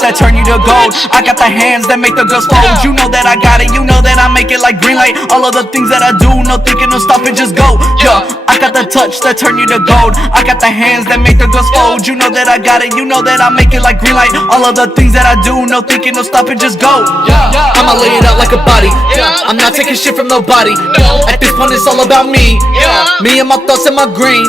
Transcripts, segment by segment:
that turn you to gold. I got the hands that make the girls fold. You know that I got it, you know that I make it like green light. All of the things that I do, no thinking, no stopping, just go. Yeah, I got the touch that turn you to gold. I got the hands that make the girls fold. You know that I got it, you know that I make it like green light. All of the things that I do, no thinking, no stopping, just go. I'ma lay it out like a body. I'm not taking shit from nobody. At this point it's all about me. Me and my thoughts and my green.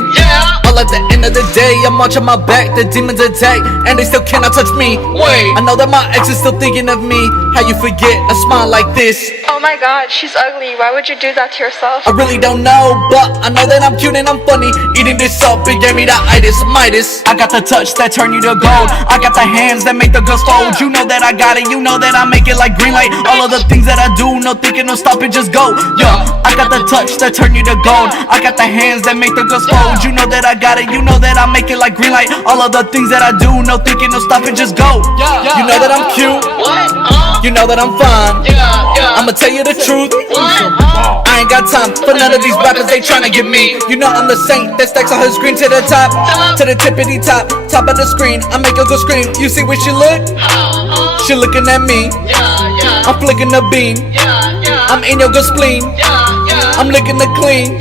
All at the end of the day, I'm watching my back. The demons attack, and they still cannot touch me. I know that my ex is still thinking of me. How you forget a smile like this? Oh my god, she's ugly. Why would you do that to yourself? I really don't know, but I know that I'm cute and I'm funny. Eating this up, it gave me the itis, Midas. I got the touch that turn you to gold. I got the hands that make the girls fold. You know that I got it, you know that I make it like green light. All of the things that I do, no thinking, no stopping, just go. Yeah, I got the touch that turn you to gold. I got the hands that make the girls fold. You know that I got it, you know that I make it like green light. All of the things that I do, no thinking, no stopping, just go. You know that I'm cute. You know that I'm fine. I'ma tell you the truth. I ain't got time for none of these rappers, they tryna get me. You know I'm the saint that stacks on her screen to the top. To the tippity top, top of the screen. I make her go scream. You see where she look? She looking at me. I'm flicking the beam. I'm in your good spleen. I'm licking the clean.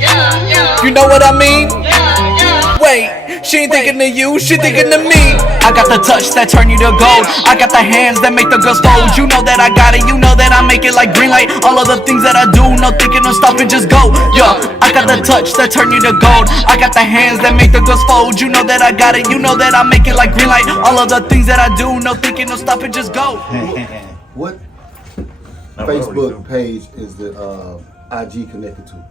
You know what I mean? Wait, she ain't thinking of you, she thinking of me. I got the touch that turn you to gold. I got the hands that make the girls fold. You know that I got it, you know that I make it like green light. All of the things that I do, no thinking, no stopping, just go. Yeah, I got the touch that turn you to gold. I got the hands that make the girls fold. You know that I got it, you know that I make it like green light. All of the things that I do, no thinking, no stopping, just go. What Facebook page is the IG connected to?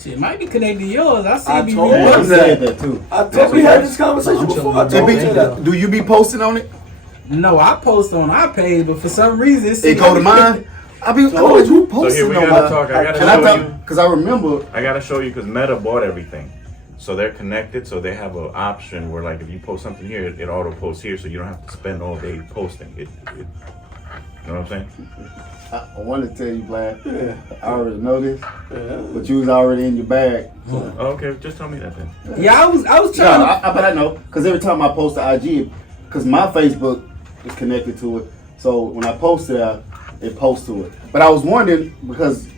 Shit, might be connected to yours. I see I you. told you said that too. I told we had this conversation before. I told you that. Do you be posting on it? No, I post on our page, but for some reason It go to mine. I be always you posting So here we on gotta mine. talk. I gotta show you. Because I remember. I gotta show you because Meta bought everything. So they're connected, so they have an option where like if you post something here, it auto posts here, so you don't have to spend all day posting. You know what I'm saying? I want to tell you, Vlad. I already know this, but you was already in your bag. So. Okay, just tell me that then. Yeah, I was trying. No, but I know because every time I post to IG, because my Facebook is connected to it, so when I post it posts to it. But I was wondering because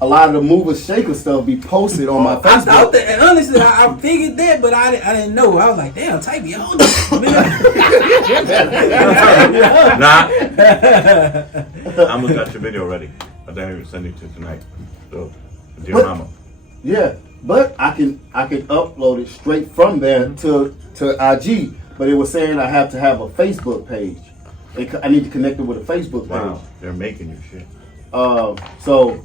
a lot of the movers shaker stuff be posted on my Facebook. And honestly, I figured that, but I didn't know. I was like, damn, Type, hold on. Nah, I'm looking at your video already. I think I'm send it to tonight. So, dear mama. Yeah, but I can upload it straight from there to IG. But it was saying I have to have a Facebook page. I need to connect it with a Facebook page. Wow, they're making you shit. So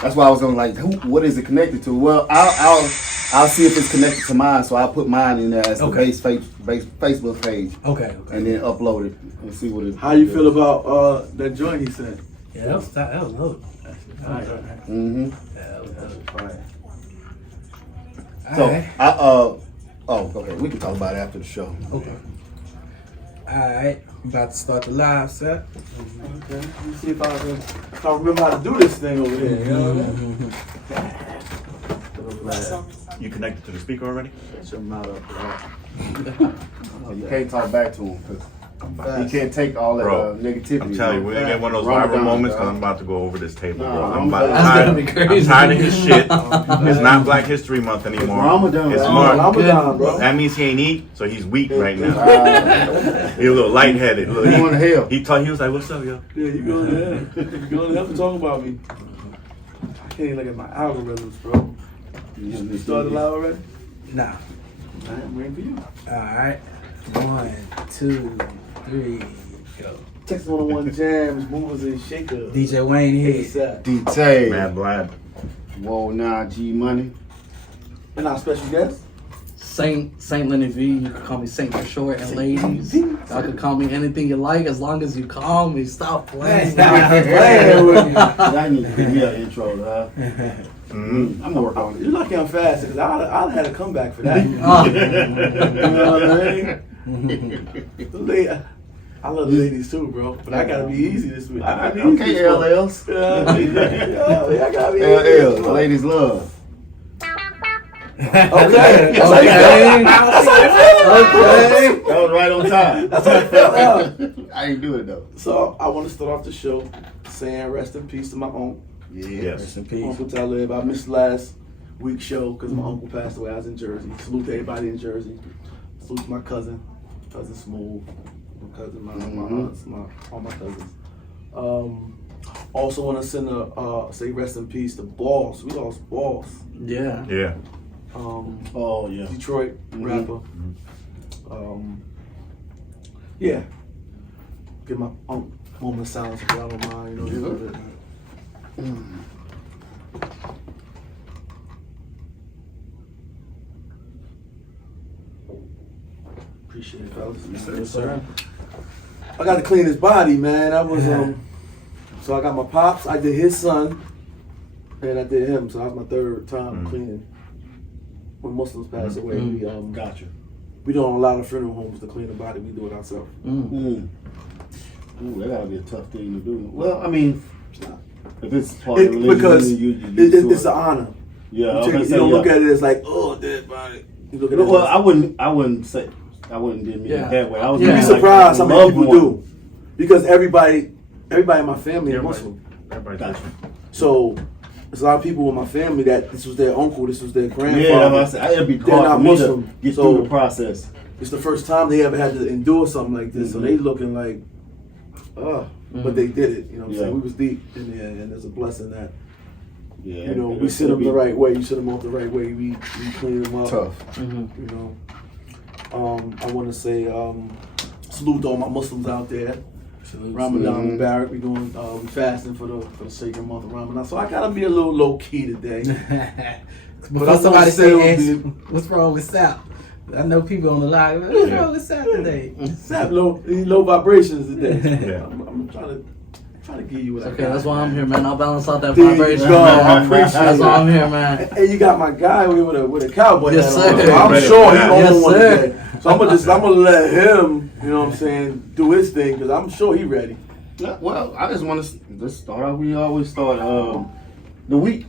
that's why I was on like, what is it connected to? Well, I'll see if it's connected to mine. So I'll put mine in there as the base Facebook page. Okay. And then upload it and see what it. How you feel about that joint he said? Yeah, that was loaded. Mm-hmm. Yeah, that was fire. So go ahead. We can talk about it after the show. Okay. Alright, I'm about to start the live set. Okay. Let me see if I remember how to do this thing over here. You know what I mean? You connected to the speaker already? Shut your mouth up. You can't talk back to him because he can't take all that negativity. I'm telling you, we're gonna get one of those Ramadan, viral moments because bro. I'm about to go over this table, No, bro. I'm tired of his shit. It's not Black History Month anymore. Ramadan. It's March. Ramadan, bro. That means he ain't eat, so he's weak right now. He's a little lightheaded. Going to hell. He was like, "What's up, yo?" Yeah, you going to hell. You going to hell for talking about me. I can't even look at my algorithms, bro. You started live already? Nah. I'm waiting for you. Alright. 1, 2, 3, go. Texas 101 Jams, Movers and Shakers. DJ Waynehead. D-Tay. Mad Blab. Whoa, nah, G Money. And our special guest? Saint Lenivyyy, you can call me Saint for short, and ladies, y'all can call me anything you like as long as you call me. Stop playing. Stop playing with me. I need to give me an intro, huh? I'm gonna work on it. You're lucky I'm fast, because I'd had a comeback for that. You know what I mean? I love the ladies too, bro. But I gotta be easy this week. I gotta be easy. Okay, LLs. Yeah, I gotta be easy. LLs, ladies love. Okay. That's how you feel. Okay. That was right on time. That's what I felt. I ain't do it though. So I want to start off the show saying rest in peace to my uncle. Yeah. Rest in peace. Uncle Talib. I missed last week's show because my uncle passed away. I was in Jersey. Salute to everybody in Jersey. Salute to my cousin Smooth, my cousin, my aunts, all my cousins. Also want to send say rest in peace to Boss. We lost Boss. Yeah. Yeah. Oh yeah. Detroit rapper. Yeah. Give my moment of silence if y'all don't mind. You know, Appreciate it, fellas. Yes, sir. I got to clean his body, man. I was so I got my pops. I did his son, and I did him. So that was my third time cleaning. When Muslims pass away, we Gotcha. we don't allow the funeral homes to clean the body. We do it ourselves. Ooh, that gotta be a tough thing to do. Well, I mean, It's not. if it's part of the religion, Because you it's an honor. Yeah, You don't look at it as like, oh, dead body. You look at it. Well, as, I wouldn't say. I wouldn't mean it that way. I was you'd meaning be like surprised how many loved people one. do, because everybody in my family is Muslim. Everybody Gotcha. So there's a lot of people in my family that this was their uncle, this was their grandfather. Yeah, that's what I said. It'd be They're hard not for me Muslim, to get so- through the process. It's the first time they ever had to endure something like this, so they looking like, but they did it. You know what I'm saying? We was deep in there, and there's a blessing that, Yeah, you know, it'd we sent them be the right way. You sent them off the right way. We clean them up. tough. You know, I want to say salute to all my Muslims out there. Ramadan Mubarak. We doing we fasting for the sacred month of Ramadan. So I gotta be a little low key today. Before I somebody still say, be- what's wrong with Sap? I know people on the line. What's wrong with Sap today? Have low vibrations today. Yeah. I'm trying to give you what I Okay, got. that's why I'm here, man. I'll balance out that There you vibration, go. I man. appreciate That's it. why I'm here, man. And you got my guy with a cowboy Yes, hat on. sir. So I'm sure he's Yes, on one sir. today. So I'm gonna let him, you know what I'm saying, do his thing, because I'm sure he's ready. Yeah, well, I just want to start out. We always start the week.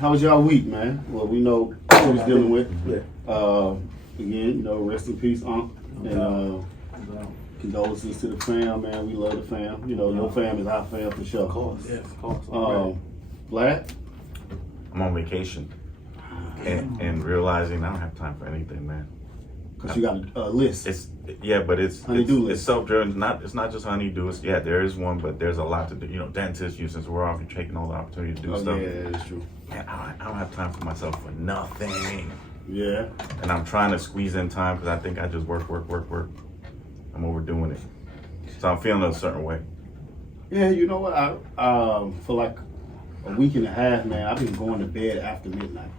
How was y'all week, man? Well, we know what we was dealing with. Yeah. Again, you know, rest in peace, Unc. And condolences to the fam, man. We love the fam. You know, your fam is our fam for sure. Of course. Yeah, of course. Vlad? I'm on vacation and realizing I don't have time for anything, man. Because you got a list. But it's Honeydew list. it's self-driven. It's not just honeydew. There is one, but there's a lot to do. You know, dentists. Since we're off, you're taking all the opportunity to do stuff. Yeah, that's true. Man, I don't have time for myself for nothing. Yeah. And I'm trying to squeeze in time because I think I just work. I'm overdoing it. So I'm feeling a certain way. Yeah, you know what? I for like a week and a half, man, I've been going to bed after midnight.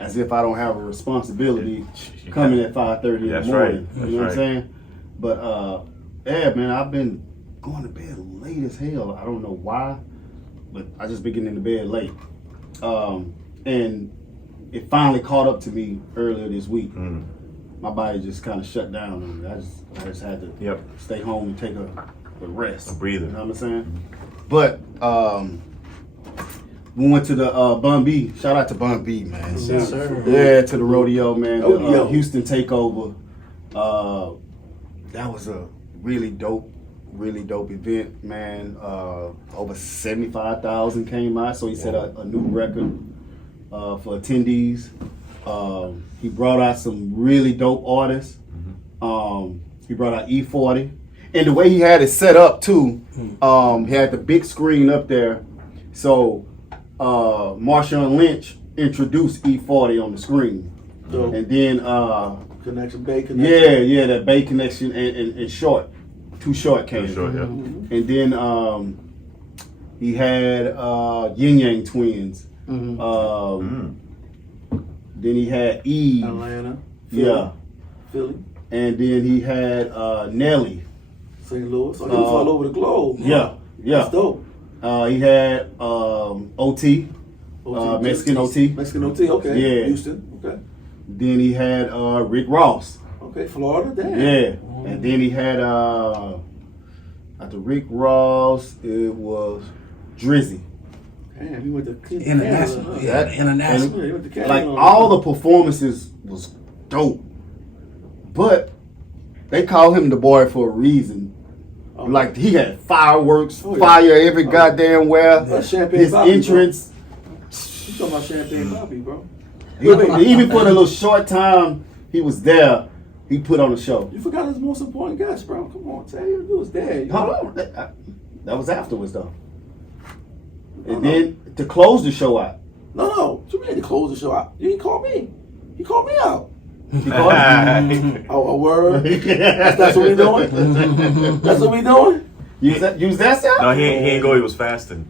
As if I don't have a responsibility coming at 5:30 in the That's morning. right. You know what I'm saying? But yeah, man, I've been going to bed late as hell. I don't know why, but I just been getting into bed late. And it finally caught up to me earlier this week. My body just kind of shut down on me. I just had to stay home and take a rest. A breather. You know what I'm saying? But we went to the Bun B. Shout out to Bun B, man. Yes, sir. Yeah, to the rodeo, man. The Rodeo. Houston takeover. That was a really dope event, man. Over 75,000 came out, so he set a new record for attendees. He brought out some really dope artists. He brought out E40. And the way he had it set up too, he had the big screen up there. So Marshawn Lynch introduced E40 on the screen. And then Bay connection. yeah, that Bay connection and Short. Too Short came. Too Short, yeah. And then he had Yin Yang Twins. Then he had Eve. Atlanta. Philly. And then he had Nelly. St. Louis. So he was all over the globe. Yeah. That's dope. He had OT. Mexican OT. Mexican OT, okay. Yeah. Houston, okay. Then he had Rick Ross. Okay, Florida, damn. Yeah. And then he had after Rick Ross, it was Drizzy. Damn, he went to International. Canada. Yeah, international. Yeah, he went to Canada. Like all the performances was dope. But they call him the boy for a reason. Like he had fireworks, fire every goddamn where. Champagne His Bobby, entrance. You talking about Champagne Bobby, bro? Even for the little short time he was there, he put on a show. You forgot his most important guest, bro. Come on, tell you, he was there. Hold on, that was afterwards though. And then to close the show out. No. You mean to close the show out? You didn't call me. He called me out. He called him. Oh, a word? That's what we doing? That's what we doing? Use that sound? No, he ain't go. He was fasting.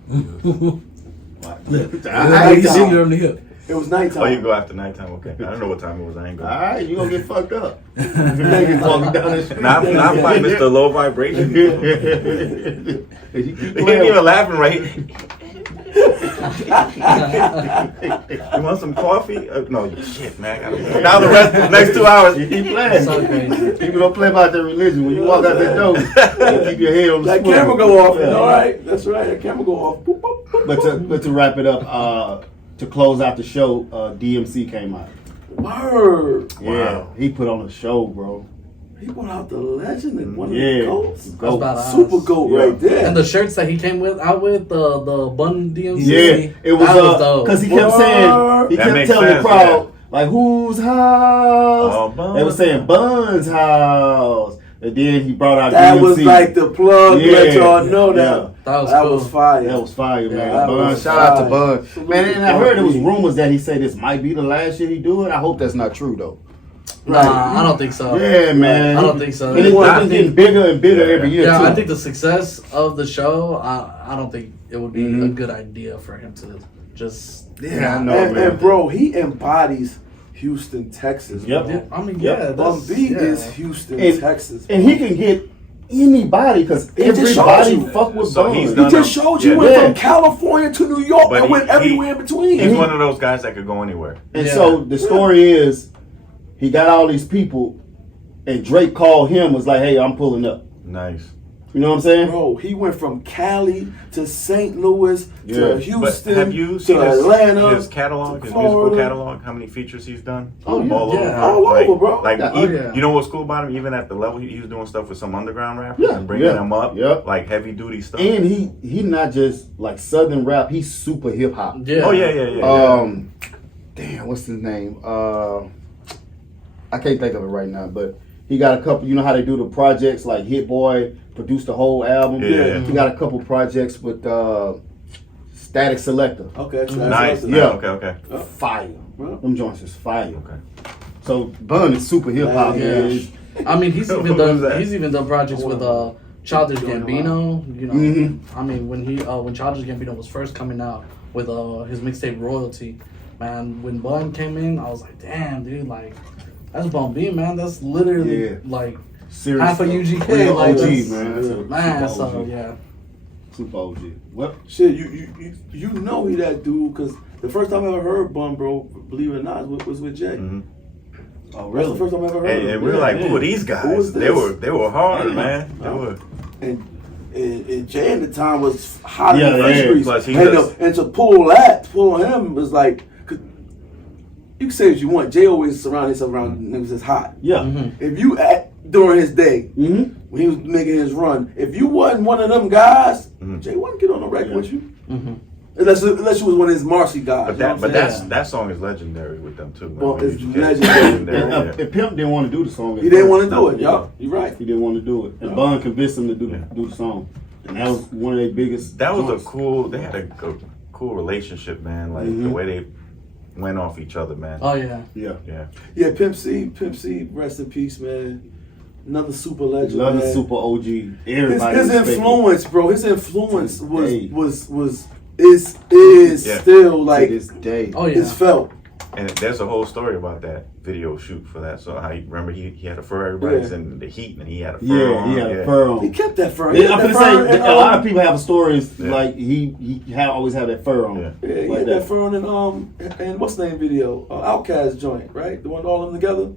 Look, I It shoot on the hip. It was nighttime. Oh, you go after nighttime. Okay, I don't know what time it was. I ain't going. Alright, you gonna get fucked up. You get walking down the street. Not by Mr. Low Vibration. He ain't even laughing right. You want some coffee? No, shit, man. I gotta now the next 2 hours. He playing. So crazy. People don't play about their religion. When you walk out that door, you keep your head on the That swivel. camera go off. Yeah. All right. That's right. That camera go off. Boop, boop, boop, But to wrap it up, to close out the show, DMC came out. Word. Yeah, Wow. he put on a show, bro. He brought out the legend and one of the Yeah, goats. That's about us. Super goat Yeah. right there. And the shirts that he came out with, the Bun DMC. Yeah, it was That was dope. because he kept saying, he That kept makes telling the sense, crowd like, whose house? Oh, Bun. They were saying Bun's house, and then he brought out That DMC. was like the plug. Yeah. Let y'all know that. Yeah. That was That cool. was fire. That was fire, man. that Bun, was shout out to fire. Bun. Salute Man, to and I heard there was Bun. rumors that he said this might be the last shit he do it. I hope that's not true though. Nah, I don't think so. Yeah, man. I don't think so. And it's I getting think- bigger and bigger every year Yeah, too. I think the success of the show, I don't think it would be a good idea for him to just. Yeah, I know, and, man. and bro, he embodies Houston, Texas. Yep. bro. Yeah, I mean, Yep. yeah, Bun that's, B yeah. is Houston, And- Texas. And he can get anybody because He just showed everybody you. fuck with So Bun. he's He done just showed you Yeah. went Yeah. from California to New York But and went everywhere in between. He's one of those guys that could go anywhere. And Yeah. so the story is, he got all these people, and Drake called him, was like, "Hey, I'm pulling up." Nice. You know what I'm saying? Bro, he went from Cali to St. Louis Yeah. to But Houston have you to seen Atlanta, his catalog, to his musical Florida. catalog? How many features he's done? Oh, yeah. all Yeah. over, All like, over, bro. Like, Yeah. you know what's cool about him? Even at the level he was doing stuff with some underground rappers Yeah, and bringing yeah, them up, yep. like heavy duty stuff. And he not just like Southern rap. He's super hip hop. Yeah. Oh yeah. Damn, what's his name? I can't think of it right now, but he got a couple. You know how they do the projects like Hit Boy produced the whole album. Yeah. He got a couple projects with Static Selector. Okay, so Nice. that's Yeah. Okay. Fire. Well. Them joints is fire. Okay. So Bun is super hip hop. Yeah. Man. I mean, he's even What was done. that? He's even done projects with Childish Gambino. You know, Mhm. I mean, when Childish Gambino was first coming out with his mixtape Royalty, man, when Bun came in, I was like, damn, dude, like that's Bun B, man. That's literally Yeah. like Seriously. half a UGK, Real like, OG, that's- man. That's a man. super So OG. yeah, Super OG. What? Shit, you know he that dude because the first time I ever heard Bun, bro, believe it or not, was with Jay. Mm-hmm. Oh, That's the first time I ever heard And, him. and we were Yeah. like, who are these Who guys? is They this? were hard, man. They were. And Jay at the time was hot Yeah, in the yeah. streets. Plus he and, does- and to pull him was like, 'cause you can say what you want. Jay always surrounded himself around niggas that's hot. Yeah. If you during his day, Mm-hmm. when he was making his run, if you wasn't one of them guys, Mhm. Jay wouldn't get on the record Yeah. with you. Unless you was one of his Marcy guys. But that song is legendary with them too. Man. Well, When it's you get- legendary. And Pimp didn't want to do the song. at He didn't first. want to do it. Yup, you're right. He didn't want to do it, and Bun convinced him to do the song, and that was one of their biggest. That was joints. a cool. They had a cool relationship, man. Like the way they went off each other, man. oh yeah, Yeah. Yeah. Yeah, Pimp C, rest in peace, man. Another super legend. Another man. super OG. Everybody. His respected. influence, bro. His influence To this day. is Yeah. still To like this day. oh yeah. it's felt. And there's a whole story about that video shoot for that. So how you remember he had a fur, everybody's Yeah. in the heat, and he had a fur Yeah, on. he had a fur He on. kept that fur. Yeah, I'm gonna say a lot of people. people have stories Yeah. like he always had that fur on. Yeah. Yeah, he like had that fur on and what's the name video? Outkast joint, right? The one all of them together.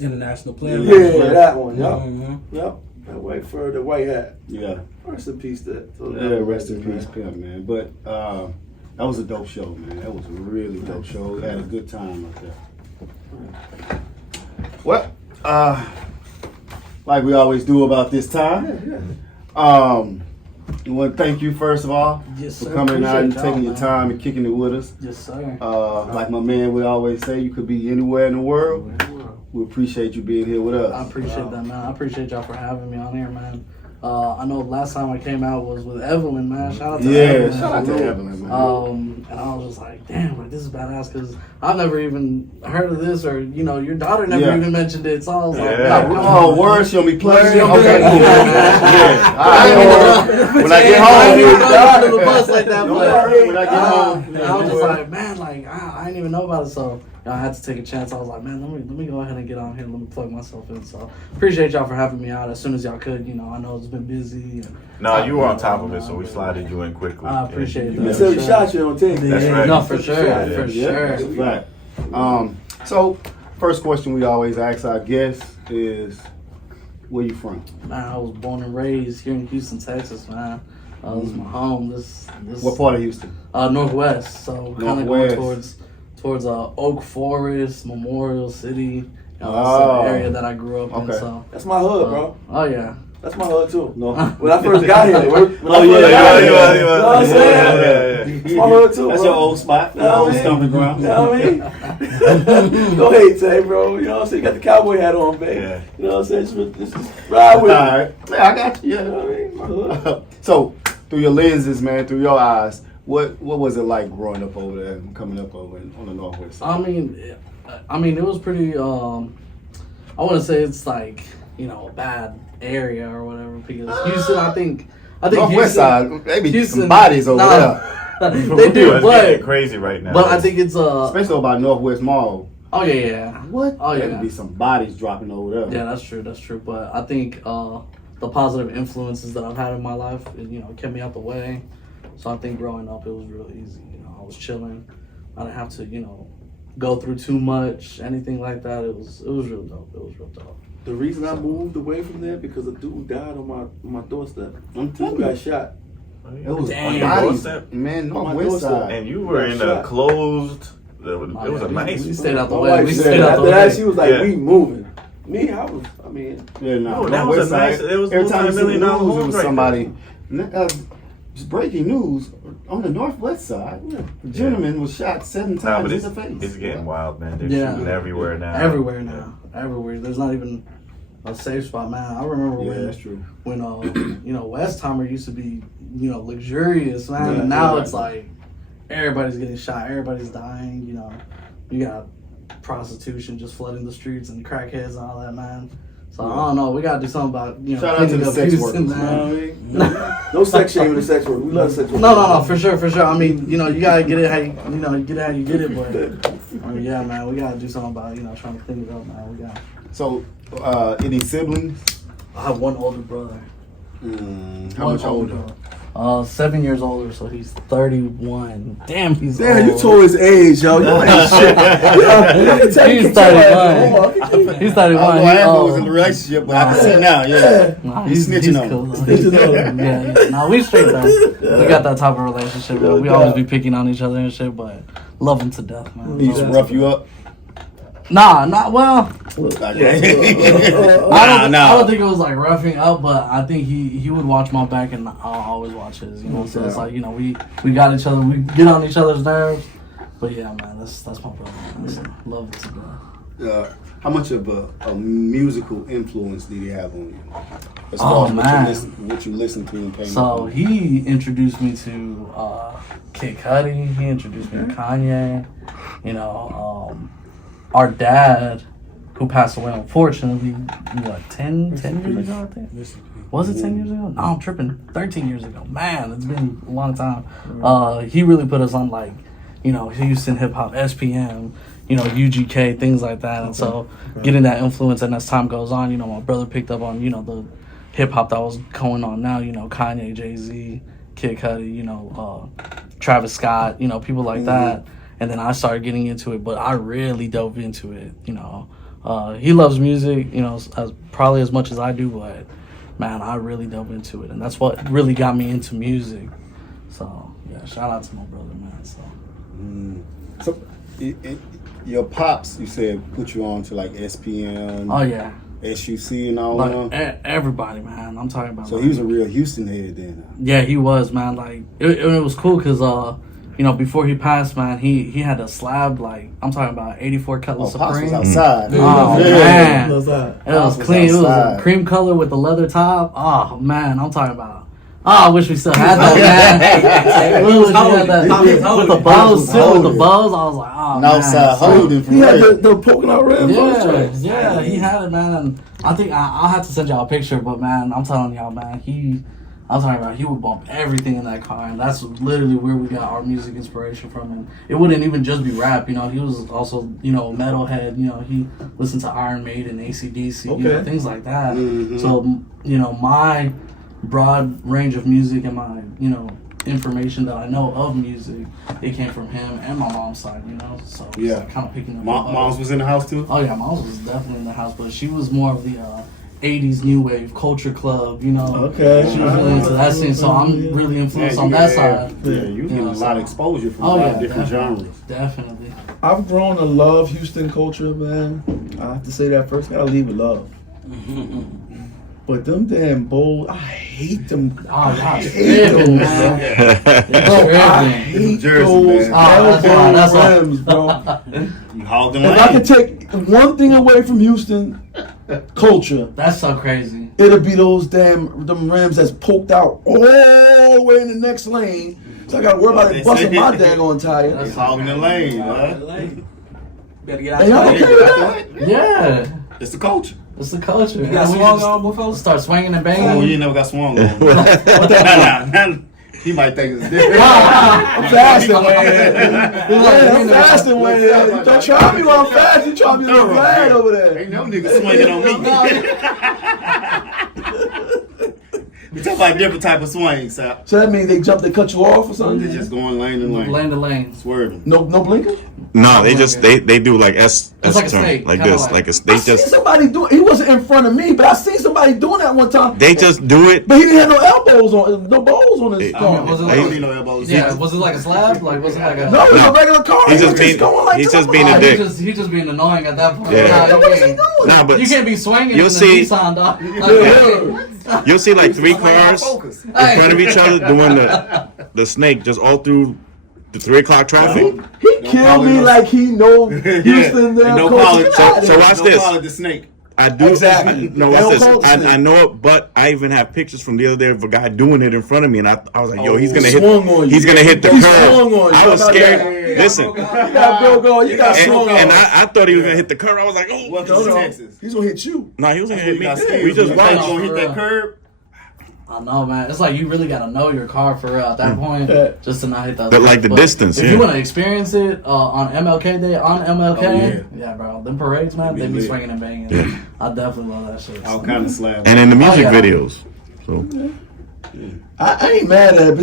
International player. Yeah, that one. Yup, Mhm. yup. That white fur, the white hat. Yeah. Rest in peace, to Yeah, rest in peace, Pimp, man. But that was a dope show, man. That was a really dope show. We had a good time out there. Well, like we always do about this time. We want to thank you first of all Yes, for sir. coming out and Appreciate taking y'all, your man. time and kicking it with us. Yes, sir. Like my man would always say, you could be anywhere in the world. We appreciate you being here with us. I appreciate that, man. I appreciate y'all for having me on here, man. I know last time I came out was with Evelyn, man. Shout out to Evelyn. Shout out to Evelyn, man. And I was just like, damn, like, this is badass because I've never even heard of this, or your daughter never even mentioned it. So I was like, Yeah. come Oh, on. word, she'll be pleasure. Word, Okay, yeah. cool. Yeah. All right, when I get I home, ain't you even throw under the bus like that, Don't but worry, when I get home. and I was just like, man, like I didn't even know about it, so I had to take a chance. I was like, man, let me go ahead and get on here. Let me plug myself in. So appreciate y'all for having me out as soon as y'all could. I know it's been busy. No, you were on top of it, so we slided you in quickly. I appreciate Yeah. that. You said we shot you on tape. That's Yeah, right. no, for sure, Yeah. for Yeah, that's a sure. fact. So, first question we always ask our guests is, where you from? Man, I was born and raised here in Houston, Texas, man. This is my home. This What part of Houston? Northwest. So kind of going Northwest. towards Oak Forest, Memorial City. That's Oh. the area that I grew up in. Okay. So, That's my hood, bro. oh yeah. That's my hood too. No. When I first got here, Oh, yeah, you know what I'm saying? Yeah. It's my hood too, That's bro. your old spot. Your Know old what I mean? stomping ground. You know what I mean? Go ahead, Tay, bro. You know what I'm saying? You got the cowboy hat on, babe. Yeah. You know what I'm saying? Just ride All with it. right. Yeah, I got you. You know what I mean? My hood. So, through your lenses, man, through your eyes, what was it like growing up over there, and coming up over on the Northwest side? I mean, it was pretty. I wouldn't say it's like a bad area or whatever because Houston. I think Northwest Houston, side, maybe Houston, some bodies over there. they do, It's getting but crazy right now. I think it's Especially about Northwest Mall. Oh yeah. What? Oh There yeah. could be some bodies dropping over there. Yeah, that's true. But I think the positive influences that I've had in my life, kept me out the way. So I think growing up, it was real easy. I was chilling. I didn't have to, go through too much, anything like that. It was real dope. It was real dope. The reason I moved away from there because a dude died on my doorstep. I'm Dude telling got you. shot. It was Damn. bodies, Doorstep? man, my Northwest doorstep. side. And you were in a closed. It was a nice. We stayed out the My way. wife We said stayed out the after way. that, she was like, Yeah. we moving. Me, Yeah, no, No, that was Northwest a nice- side. it was Every time you see the multi-million-dollar news, it homes was right somebody. Just breaking news on the Northwest side. A gentleman was shot 7 Nah, times but in the face. it's getting wild, man. They're Yeah. shooting everywhere now. Everywhere now. Everywhere. There's not even a safe spot, man. I remember Yeah, that's true. when Westheimer used to be, luxurious, man. Yeah, and now yeah. it's like everybody's getting shot, everybody's dying, You got prostitution just flooding the streets and crackheads and all that, man. So I don't know. We gotta do something about Shout out to cleaning the up sex Houston, workers, You know what I man. mean? No sex shaming the sex work. We love sex work. No, for sure. I mean, you gotta get it how you get it how you get it, but yeah, man, we gotta do something about trying to clean it up, man. We got. So, any siblings? I have one older brother. How One much older? brother. 7 years older, so he's 31. Damn, he's Damn, old. you told his age, yo. You ain't shit. He's 31. He's 31. I He was in a old. relationship, but I can see now, yeah. Nah, He's snitching on cool. him. He's cool. Yeah. Nah, we straight though. We got that type of relationship, bro. We always be picking on each other and shit, but love him to death, man. He used to rough you up. Nah, well. Nah, I don't think it was like roughing up, but I think he would watch my back and I'll always watch his. So it's like we got each other, we get on each other's nerves. But yeah, man, that's my brother. Man. So, love him to death. How much of a musical influence did he have on you? As Oh, far as man. what you listen to and came So up he introduced me to Kid Cudi. He introduced me to Kanye. Our dad, who passed away unfortunately, 10 years ago, I think? Was it 10 years ago? No, I'm tripping. 13 years ago. Man, it's been a long time. He really put us on Houston hip hop, SPM, UGK, things like that. And so getting that influence, and as time goes on, my brother picked up on, the hip hop that was going on now, Kanye, Jay-Z, Kid Cudi, Travis Scott, people like that. And then I started getting into it, but I really dove into it, He loves music, probably as much as I do, but man, I really dove into it. And that's what really got me into music. So, yeah, shout out to my brother, man. So. So, your pops, you said, put you on to like SPM. Oh, yeah. SUC and all Like that. everybody, man. I'm talking about. So like, he was a real Houston head then. Yeah, he was, man. Like it was cool because you know, before he passed, man, he had a slab, like I'm talking about 84 Cutlass Oh, Pops Supreme. was outside. Oh Yeah. man, What's that? it was was clean. It was a outside. cream color with the leather top. Oh man, I'm talking about. Oh, I wish we still had that, man. He was Had holding. that- Pops was with holding. the Pops bows was too. With the holding. bows, I was like, oh And man. outside So- holding for He had real. the poking out rims on his Yeah, tracks. yeah, he had it, man. And I think I'll have to send y'all a picture, but man, I'm telling y'all, man, I'm talking about he would bump everything in that car, and that's literally where we got our music inspiration from. And it wouldn't even just be rap, you know. He was also, you know, metalhead. You know, he listened to Iron Maiden, AC/DC, you know, Okay. things like that. Mm-hmm. So, you know, my broad range of music and my, you know, information that I know of music, it came from him and my mom's side, you know. So Yeah. kind of picking up. Moms was in the house too? Oh yeah, Mom's was definitely in the house, but she was more of the 80s new wave culture club, you know. Okay. She was really into that scene, so I'm really influenced on that side. Yeah, you getting a lot of exposure from a Oh lot yeah, of different definitely, genres. definitely. I've grown to love Houston culture, man. I have to say that first. Gotta leave with love. But them damn Bulls, I hate them. Oh, I y'all hate tripping, those, man. man. Bro, I hate Jersey, those man. Oh, that's why. elbow rims, bro. You hauled them If I could take one thing away from Houston culture, That's so crazy. it'll be those them rims that's poked out all the way in the next lane. So I gotta worry about it busting my daggone tire. That's hogging the lane, huh? Better get out And y'all the okay way. with that? Yeah, It's the culture. it's the culture. You got And we swung just on before? Start swinging and Oh, banging. you never got swung on. Nah. He might think it's different. I'm fasting, man. I'm fasting, man. Don't try me while I'm fasting. You try me a little glad over there. Ain't no nigga swinging on me. We talking about different type of swings, Sal. So that means they cut you off or They something? just going lane to lane. Lane to lane. Swerving. No blinker? No, they just they do like S It's like a turn, snake, like kinda this, like- they I seen just somebody do it. He wasn't in front of me, but I seen somebody doing that one time. do it. But he didn't have no elbows on, no balls on his It- car. Was it I like, don't need no elbows. yeah, was it like a slab? Like, was it like a... No, it was a regular car. He's He just was being- going like he's this. just being a I'm dick. like, He just being annoying at that point. Yeah. Nah, What is he you, doing? Nah, but can't, you can't be swinging you'll in see- the Nissan, dog. Like, you'll see like three cars Focus. in front of each other doing the snake just all through the 3 o'clock traffic. He killed me like he know Houston there. No coach. college. So watch no this. call it the snake. I do. Exactly. No, They watch don't this. call it I snake. know it, but I even have pictures from the other day of a guy doing it in front of me, and I was like, "Yo, he's gonna swung on hit. you. He's gonna hit the He curb." swung on you. I was How about scared. that? Listen, You got Bill going. You got swung on. and I thought he was gonna hit the curb. I was like, "Oh, Welcome to Texas. He's gonna hit you. no, he was gonna hit me." got We scared. just You watched. gonna hit that curb. I know, man. It's like you really gotta know your car for real at that point, Yeah. just to not hit that. But, like, the distance, If yeah. you want to experience it on MLK Day, on MLK, Oh, yeah, bro. Them parades, man, they be lit. swinging and banging. Yeah. I definitely love that shit. All kind of slab. And in the music yeah. videos, so I ain't mad at it, but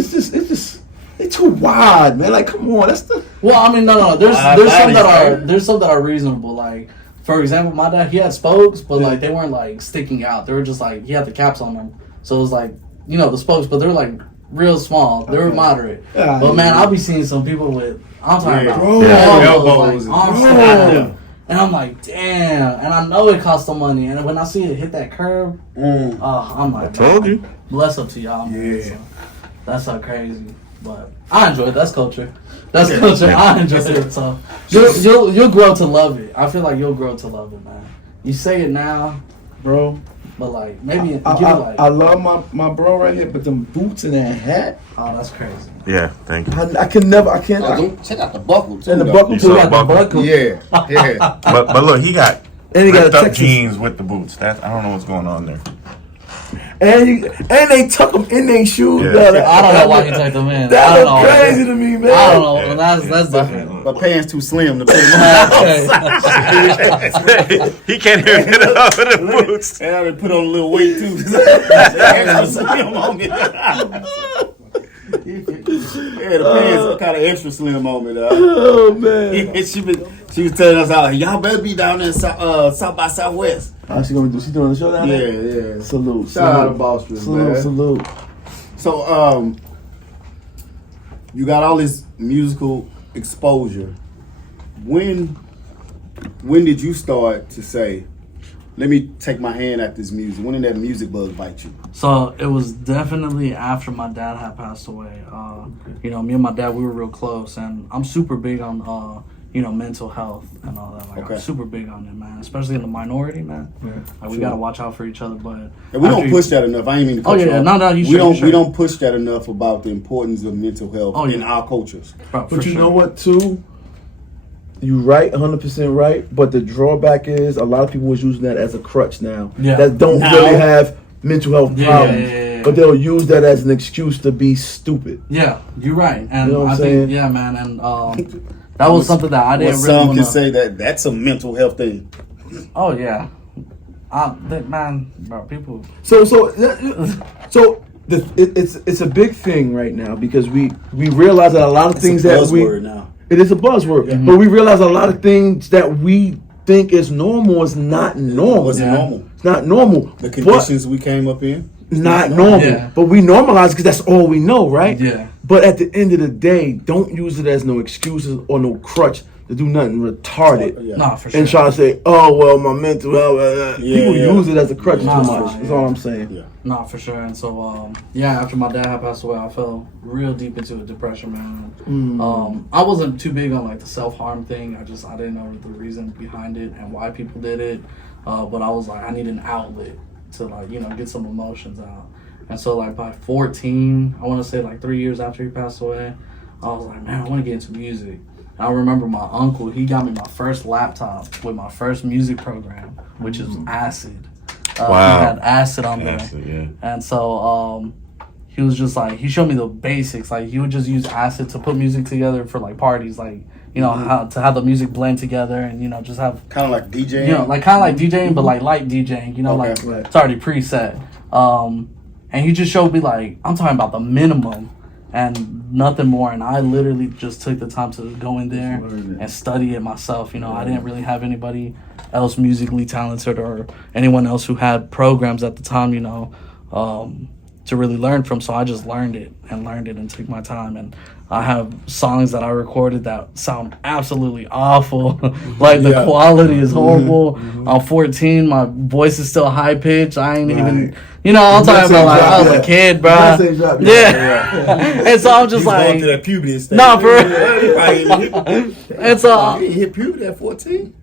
it's too wide, man. Like, come on, that's the. Well, I mean, no. There's Bodies, some that right? there's some that are reasonable. Like, for example, my dad, he had spokes, but like they weren't like sticking out. They were just like he had the caps on them, so it was like the spokes, but they were like real small. They were moderate. Yeah. But man, I'll be seeing some people with I'm talking about bro. Elbows. like, arms Bro. side. And I'm like, damn. And I know it cost them money. And when I see it hit that curb, I'm like, told man, you. bless up to y'all, man. Yeah. So, that's so crazy. But I enjoy it. That's culture. That's culture. I enjoy it. So you'll grow to love it. I feel like you'll grow to love it, man. You say it now, Bro, but like maybe give it I like love my bro right here, but them boots and that hat, oh, that's crazy. yeah, thank you. I can't. Check out the buckle too. And the though. buckle You too. saw Got the buckle? buckle. Yeah, yeah. But look, he got And he got a ripped up Texas. jeans with the boots. That I don't know what's going on there. And they tuck them in their shoes. Yeah. dog. I don't know why you take them in. I That don't look know. crazy to me, man. I don't know. That's different. My pants too slim to put them on. He can't even get up with the boots. And I done put on a little weight too. Extra slim on me. Yeah, the pants are kind of extra slim on me, though. Oh man. She was telling us out, y'all better be down there in South by Southwest. How's she gonna do? She doing the show down Yeah, there? yeah. Salute. Shout out to salute. Ball Street, Salute, man. salute. So, you got all this musical exposure. When did you start to say, let me take my hand at this music. When did that music bug bite you? So it was definitely after my dad had passed away. You know, me and my dad, we were real close, and I'm super big on you know, mental health and all that. Like, I'm super big on it, man. Especially in the minority, man. Yeah, like, we gotta watch out for each other. But and we don't push that enough. I ain't mean to cut you off. No, we don't push that enough about the importance of mental health in our cultures. But you know what, too? You right, 100% right. But the drawback is a lot of people was using that as a crutch now. That don't really have mental health problems. But they'll use that as an excuse to be stupid. Yeah, you're right. And you know what I think, yeah, man, and that was something that I didn't really some can say that that's a mental health thing. Oh yeah, man, bro, people. So it's a big thing right now because we realize that a lot of things that it is a buzzword, but we realize a lot of things that we think is normal is not normal. It's normal. It's not normal. The conditions we came up in. Not normal, but we normalize because that's all we know, right? Yeah. But at the end of the day, don't use it as no excuses or no crutch to do nothing retarded. Nah, for sure. And try to say, "Oh well, my mental health." People use it as a crutch too much. That's all I'm saying. Yeah. Nah, for sure. And so, after my dad had passed away, I fell real deep into a depression, man. I wasn't too big on like the self-harm thing. I didn't know the reason behind it and why people did it. But I was like, I need an outlet to like, you know, get some emotions out. And so like by 14, I want to say like 3 years after he passed away, I was like, man, I want to get into music. And I remember my uncle, he got me my first laptop with my first music program, which is Acid. Wow. He had Acid on there. Acid, yeah. And so he was just like, he showed me the basics. Like he would just use Acid to put music together for like parties, like, you know, how to have the music blend together and, you know, just have kind of like DJing. You know, like kind of like DJing, but like light DJing, you know, like it's already preset. And he just showed me like, I'm talking about the minimum and nothing more. And I literally just took the time to go in there and study it myself. You know, I didn't really have anybody else musically talented or anyone else who had programs at the time, you know, to really learn from. So I just learned it and took my time. And I have songs that I recorded that sound absolutely awful. Like the quality is horrible. I'm 14, my voice is still high pitched. I ain't even, you know, I'm talking about like I was a kid, bro. And so I'm just like, going through that puberty stage. Nah, for real. And so you hit puberty at 14.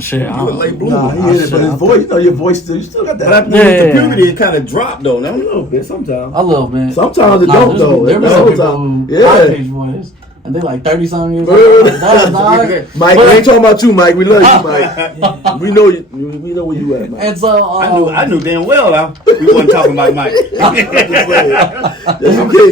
Shit, you a late bloomer. Nah, he hit it, but his voice, you know, your voice still, you still got that. But after the puberty, it kind of dropped though. Now, a little bit, sometimes. A little bit. Sometimes it don't though. There were some people who high pitched voice, and they like 30-something years old. Like, Mike, we ain't talking about you, Mike. We love you, Mike. We know you. We know where you at, Mike. And so I knew damn well we wasn't talking about Mike.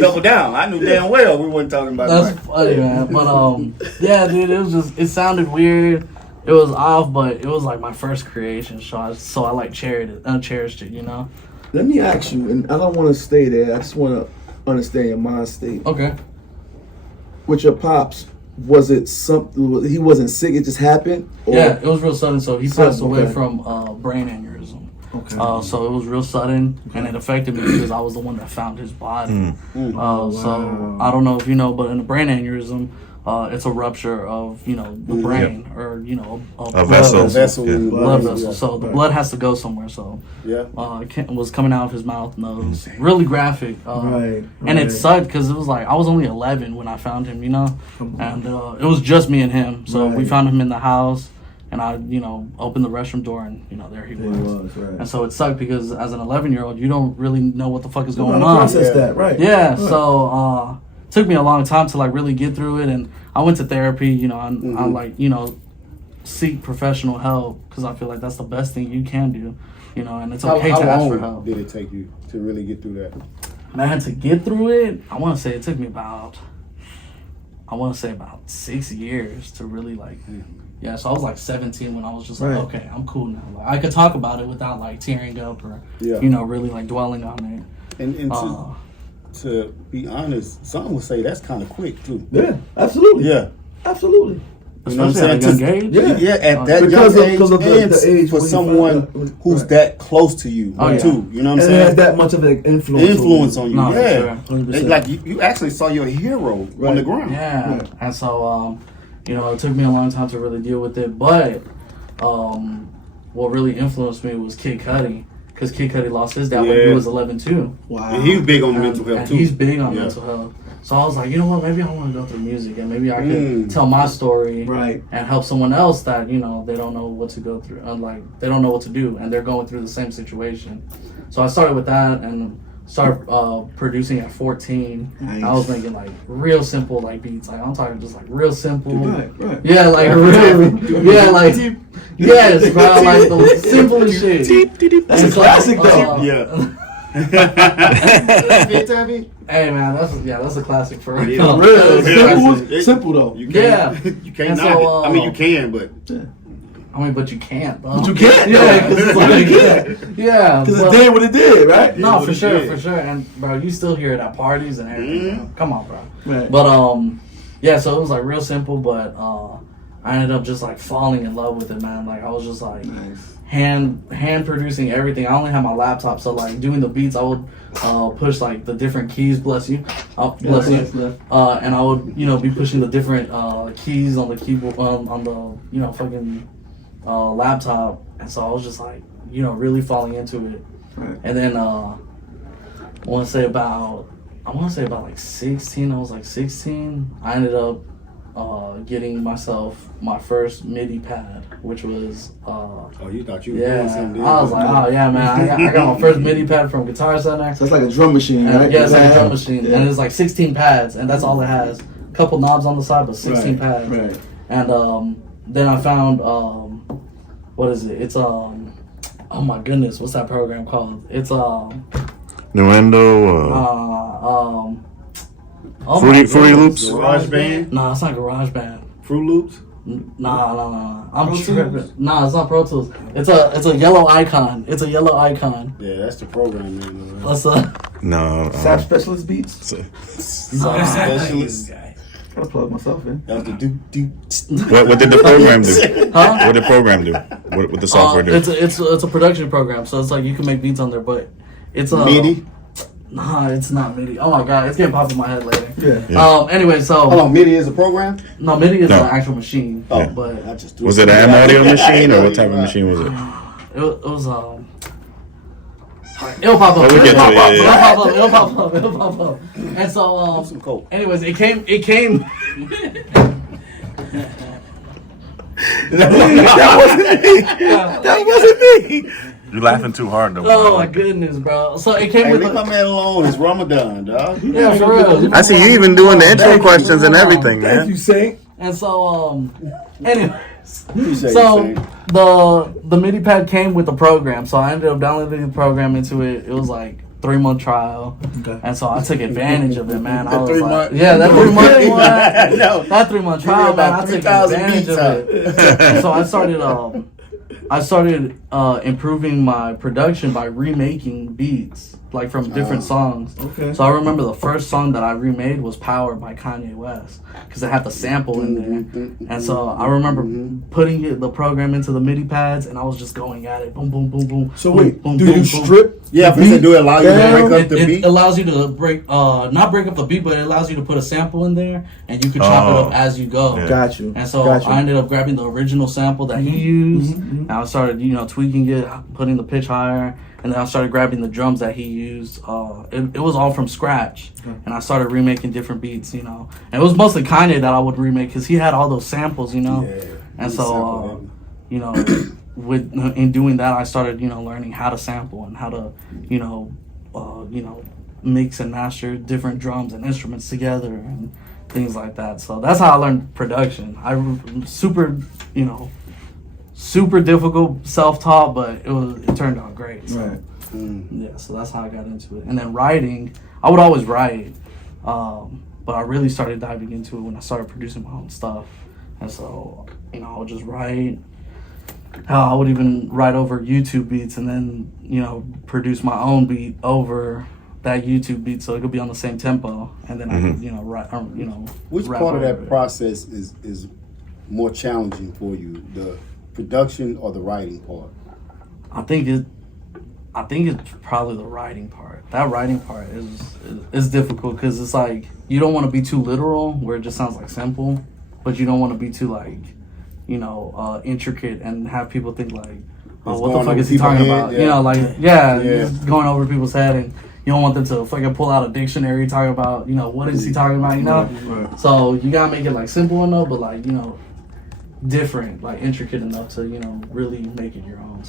Double down. I knew damn well we wasn't talking about Mike. That's funny, man. But yeah, dude, it sounded weird. It was off, but it was like my first creation, so I like cherished it, you know. Let me ask you, and I don't want to stay there. I just want to understand your mind state. Okay. With your pops, was it something? He wasn't sick; it just happened. Or? Yeah, it was real sudden. So he passed away from brain aneurysm. Okay. So it was real sudden, and it affected me because I was the one that found his body. So I don't know if you know, but in a brain aneurysm, it's a rupture of, you know, the brain or, you know, a vessel. Blood vessel. So the blood has to go somewhere. So it was coming out of his mouth, nose. Really graphic. And it sucked because it was like I was only 11 when I found him, you know, and it was just me and him. So we found him in the house. And I, you know, opened the restroom door and, you know, there he was. And so it sucked because as an 11-year-old, you don't really know what the fuck is going on. Process that, right? Yeah, so took me a long time to like really get through it, and I went to therapy. You know, I like, you know, seek professional help because I feel like that's the best thing you can do. You know, and it's okay to ask for help. How long did it take you to really get through that? Man, to get through it, I want to say it took me about 6 years to really like. Yeah, so I was like 17 when I was just like, okay, I'm cool now. Like I could talk about it without like tearing up or you know, really like dwelling on it. And to be honest, some would say that's kind of quick too. Yeah, absolutely. Yeah, absolutely. You know what I'm saying? Yeah, at that young age, the age for someone who's that close to you, too. You know what I'm saying? And it has that much of an influence on you. No, yeah, sure. Like you actually saw your hero on the ground. Yeah, and so you know, it took me a long time to really deal with it, but what really influenced me was Kid Cudi, because Kid Cudi lost his dad when he was 11 too. Wow. And he was big on mental health And too. he's big on mental health. So I was like, you know what? Maybe I want to go through music, and maybe I could tell my story, Right. and help someone else that they don't know what to go through, like they don't know what to do, and they're going through the same situation. So I started with that, and started producing at 14. Nice. I was making like real simple like beats. Like I'm talking just like real simple. Right. Yeah, like real. Yeah, like yes, bro. Like the simplest shit. That's a classic though. Yeah. Hey man, that's a classic for real. Yeah. Real simple though. You Yeah. can't, you can't And knock so, it. I mean, you can, but But you can't, bro. But you can't. Yeah, because it's like, yeah. Because but- it did what it did, right? No, what for it sure, did. for sure. And bro, you still hear it at parties and everything. Bro. Come on, bro. Right. But yeah. So it was like real simple, but I ended up just like falling in love with it, man. Like I was just like hand producing everything. I only had my laptop, so like doing the beats, I would push like the different keys. Bless you, bless you. And I would be pushing the different keys on the keyboard on the fucking laptop, and so I was just like really falling into it. Right. And then I want to say about like 16. I was like 16. I ended up getting myself my first MIDI pad, which was oh, you thought you were yeah. doing something. I was like, oh yeah, man. I got my first MIDI pad from Guitar Center. So it's like a drum machine, And, right? yeah, it's like a drum machine, Yeah. and it's like 16 pads, and that's all it has. A couple knobs on the side, but 16 pads. Right. And then I found what is it? It's oh my goodness, what's that program called? It's Nuendo. oh Fruity my goodness. Loops. Garage Band, Nah, it's not GarageBand. Fruit Loops. Nah. I'm Pro tripping. Tools? Nah, it's not Pro Tools. It's a yellow icon. It's a yellow icon. Yeah, that's the program, man. What's No. Sap Specialist Beats. Specialist. Gotta plug myself in. That was the do. What did the program do? Huh? What did the program do? What the software do? It's a production program, so it's like you can make beats on there, but it's MIDI. Nah, it's not MIDI. Oh my god, it's gonna pop in my head later. Yeah. Anyway, so Hold on, MIDI is a program. no, MIDI is No. an actual machine. Oh, but I just threw Was it an M audio machine or what type of machine was it? it was it'll pop up. Oh, we get to it, yeah. It'll pop up. And so Some coke. anyways, it came. That wasn't me. You're laughing too hard though. Oh my goodness, bro. So it came Hey, with leave my man alone. It's Ramadan, dog. yeah, for real. I see you even doing the intro Thank you. questions and everything, Thank man. you, Saint. And so anyways. Appreciate So you, Saint. the MIDI pad came with the program, so I ended up downloading the program into it. It was like 3-month trial, Okay. and so I took advantage of it, man. I That was 3 like, month- yeah, that 3 month one, No. that 3-month trial, man. I took 3,000 advantage beats of it. And so I started improving my production by remaking beats, like from different songs. Okay. So I remember the first song that I remade was "Power" by Kanye West, because it had the sample in there. And so I remember putting the program into the MIDI pads, and I was just going at it, boom, boom, boom, boom. So boom, wait, boom, do boom, you boom. strip? Yeah, the if beat do it allow you to down? break up the It beat. allows you to break, not break up the beat, but it allows you to put a sample in there, and you can chop it up as you go. Yeah. Got you. And so Got you. I ended up grabbing the original sample that he used, and I started, tweaking it, putting the pitch higher, and then I started grabbing the drums that he used. It was all from scratch, and I started remaking different beats, And it was mostly Kanye that I would remake, because he had all those samples, And so, in doing that, I started, learning how to sample and how to, mix and master different drums and instruments together and things like that. So that's how I learned production. Super difficult, self-taught, but it turned out great. So, Right. yeah, so that's how I got into it. And then writing, I would always write, but I really started diving into it when I started producing my own stuff. And so, I would just write. Hell, I would even write over YouTube beats and then, produce my own beat over that YouTube beat, so it could be on the same tempo, and then I could, write. Which rap part of over that it. process is more challenging for you, the production or the writing part? I think it's probably the writing part. That writing part is difficult, because it's like you don't want to be too literal where it just sounds like simple, but you don't want to be too intricate and have people think like, oh, what the going fuck over is he talking people's about? head, You know, like, Yeah. just going over people's head, and you don't want them to fucking pull out a dictionary, talk about, you know, what is he talking about, you know? Right. So you gotta make it like simple enough, but like, you know, different, like intricate enough to, you know, really make it your own.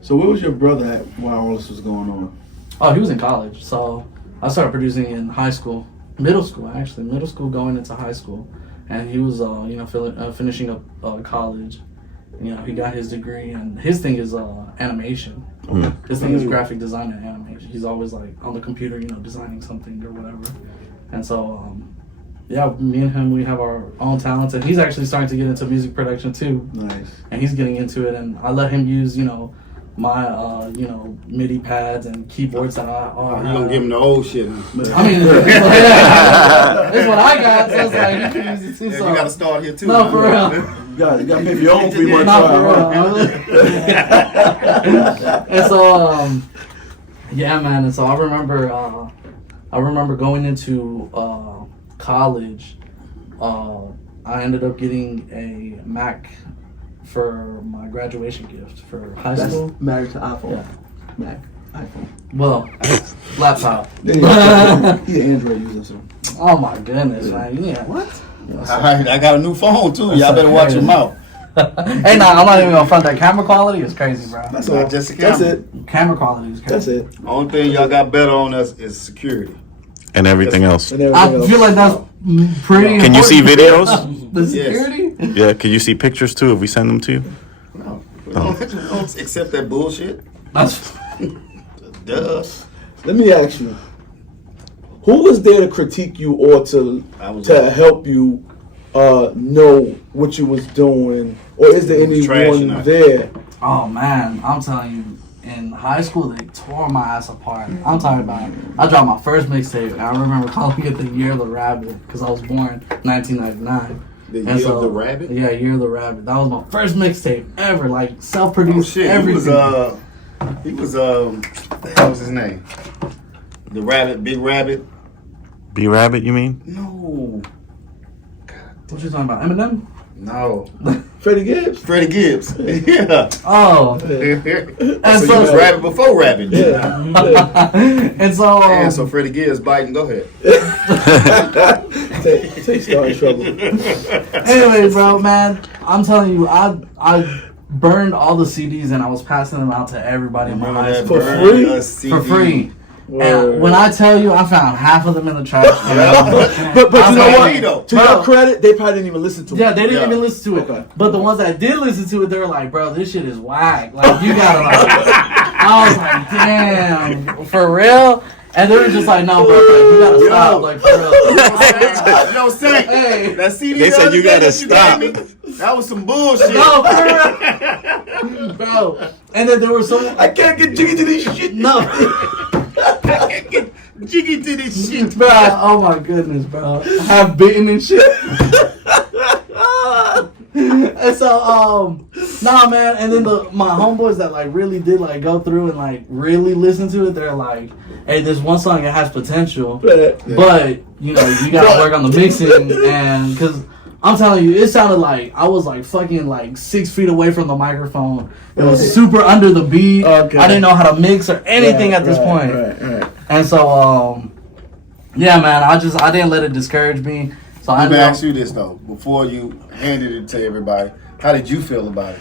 So where was your brother at while all this was going on? Oh, he was in college. So I started producing in high school, middle school going into high school, and he was, you know, finishing up college. You know, he got his degree, and his thing is animation. His thing is graphic design and animation. He's always like on the computer, you know, designing something or whatever. And so, yeah, me and him, we have our own talents, and he's actually starting to get into music production too. Nice. And he's getting into it, and I let him use, you know, my, you know, MIDI pads and keyboards that I You gonna give him the old shit? Huh? I mean, yeah, it's what I got, so it's like, you can use it too. Yeah, So. you gotta start here too. No, for real. You gotta pay for your own 3 months Not trial. for real. And so, yeah, man. And so I remember going into college. I ended up getting a Mac for my graduation gift for high school. Married to iPhone. Yeah. Mac. iPhone. Well, laptop. He's an Android user, so. Oh my goodness, man. Yeah. What? I got a new phone too. Y'all better watch your mouth. Hey, nah, I'm not even gonna front that. Camera quality is crazy, bro. That's Not all. just a That's camera. it. Camera quality is crazy. That's it. Only thing y'all got better on us is security. And everything else. And I everything else. feel like that's pretty. Can you see important. videos? The security? Yeah, can you see pictures too if we send them to you? No, we don't accept that bullshit. That's Duh. Let me ask you. Who was there to critique you or to help you know what you was doing? Or is there trashing anyone us. there? oh man, I'm telling you, in high school they tore my ass apart. I'm talking about. I dropped my first mixtape, and I remember calling it the Year of the Rabbit because I was born 1999. The And Year so- of the Rabbit? Yeah, Year of the Rabbit. That was my first mixtape ever, like Oh self-produced. shit, everything. he was what the hell was his name? The Rabbit, Big Rabbit? B Rabbit, you mean? No. What you talking about? Eminem? No. Freddie Gibbs? Freddie Gibbs. Yeah. Oh. So you was Rabbit before Rabbit. Yeah. And so, And so Freddie Gibbs biting, go ahead. Take Star in trouble. anyway, bro, man, I'm telling you, I burned all the CDs and I was passing them out to everybody in my high school For free? for free. Word. And when I tell you, I found half of them in the trash. But you know what? Though. To your credit, they probably didn't even listen to it. Yeah, they didn't Yeah. even listen to it. Okay. But the ones that did listen to it, they were like, bro, this shit is whack. Like, you gotta, like, I was like, damn, for real? And they were just like, no, bro, like, you gotta stop, like, for real. Yo, Saint, Hey. that CD They the said other you day gotta that you stop. gave me, that was some bullshit. No, for real. Bro. And then there were some, I can't get jiggy to this shit. no. Jiggy to this shit. Bro, oh my goodness, bro. I have bitten and shit. And so, nah, man. And then my homeboys that like really did like go through and like really listen to it, they're like, hey, there's one song that has potential, but you know, you gotta work on the mixing, and because I'm telling you, it sounded like I was like fucking like 6 feet away from the microphone. It was super under the beat. Okay. I didn't know how to mix or anything at this point. Right. And so, yeah, man, I didn't let it discourage me. So I Let me ended up, ask you this though, before you handed it to everybody, how did you feel about it?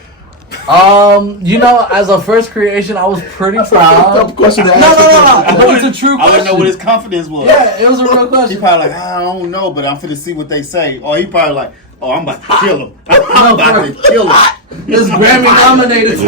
you know, as a first creation, I was pretty proud. Question to No, ask. but it's a true I wouldn't know what his question. confidence was. Yeah, it was a real He question. probably like, I don't know, but I'm finna see what they say. Or he probably like, oh, I'm about to kill him. I'm about to kill him. It's Grammy nominated.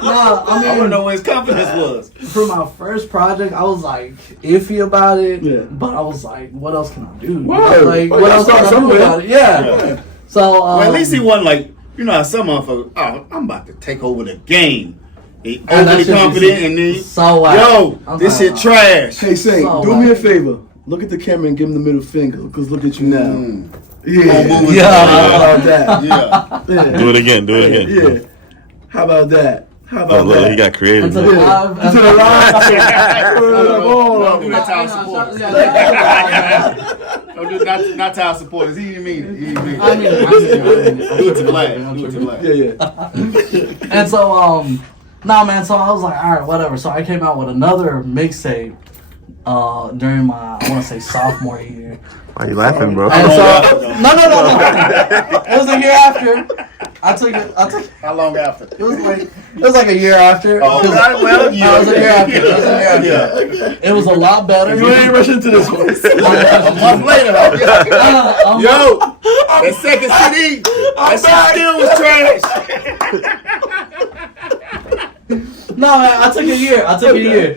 Nah, I I want to mean, know what his confidence was. for my first project, I was like iffy about it. Yeah. But I was like, what else can I do? Word. Like, Well, what you else can I start do somewhere. about it? Yeah. Yeah. So, Well, at least he wasn't like, you know how some motherfuckers, oh, I'm about to take over the game. He And that overly shit be confident and then, so whack. yo, I'm this shit talking trash. Hey, Saint, So do me a what? favor. Look at the camera and give him the middle finger, because look at you now. Mm. Yeah. Movers. Yeah. How about that? Yeah. Yeah. Do it again. Do it again. Yeah. How about that? How Oh, about look, that? he got creative. Into the man. live. To the line. Don't do that to our Yeah, supporters. yeah, Don't do not to our supporters. He didn't mean it. He didn't mean it. I mean, Do it to Vlad. Do it to Vlad. Yeah. And so, nah, man. So I was like, all right, whatever. So I came out with another mixtape during my, I want to say, sophomore year. Why are you laughing, bro? And so, no. It was a year after. I took it. How long after? It was like a year after. Oh, It was- right, well, it was a year after. It was a year after. Yeah. It was a lot better. You ain't rushing to this one. A month later, yo, that second CD, that shit still was trash. No, man, I took a year.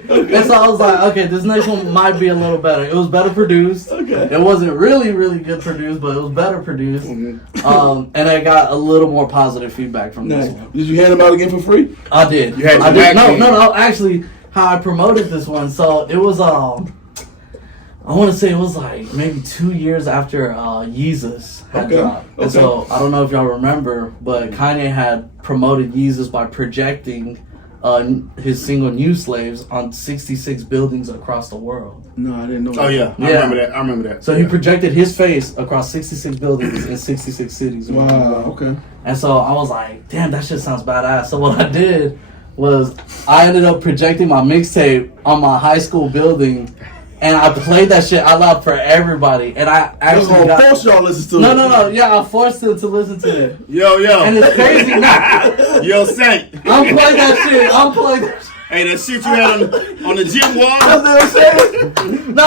And so I was like, okay, this next one might be a little better. It was better produced. Okay. It wasn't really, really good produced, but it was better produced. Mm-hmm. And I got a little more positive feedback from this Nice. one. Did you hand them out again for free? I did. You had I your did. back No. Actually, how I promoted this one, so it was I want to say it was like maybe 2 years after Yeezus had Okay. dropped. And so I don't know if y'all remember, but Kanye had promoted Yeezus by projecting his single "New Slaves" on 66 buildings across the world. No, I didn't know. Oh yeah, I remember that. So he projected his face across 66 buildings in 66 cities. Wow. Okay. And so I was like, damn, that shit sounds badass. So what I did was I ended up projecting my mixtape on my high school building, and I played that shit out loud for everybody. And I I was actually gonna force y'all to listen to it. No. Yeah, I forced them to listen to it. Yo, And it's crazy now. yo, Saint. I'm playing that shit. Hey, that shit you had on the gym wall. That's what I'm saying. No.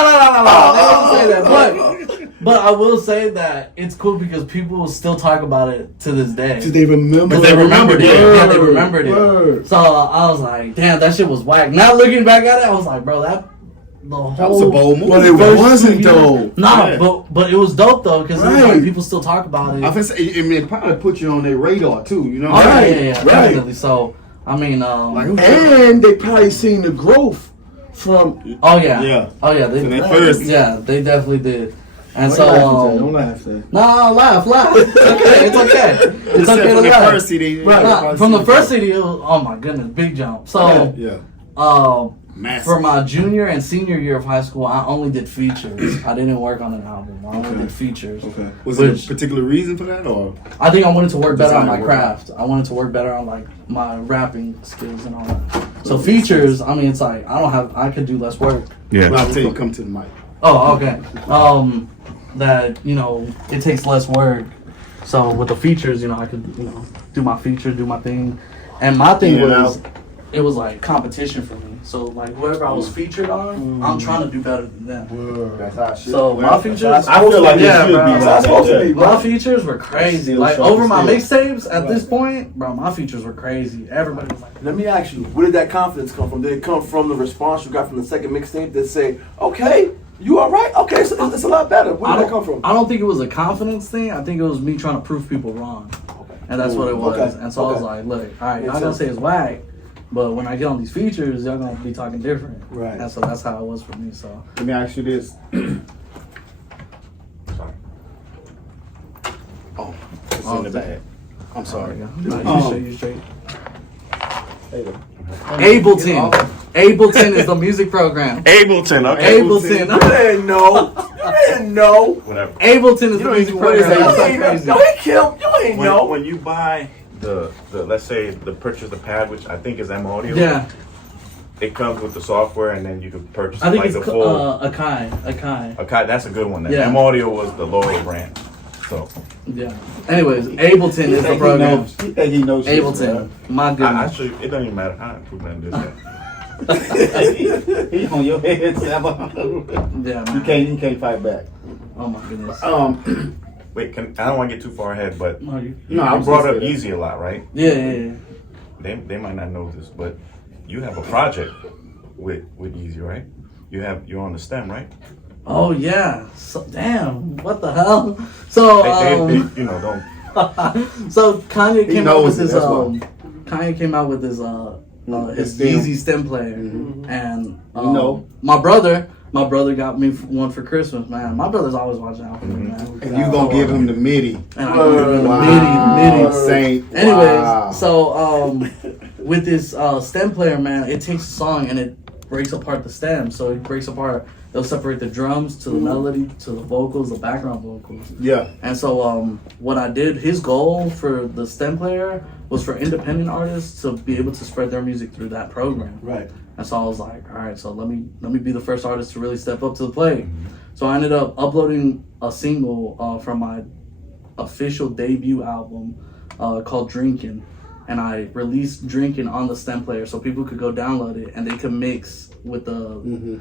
They didn't say that. But I will say that it's cool because people still talk about it to this day. Did they remember? Because they remembered it. Yeah, they Word, remembered it. word. So I was like, damn, that shit was whack. Now looking back at it, I was like, bro, that was a bold move. But it first wasn't 2 years- though. Nah, Yeah. but it was dope though because Right. like, people still talk about it. I say, I mean, it probably put you on their radar too. You know? Oh, What I yeah, mean? yeah, Right. definitely. So I mean, Like, who- And they probably seen the growth from. oh yeah, Yeah. oh yeah, they So that first- yeah, they definitely did. And Don't so laugh, Jay. no, laugh. It's okay. It's okay Except to for the laugh. first CD. Nah, from the first CD, it was, oh my goodness, big jump. So Yeah. Massive. for my junior and senior year of high school, I only did features. I didn't work on an album. I only did features. Okay. Was there a Which- particular reason for that, or? I think I wanted to work better on my Design work. craft. I wanted to work better on like my rapping skills and all that. So features, I mean, it's like I could do less work. Yeah. Well, I'll tell you, come to the mic. Oh, okay. That it takes less work. So with the features, I could do my features, do my thing, and my thing was it was like competition for me. So like whoever I was featured on, I'm trying to do better than them. That's how it should. So my features, I feel like yeah, it should bro. be. That's how it's supposed to be, bro. My features were crazy. Still Like sharp over my still. mixtapes at this point, bro, my features were crazy. Everybody was like, Let me ask you, where did that confidence come from? Did it come from the response you got from the second mixtape that say, okay, you all right? Okay, so it's a lot better. Where did that come from? I don't think it was a confidence thing. I think it was me trying to prove people wrong. And that's what it was. Okay. And so I was Okay. like, look, all right, Makes y'all gonna sense. say it's whack, but when I get on these features, y'all gonna be talking different. Right. And so that's how it was for me. So Let me ask you this. Oh, it's in the bag. I'm sorry. you straight. Ableton. Ableton is the music program. Ableton, okay. Ableton. You didn't know. You didn't know. Whatever. Ableton is the don't music even- what is program. that? That's You so ain't crazy. know. He killed. You ain't know. When you buy the let's say the purchase the pad, which I think is M Audio. Yeah, It comes with the software, and then you can purchase I think like it's the full. Akai. Okay, that's a good one. Then Yeah. M Audio was the lower brand. So Yeah. Anyways, Ableton is the program. He think he knows shit, Ableton. My I goodness. actually, it doesn't even matter how improvement is that. bro. He on your head, Saba. Yeah, man. You can't fight back. Oh my goodness. Wait, I don't want to get too far ahead, but No, you. No, I you was brought gonna up say that. Easy a lot, right? Yeah. They might not know this, but you have a project with Easy, right? You're on the stem, right? Oh yeah. So damn. What the hell? So They don't. so Kanye He came out with knows it, his that's why. Kanye came out with his his stem. Yeezy stem player, and know. my brother got me one for Christmas. Man, my brother's always watching out for me, man. And you gonna give him the MIDI. And I give him the Wow. MIDI. Saint. Anyways, Wow. so with this stem player, man, it takes a song and breaks apart the stem. So it breaks apart. It'll separate the drums to the melody, to the vocals, the background vocals. Yeah. And so what I did, his goal for the stem player was for independent artists to be able to spread their music through that program. Right. And so I was like, all right, so let me be the first artist to really step up to the plate. So I ended up uploading a single from my official debut album called Drinkin'. And I released Drinkin' on the stem player so people could go download it and they could mix with the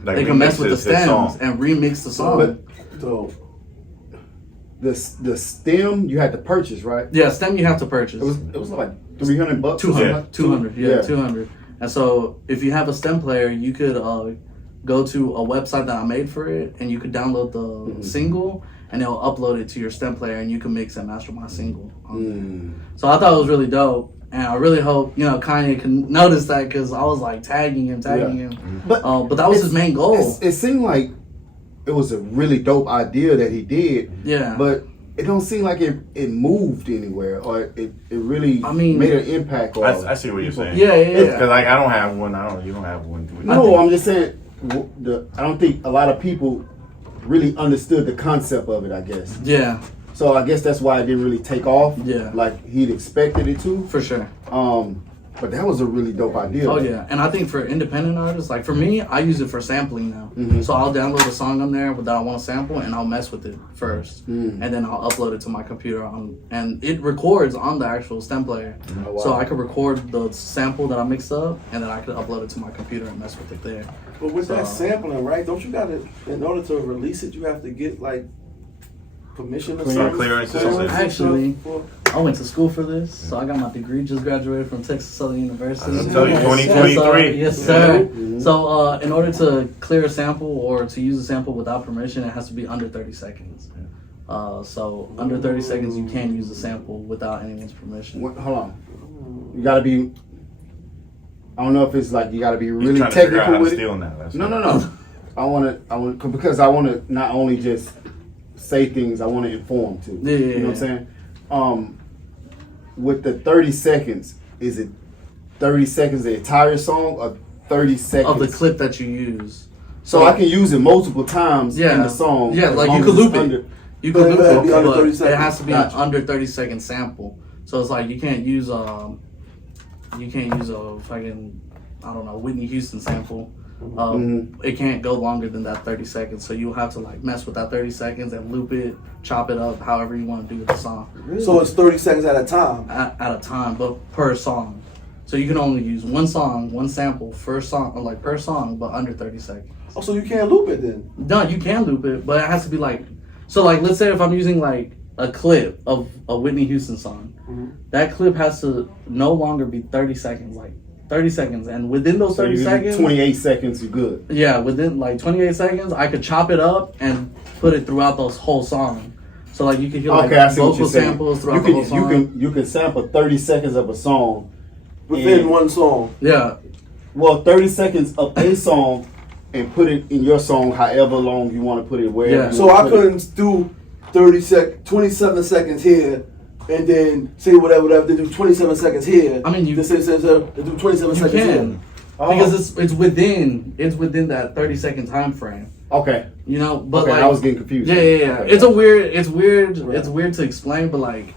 Like they can mess remix with the his stems song. and remix the song. But So the stem you had to purchase, right? Yeah, stem you have to purchase. It was like $300. 200, 200, yeah, Yeah. 200. And so if you have a stem player, you could go to a website that I made for it, and you could download the single, and they'll upload it to your stem player, and you can mix and master my single on there. So I thought it was really dope, and I really hope Kanye can notice that because I was like tagging him. But But that was his main goal. It seemed like it was a really dope idea that he did. Yeah. But it don't seem like it moved anywhere, or it really made an impact. I see what you're saying. Yeah. Because like I don't have one. You don't have one. No, I'm just saying. I don't think a lot of people really understood the concept of it. I guess. Yeah, So I guess that's why it didn't really take off. Yeah. Like he'd expected it to. for sure. But that was a really dope idea. Oh yeah, and I think for independent artists, like for me, I use it for sampling now. So I'll download a song on there that I want to sample, and I'll mess with it first, and then I'll upload it to my computer and it records on the actual stem player. Oh, wow. So I could record the sample that I mixed up, and then I could upload it to my computer and mess with it there. But with that So- sampling, right? Don't you gotta, in order to release it, you have to get like permission or Clearance. something? Clearances Clearance and- and Actually, stuff for- I went to school for this, so I got my degree. Just graduated from Texas Southern University. I'm telling you, Yes, 2023. Yes, sir. So, in order to clear a sample or to use a sample without permission, it has to be under 30 seconds. So, under 30 seconds, you can use a sample without anyone's permission. Hold on. You gotta be. I don't know if it's like you gotta be He's really trying to figure out technical how to with it. steal now. That's No, what- no, no. I want to because I want to not only just say things. I want to inform too. Yeah, You know what I'm saying? With the 30 seconds, is it 30 seconds the entire song or 30 seconds Of the clip that you use. So I can use it multiple times Yeah. in the song. Yeah, as like long you as could it's loop it. under- You But can it loop has to it, be under but 30 it seconds. has to be Gotcha. an under 30 second sample. So it's like you can't use a fucking, I don't know, Whitney Houston sample. It can't go longer than that 30 seconds. So you'll have to like mess with that 30 seconds and loop it, chop it up, however you want to do with the song So it's 30 seconds at a time. at a time, but per song. So you can only use one song, one sample per song, but under 30 seconds. Oh, so you can't loop it then? No, you can loop it, but it has to be like, so like let's say if I'm using like a clip of a Whitney Houston song, that clip has to no longer be 30 seconds, like 30 seconds, and within those So 30 you seconds, 28 seconds, you're good. yeah, within like 28 seconds, I could chop it up and put it throughout those whole song. So like you could hear like Okay, I see what vocal you're saying. samples throughout the whole song. You can sample 30 seconds of a song. Within And- one song. Yeah, Well, 30 seconds of a song and put it in your song however long you want to put it wherever. Yeah. you So wanna I put it. couldn't do 27 seconds here, and then say whatever, then do 27 seconds here. I mean, you- then do 27 you seconds can here. Oh. because it's within that 30 second time frame. Okay. You know, but Okay, like I was getting confused. Yeah. Okay. It's weird Right. to explain, but like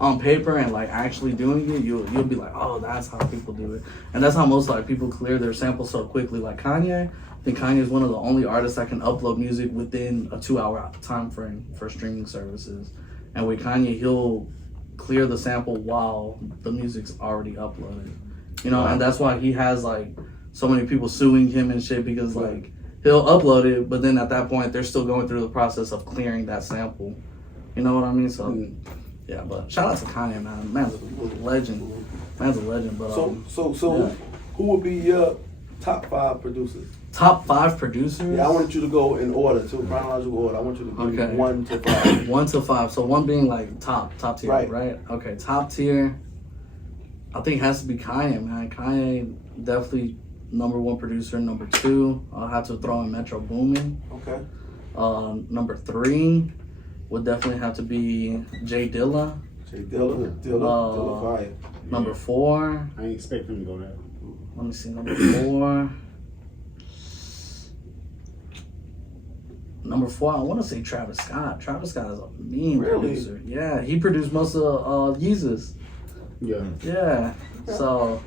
on paper and like actually doing it, you'll be like, oh, that's how people do it, and that's how most like people clear their samples so quickly. Like Kanye, I think Kanye is one of the only artists that can upload music within a 2-hour time frame for streaming services, and with Kanye, he'll clear the sample while the music's already uploaded. You know, and that's why he has like so many people suing him and shit because like he'll upload it, but then at that point they're still going through the process of clearing that sample. You know what I mean? So yeah, but shout out to Kanye, man. Man's a legend. Man's a legend. But So yeah. who would be your top 5 producers? top 5 producers. Yeah, I want you to go in order, to chronological order. I want you to give me Okay. 1 to 5. 1 to 5. So 1 being like top tier, Right. right? Okay, top tier. I think it has to be Kanye, man. Kanye definitely number 1 producer. Number 2, I'll have to throw in Metro Boomin. Okay. Number 3 would definitely have to be Jay Dilla. Jay Dilla fire. Number 4, I ain't expect him to go there. let me see. Number 4, Number 4, I want to say Travis Scott. Travis Scott is a mean Really? producer. Yeah, he produced most of Yeezus. Yeah. Yeah. So,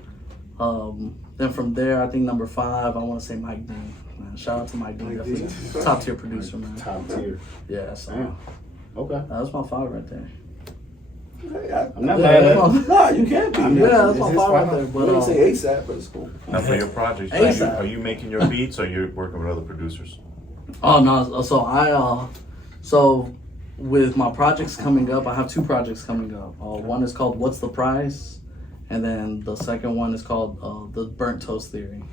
then from there, I think number 5, I want to say Mike D. Man, shout out to Mike D. Mike Definitely D. top tier producer, man. Top tier. Yeah. So Damn. Okay. that's my 5 right there. I'm not Yeah, mad that's at my- it. Nah, you can't be. Yeah, that's my It's his 5 right fault. there. I But didn't say ASAP, but it's cool. Now for your projects, ASAP. are you making your beats or you're working with other producers? oh no, so with my projects coming up, I have 2 projects coming up. One is called What's the Price, and then the second one is called The Burnt Toast Theory.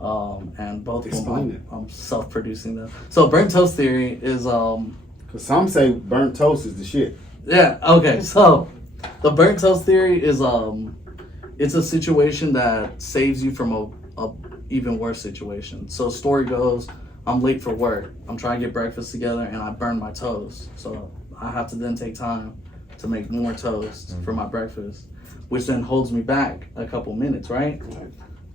And both of Explain them I'm self-producing them. So Burnt Toast Theory is Cause some say burnt toast is the shit. yeah, okay. So the Burnt Toast Theory is it's a situation that saves you from a even worse situation. So story goes, I'm late for work. I'm trying to get breakfast together and I burn my toast. So I have to then take time to make more toast for my breakfast, which then holds me back a couple minutes, right?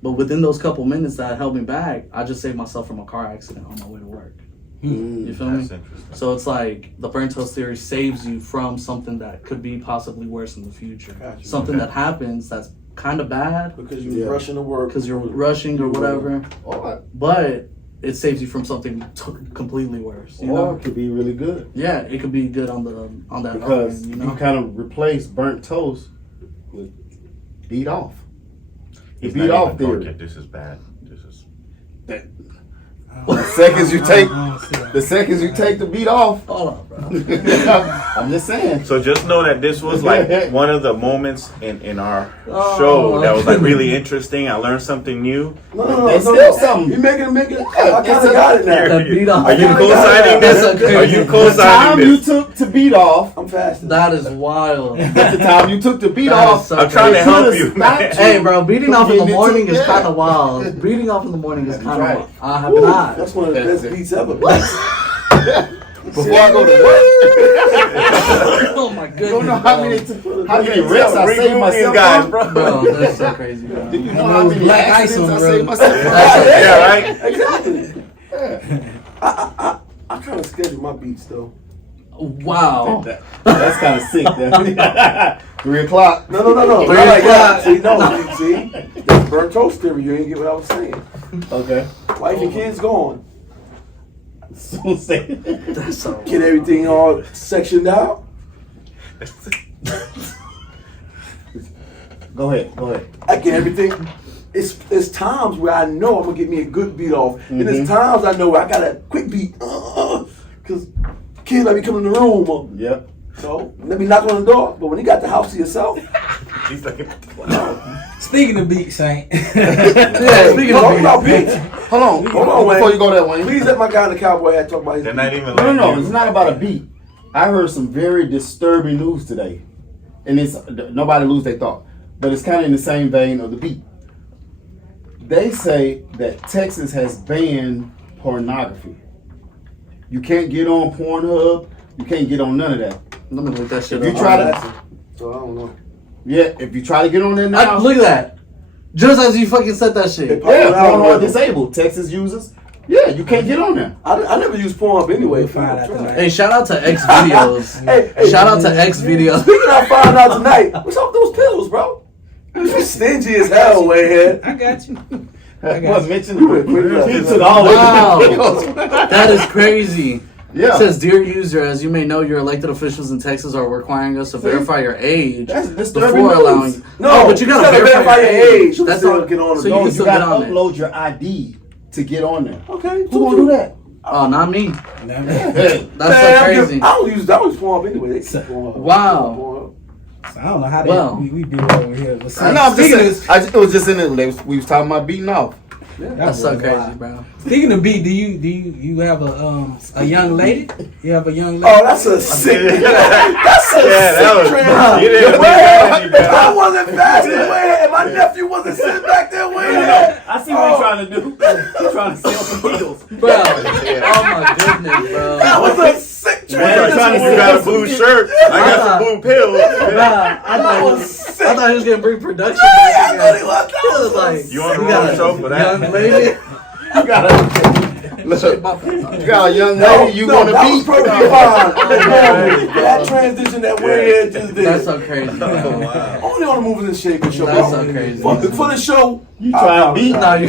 But within those couple minutes that held me back, I just saved myself from a car accident on my way to work. You feel me? That's interesting. So it's like the burnt toast theory saves you from something that could be possibly worse in the future. Gotcha. Something that happens that's kind of bad Because you're Yeah. rushing to work. because you're rushing or whatever, Or but it saves you from something completely worse. You know? it could be really good. Yeah, it could be good on that Because other end, you kind of replace burnt toast with beat off. The He's beat not off even dark theory. yet. This is bad. This is. The seconds you take, I don't see that. the seconds you take the beat off. Hold on, bro. I'm just saying. So just know that this was like one of the moments in our Oh, show that was like really interesting. I learned something new. No, There's still something. You make it. I kind of got it now. That beat off. Are you got it. co-signing That's this? okay. Are you The time co-signing you this? took to beat off, I'm fasting. That is wild. the time you took to beat That off. is so I'm trying to crazy. help could've you, stopped man. you. Hey, bro, beating off in the Getting morning into- is yeah. kind of wild. Beating off in the morning is kind of right. wild. I have Woo, not. That's one of the best beats ever. Before I go to work, Oh my you goodness. don't know how many bro. reps I saved myself guys, from. Bro, that's so crazy, bro. Do you know how many Black ice accidents on I the road. saved myself from? Yeah, right. Exactly. I kind of schedule my beats though. Wow. That's kind of sick. Though. 3 o'clock. No. Three Not like o'clock. that. See, that's burnt toast theory. You ain't get what I was saying. Okay. Wife and kids gone. So say. That's so Get everything all sectioned out. Go ahead. I get everything. It's times where I know I'm gonna get me a good beat off, and it's times I know where I got a quick beat. Cause kids let me come in the room. Yep. So let me knock on the door. But when you got the house to yourself, He's like, Speaking of beats, Saint. Yeah, speaking talk of about beats. Hold on. on, Before Wayne. you go there, Wayne. Please let my guy in the cowboy hat talk about his they're beat. not even. No, letting it's you- not about a beat. I heard some very disturbing news today, and it's nobody lose their thought, but it's kind of in the same vein of the beat. They say that Texas has banned pornography. You can't get on Pornhub. You can't get on none of that. Let me look that shit If you up. try to, So I don't know. yeah, if you try to get on there now, Look at that. Just as you fucking said that shit. yeah, Pornhub disabled. Texas users, yeah, you can't get on there. I never use Pornhub anyway. We'll find out tonight. Hey, shout out to X videos. Hey, Shout out to X videos. Speaking of find out tonight, what's up with those pills, bro? You stingy as hell, Waynehead. I got you. Wasn't mentioned. You went quick left. He took all Wow. of That is crazy. Yeah. It says, "Dear user, as you may know, your elected officials in Texas are requiring us to verify your age That's disturbing before news. allowing." No, but you gotta verify your age. You That's still all. get on So the you No, can you still get gotta on it. upload your ID to get on there. Okay, Who gonna do that? Oh, not me. Hey, That's so crazy. I don't use Pornhub anyway. They keep Pornhub. Wow. So I don't know how Well. we do it over here. But no, Saint, I'm speaking just saying, it was just in it. We was talking about beating off. That's so crazy, bro. Speaking of beat, do you have a young lady? You have a young lady? Oh, that's a sick. That's a that was. sick trend. You didn't make that any better. I wasn't fasting way, and my nephew wasn't sitting back there waiting. I see what you're trying to do. You're trying to sell some pills. Bro, oh my goodness, bro. That was a sick You trend. got a blue shirt. I got some blue pills. Nah, I thought he was gonna bring production back I thought he again. was. It was like, You on the got wrong a show for that? young lady. You gotta. You got a young lady you want to that was beat? perfectly fine. That transition that Waynehead just did. That's so crazy. Wow. Only on the Movers and Shakers show. That's so crazy. For the show, You try to beat? No, you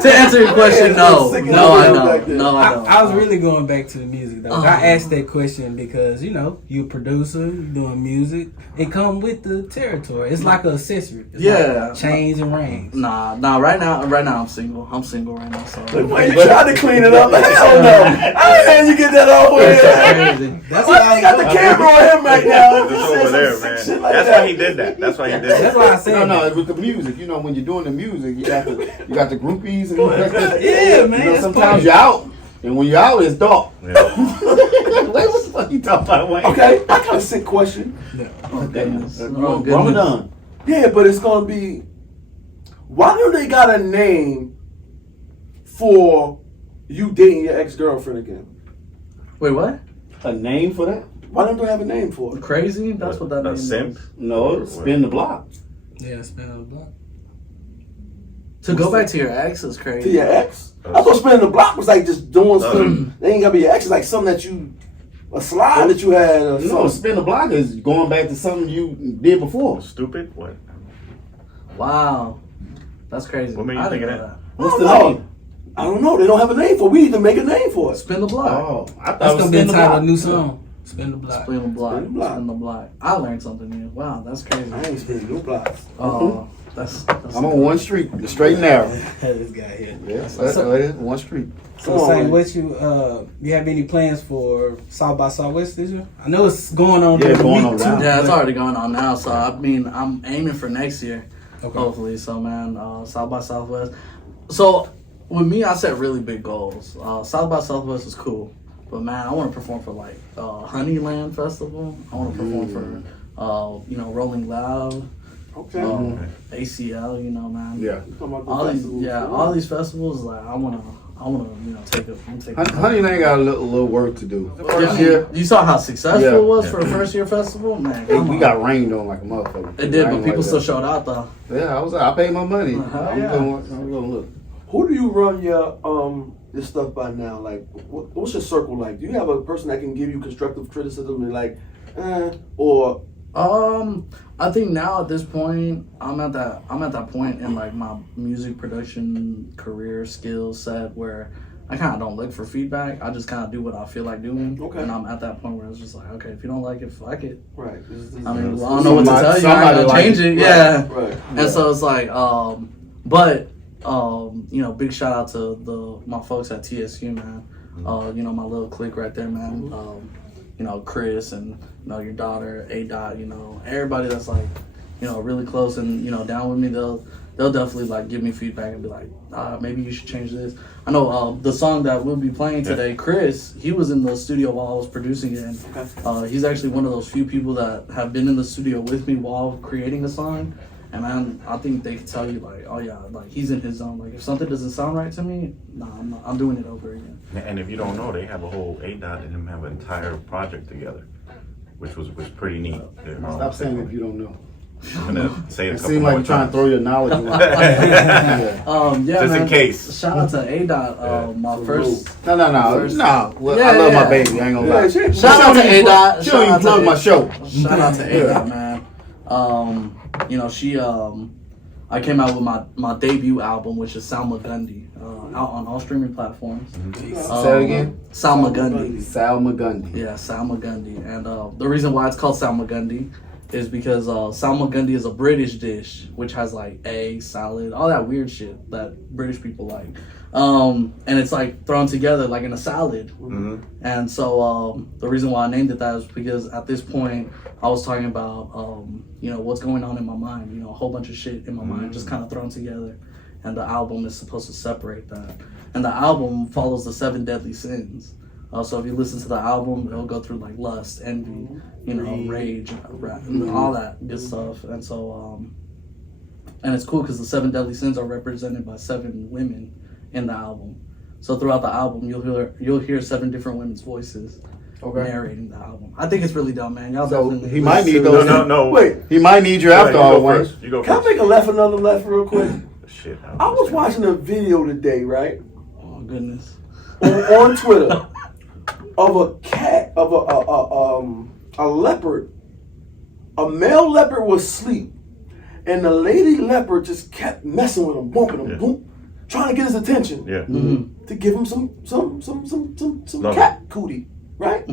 to answer your question, no. No, I don't. No, I don't. I was really going back to the music though. I asked that question because you're a producer, you're doing music. It come with the territory. It's like an accessory. It's like chains and rings. Nah. Right now, I'm single. I'm single right now. So. Wait, you tried to clean it up. Hell no. I didn't you get that all That's way. crazy. That's Why you got the camera on him right now? It's over there, man. Like That's why he did that. That's why he did That's that. why I said No, with the music, when you're doing the music, you got the groupies and Yeah, man, it's sometimes funny. you're out, and when you're out, it's dark. Yeah. Wait, what the fuck you talking about, Wayne? Okay, I got a sick question. Oh, goodness. Ramadan. Yeah, but it's gonna be. Why do they got a name for you dating your ex-girlfriend again? Wait, what? A name for that? Why don't they have a name for it? Crazy? That's what that A means. simp? No, spin the block. Yeah, spin on the block. To go back to your ex is crazy. To your ex? I thought spinning the block was like just doing something. They ain't gotta be your ex. It's like something that you, a slide that you had. Or No, something. spin the block is going back to something you did before. Stupid? What? Wow. That's crazy. What made you I think didn't of know that? What's I the don't know. name? I don't know. They don't have a name for it. We need to make a name for it. Spin the block. Oh, I thought That's it was gonna be spin the the title of block. a new song. Spin the block. Spin the block. Spin the block. Spin the block. I learned something new. Wow, that's crazy. I ain't spinning no blocks. Oh, that's I'm on one street, the straight and narrow. This guy here. Yeah, that's it. One street. So, Come on, Saint, man. what you have any plans for South by Southwest this year? I know it's going on. Yeah, during the going week, on too, now. Yeah, it's but- already going on now. So I mean, I'm aiming for next year, Okay. hopefully. So man, South by Southwest. So with me, I set really big goals. South by Southwest is cool, but man, I want to perform for like Honeyland Festival. I want to perform for Rolling Loud, Okay. ACL. Man. Yeah. You talking about the All these, festivals, all these festivals. Like I wanna, take it. Honeyland got a little work to do. Yeah, First year, you saw how successful Yeah. it was for a first year festival, man. we got rained on like a motherfucker. It did, but Rained people like still that. showed out though. Yeah, I paid my money. Uh-huh, I'm yeah. gonna look. Who do you run your stuff by now? Like, what's your circle like? Do you have a person that can give you constructive criticism and like, or I think now at this point, I'm at that point in like my music production career skill set where I kind of don't look for feedback. I just kind of do what I feel like doing. Okay. And I'm at that point where it's just like, okay, if you don't like it, fuck it. right? I mean, well, I don't know what to tell you. I ain't gonna change it. Yeah. Right. And so it's like, big shout out to my folks at TSU, man. My little clique right there, man. Chris and your daughter, A. Everybody that's like, really close and down with me. They'll definitely like give me feedback and be like, maybe you should change this. I know the song that we'll be playing today, Chris, he was in the studio while I was producing it. And, he's actually one of those few people that have been in the studio with me while creating the song. And man, I think they can tell you like, oh yeah, like he's in his zone. Like if something doesn't sound right to me, I'm doing it over again. And if you don't know, they have a whole A-Dot and them have an entire project together, which was pretty neat. Stop saying if you don't know. I'm gonna say it a It couple seems more like you're trying to times. throw your knowledge around. Yeah. Just in case. Shout out to A. My first. No. Well, Yeah, I love yeah. my baby. I ain't gonna lie. Shout out to A. She don't even plug my show. Shout out to A. Man. I came out with my debut album, which is Sal Magundy, out on all streaming platforms. Say it again. Sal Magundy. Sal Magundy. Yeah, Sal Magundy. And the reason why it's called Sal Magundy is because Sal Magundy is a British dish, which has like eggs, salad, all that weird shit that British people like. And it's like thrown together like in a salad. Mm-hmm. And so the reason why I named it that is because at this point I was talking about, what's going on in my mind, a whole bunch of shit in my mind just kind of thrown together. And the album is supposed to separate that. And the album follows the 7 deadly sins. So if you listen to the album, it'll go through like lust, envy, rage, and all that good stuff. And so, and it's cool because the 7 deadly sins are represented by 7 women in the album. So throughout the album, you'll hear 7 different women's voices narrating the album. I think it's really dope, man. Y'all So definitely he might need those. No. Wait, He might need you Go ahead, after you all, go Wayne. first. You go can I first. make another left real quick? Shit. I was watching a video today, right? Oh goodness. on Twitter of a cat, of a leopard. A male leopard was asleep, and the lady leopard just kept messing with him, bumping him, boom, trying to get his attention. To give him some cat cootie, right?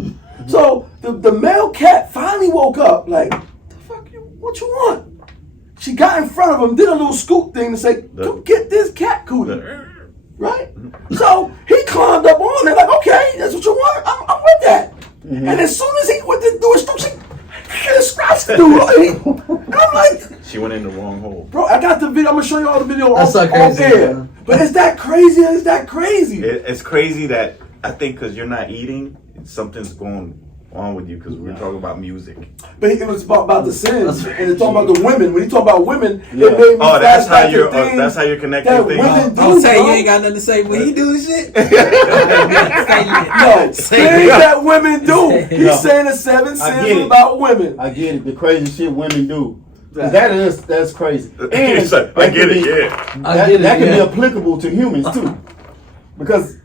So the male cat finally woke up, like, the fuck you? What you want? She got in front of him, did a little scoop thing to say, "Come get this cat cootie," right? So he climbed up on it, like, okay, that's what you want. I'm with that. And as soon as he went to do his stroke, she scratched the dude. And I'm like, she went in the wrong hole. Bro, I got the video. I'm gonna show you all the video That's off crazy, air. man. But is that crazy? Is that crazy? It's crazy that I think because you're not eating, something's going on with you because we're talking about music. But it was about the sins, and it's talking about the women. When he talk about women, it made me that's how flashback you're. to things That's how you're connecting that things. women do. I'm saying bro. you ain't got nothing to say when he doing shit. No, things that women do. He's saying the 7 sins about women. I get it. The crazy shit women do. That's crazy. And He's like, I get it. Yeah. That can be applicable to humans too, because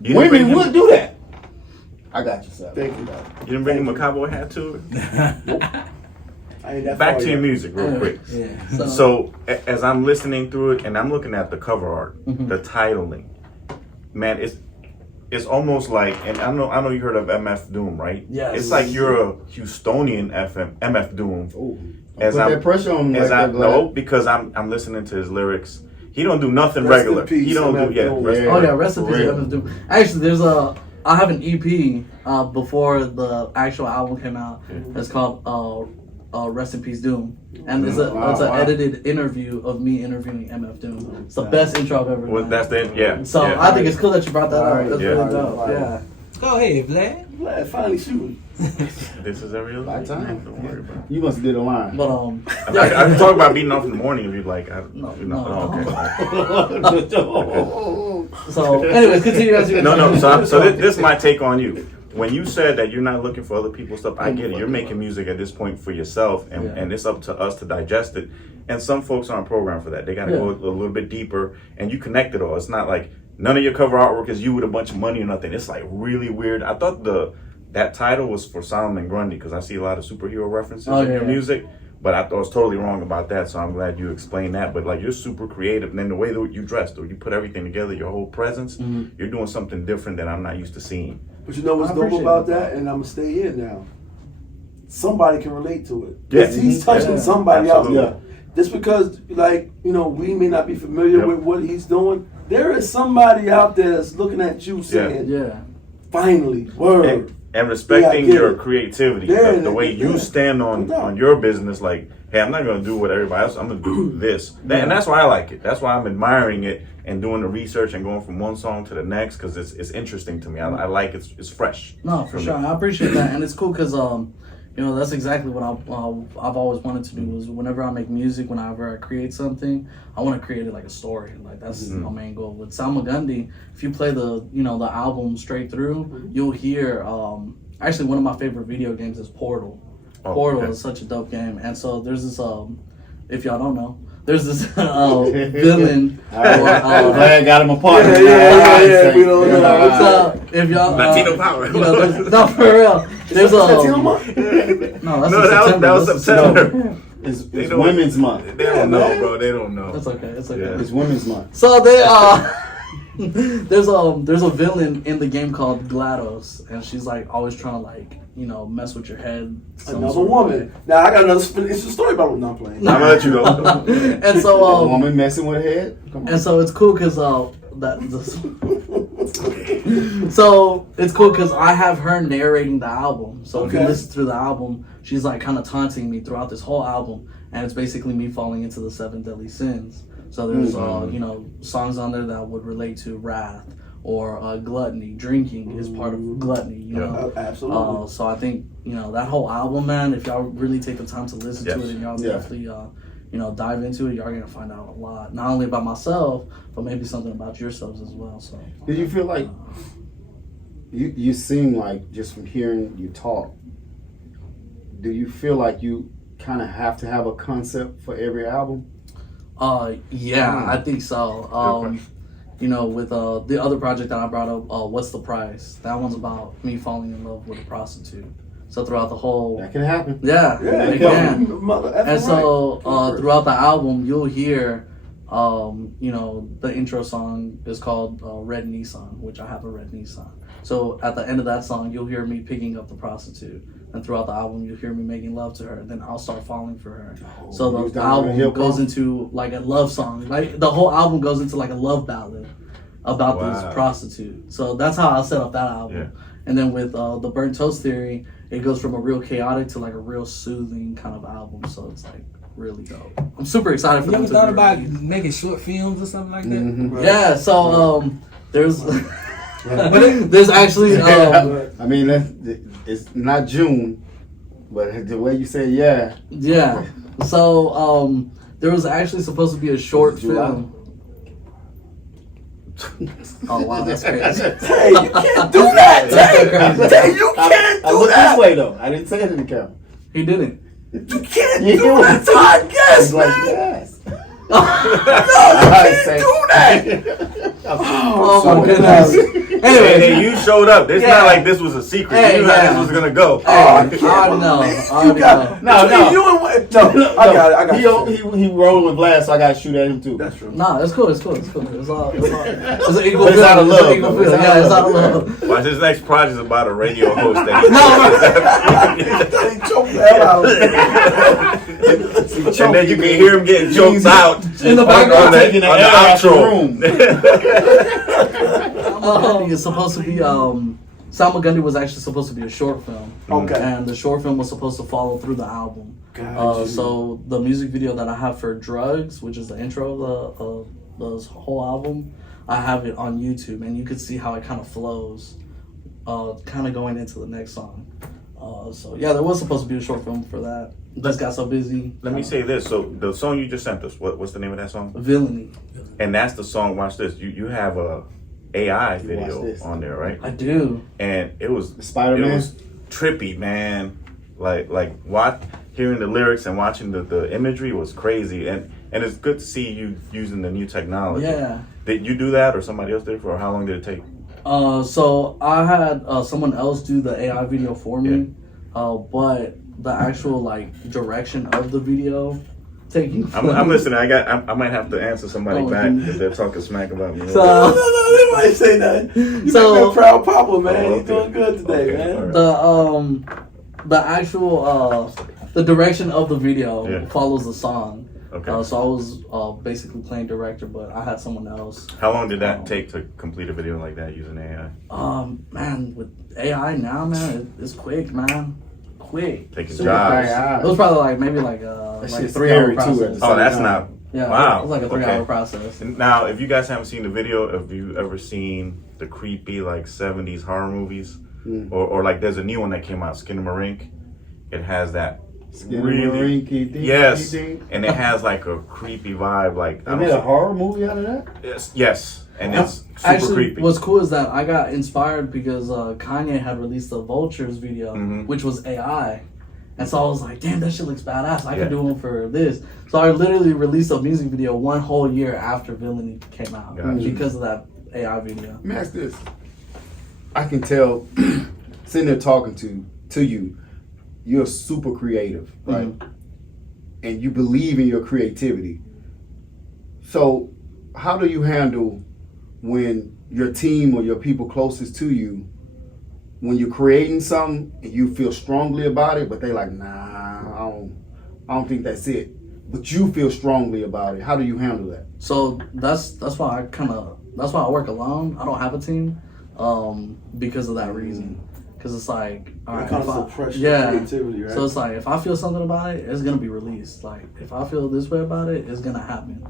You didn't bring women him- would do that. I got you, sir. Thank you, dog. You didn't bring him a cowboy hat to it. I ain't that Back far to your yet. music, real quick. Yeah. So as I'm listening through it, and I'm looking at the cover art, the titling, man, it's almost like, and I know you heard of MF Doom, right? Yes. It's like you're a Houstonian MF Doom. Ooh. As Put I'm- that pressure on him. As like I that, know, Glad. because I'm listening to his lyrics. He don't do nothing Rest in regular. peace, He don't MF do Doom. rest in Yeah. Oh peace. yeah, rest in peace. real. MF Doom. Actually, I have an EP before the actual album came out. It's called Rest in Peace Doom, and it's an edited interview of me interviewing MF Doom. It's the best intro I've ever Well, done. that's the yeah. So yeah. I think it's cool that you brought that up. That's Yeah. really dope. Yeah. Go ahead, Vlad. Vlad finally shooting. This is every other By week. time. Don't worry about it. You must have did a line. But I can talk about beating off in the morning if you'd like. No. So anyways, continue as you. No. So this is my take on you. When you said that you're not looking for other people's stuff, I get it. You're making music at this point for yourself, and it's up to us to digest it. And some folks aren't programmed for that. They got to go a little bit deeper, and you connect it all. It's not like none of your cover artwork is you with a bunch of money or nothing. It's like really weird. I thought that title was for Solomon Grundy because I see a lot of superhero references in your music. But I was totally wrong about that, so I'm glad you explained that. But like, you're super creative, and then the way that you dressed, or you put everything together, your whole presence, you're doing something different that I'm not used to seeing. But you know what's I dope appreciate about it. that, and I'm gonna stay here now. Somebody can relate to it. Yeah. He's touching somebody Absolutely. else. Just because, like, we may not be familiar with what he's doing. There is somebody out there that's looking at you saying, Yeah. finally, word. And respecting Yeah, I get your it. creativity, Yeah, the way you stand on your business, like, hey, I'm not gonna do what everybody else. I'm gonna do this, and that's why I like it. That's why I'm admiring it and doing the research and going from one song to the next because it's interesting to me. I like it's fresh. No, for sure. I appreciate that, and it's cool because that's exactly what I've always wanted to do. Is whenever I make music, whenever I create something, I want to create it like a story. Like that's my main goal. With Salma Gundy, if you play the album straight through, you'll hear. Actually, one of my favorite video games is Portal. Portal is such a dope game, and so there's this. If y'all don't know, there's this villain. Glad got him a partner. Yeah. We don't know. So if y'all Latino power. no, for real. There's Latino a month? That was September. It's Women's Month. They don't know, bro. They don't know. That's okay. It's okay. Yeah. It's Women's Month. So they there's a villain in the game called GLaDOS, and she's like always trying to like mess with your head. Another woman. Now I got another. It's a story about what I'm playing. I'm gonna let you go. And so A woman messing with her head. Come on. and so it's cool because so it's cool because I have her narrating the album. So if you listen through the album, she's like kind of taunting me throughout this whole album, and it's basically me falling into the 7 deadly sins. So there's songs on there that would relate to wrath or gluttony. Drinking is part of gluttony, you know. Absolutely. So I think that whole album, man. If y'all really take the time to listen to it, and y'all definitely dive into it, y'all are gonna find out a lot, not only about myself, but maybe something about yourselves as well. So Did you feel like you seem like, just from hearing you talk, do you feel like you kind of have to have a concept for every album? yeah, I think so. you know, with the other project that I brought up, What's the Price? That one's about me falling in love with a prostitute. So throughout the whole... That can happen. Yeah, it can. And so throughout the album, you'll hear, you know, the intro song is called Red Nissan, which I have a red Nissan. So at the end of that song, you'll hear me picking up the prostitute. And throughout the album, you'll hear me making love to her. And then I'll start falling for her. So the album goes into like a love song. Like the whole album goes into like a love ballad about this prostitute. So that's how I set up that album. Yeah. And then with the Burnt Toast Theory, it goes from a real chaotic to like a real soothing kind of album. So it's like really dope. I'm super excited for You them ever to thought be about released. making short films or something like that? Mm-hmm. Yeah, so there's there's actually I mean, it's not June, but the way you say yeah. yeah. So there was actually supposed to be a short film. Oh wow, that's crazy. Hey, you can't do that. Hey, you can't I do look that. this way though. I didn't say it in the camera. He didn't. You can't You do do that it. to our guests, It's like man. yes. No, you can't do that. Oh my goodness. Hey, Anyway, you showed up. It's Yeah. not like this was a secret. Hey, you knew how yeah. this was gonna go. I already know. I already know. No. You and what? No, I got it. He rolled with Vlad, so I got to shoot at him too. That's true. Nah, it's cool. It's cool. It's cool. It's an equal But it's feel. out of love, It's an equal though. feel. It's Yeah, it's out of love. Watch, this next project is about a radio host. That He choked the hell out of me. and then you can hear him getting choked out In the on background. Taking the the air out the outro. It's supposed to be Salma Gundy was actually supposed to be a short film. Okay. And the short film was supposed to follow through the album. Gotcha. So the music video that I have for Drugs, which is the intro of the whole album, I have it on YouTube, and you can see how it kind of flows, kind of going into the next song. So yeah, there was supposed to be a short film for that. Just got so busy. Let me say this. So the song you just sent us, what's the name of that song? Villainy. And that's the song. Watch this. You have a AI Watch video this. on there, right? I do. And it was Spider-Man? It was trippy, man. Like hearing the lyrics and watching the imagery was crazy. And it's good to see you using the new technology. Yeah. Did you do that, or somebody else did it, or how long did it take? So I had someone else do the AI video for me, but the actual like direction of the video taking. I'm listening. I might have to answer somebody Oh, back dude. because they're talking smack about me. So They might say that. You So- make me a proud papa, man. Oh, He's doing good today, Okay, man. all right. the actual the direction of the video Yeah. follows the song. Okay. So I was basically playing director, but I had someone else. How long did that take to complete a video like that using AI? Man, with AI now, man, it's quick, man. Quick. Taking Super jobs. quick. It was probably like maybe like shit's 3 hour scary, too, at process. the Oh, that's time. not. Yeah, Wow. it was like a 3 Okay. hour process. And now, if you guys haven't seen the video, have you ever seen the creepy like 70s horror movies? Or like there's a new one that came out, Skinamarink. It has that yes, and it has like a creepy vibe. Like They made a horror movie out of that? yes, and it's super Actually, creepy. what's cool is that I got inspired because Kanye had released the Vultures video, Mhm. which was AI. And so I was like, damn, that shit looks badass. I Yeah. could do one for this. So I literally released a music video 1 whole year after Villainy came out Gotcha. because of that AI video. Let me ask this. I can tell, sitting there talking to you, you're super creative, right? And you believe in your creativity. So how do you handle when your team or your people closest to you, when you're creating something and you feel strongly about it, but they like, nah, I don't think that's it. But you feel strongly about it. How do you handle that? So that's why I work alone. I don't have a team because of that reason. Because it's like, all right, It kind if of I- suppress yeah. your creativity, right? So it's like, if I feel something about it, it's gonna be released. Like, if I feel this way about it, it's gonna happen.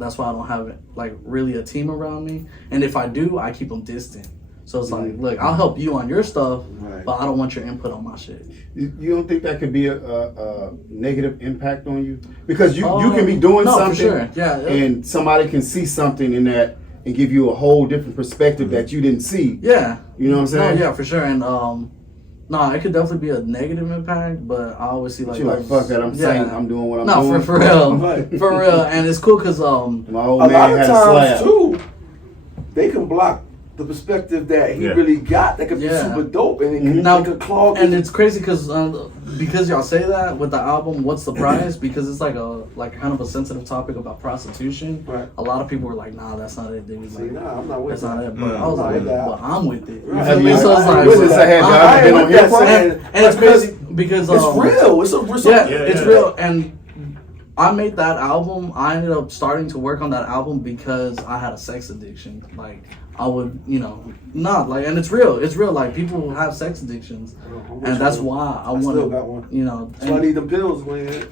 That's why I don't have like really a team around me. And if I do, I keep them distant. So it's like, look, I'll help you on your stuff, Right. but I don't want your input on my shit. You don't think that could be a negative impact on you? Because you can be doing no, for something, sure. Yeah. and somebody can see something in that and give you a whole different perspective that you didn't see. Yeah. You know what I'm saying? No, yeah, for sure. And no, it could definitely be a negative impact, but I always see like, You're like, fuck that, I'm saying I'm doing what I'm doing. for real. Right. For real. And it's cool because My old A man lot of had a times slab. too, they can block the perspective that he really got that could be super dope, and it could clog. And it's crazy because y'all say that with the album, what's the price? Because it's like kind of a sensitive topic about prostitution. Right. A lot of people were like, "Nah, that's not it, dude." See, nah, I'm not with that's that. not it. But I was like, "But I'm with it." Right. So it's like, and it's crazy because it's real. It's real. And I made that album. I ended up starting to work on that album because I had a sex addiction. Like I would, and it's real. It's real. Like people have sex addictions, and that's why I want still got one. That's why I need them pills, man.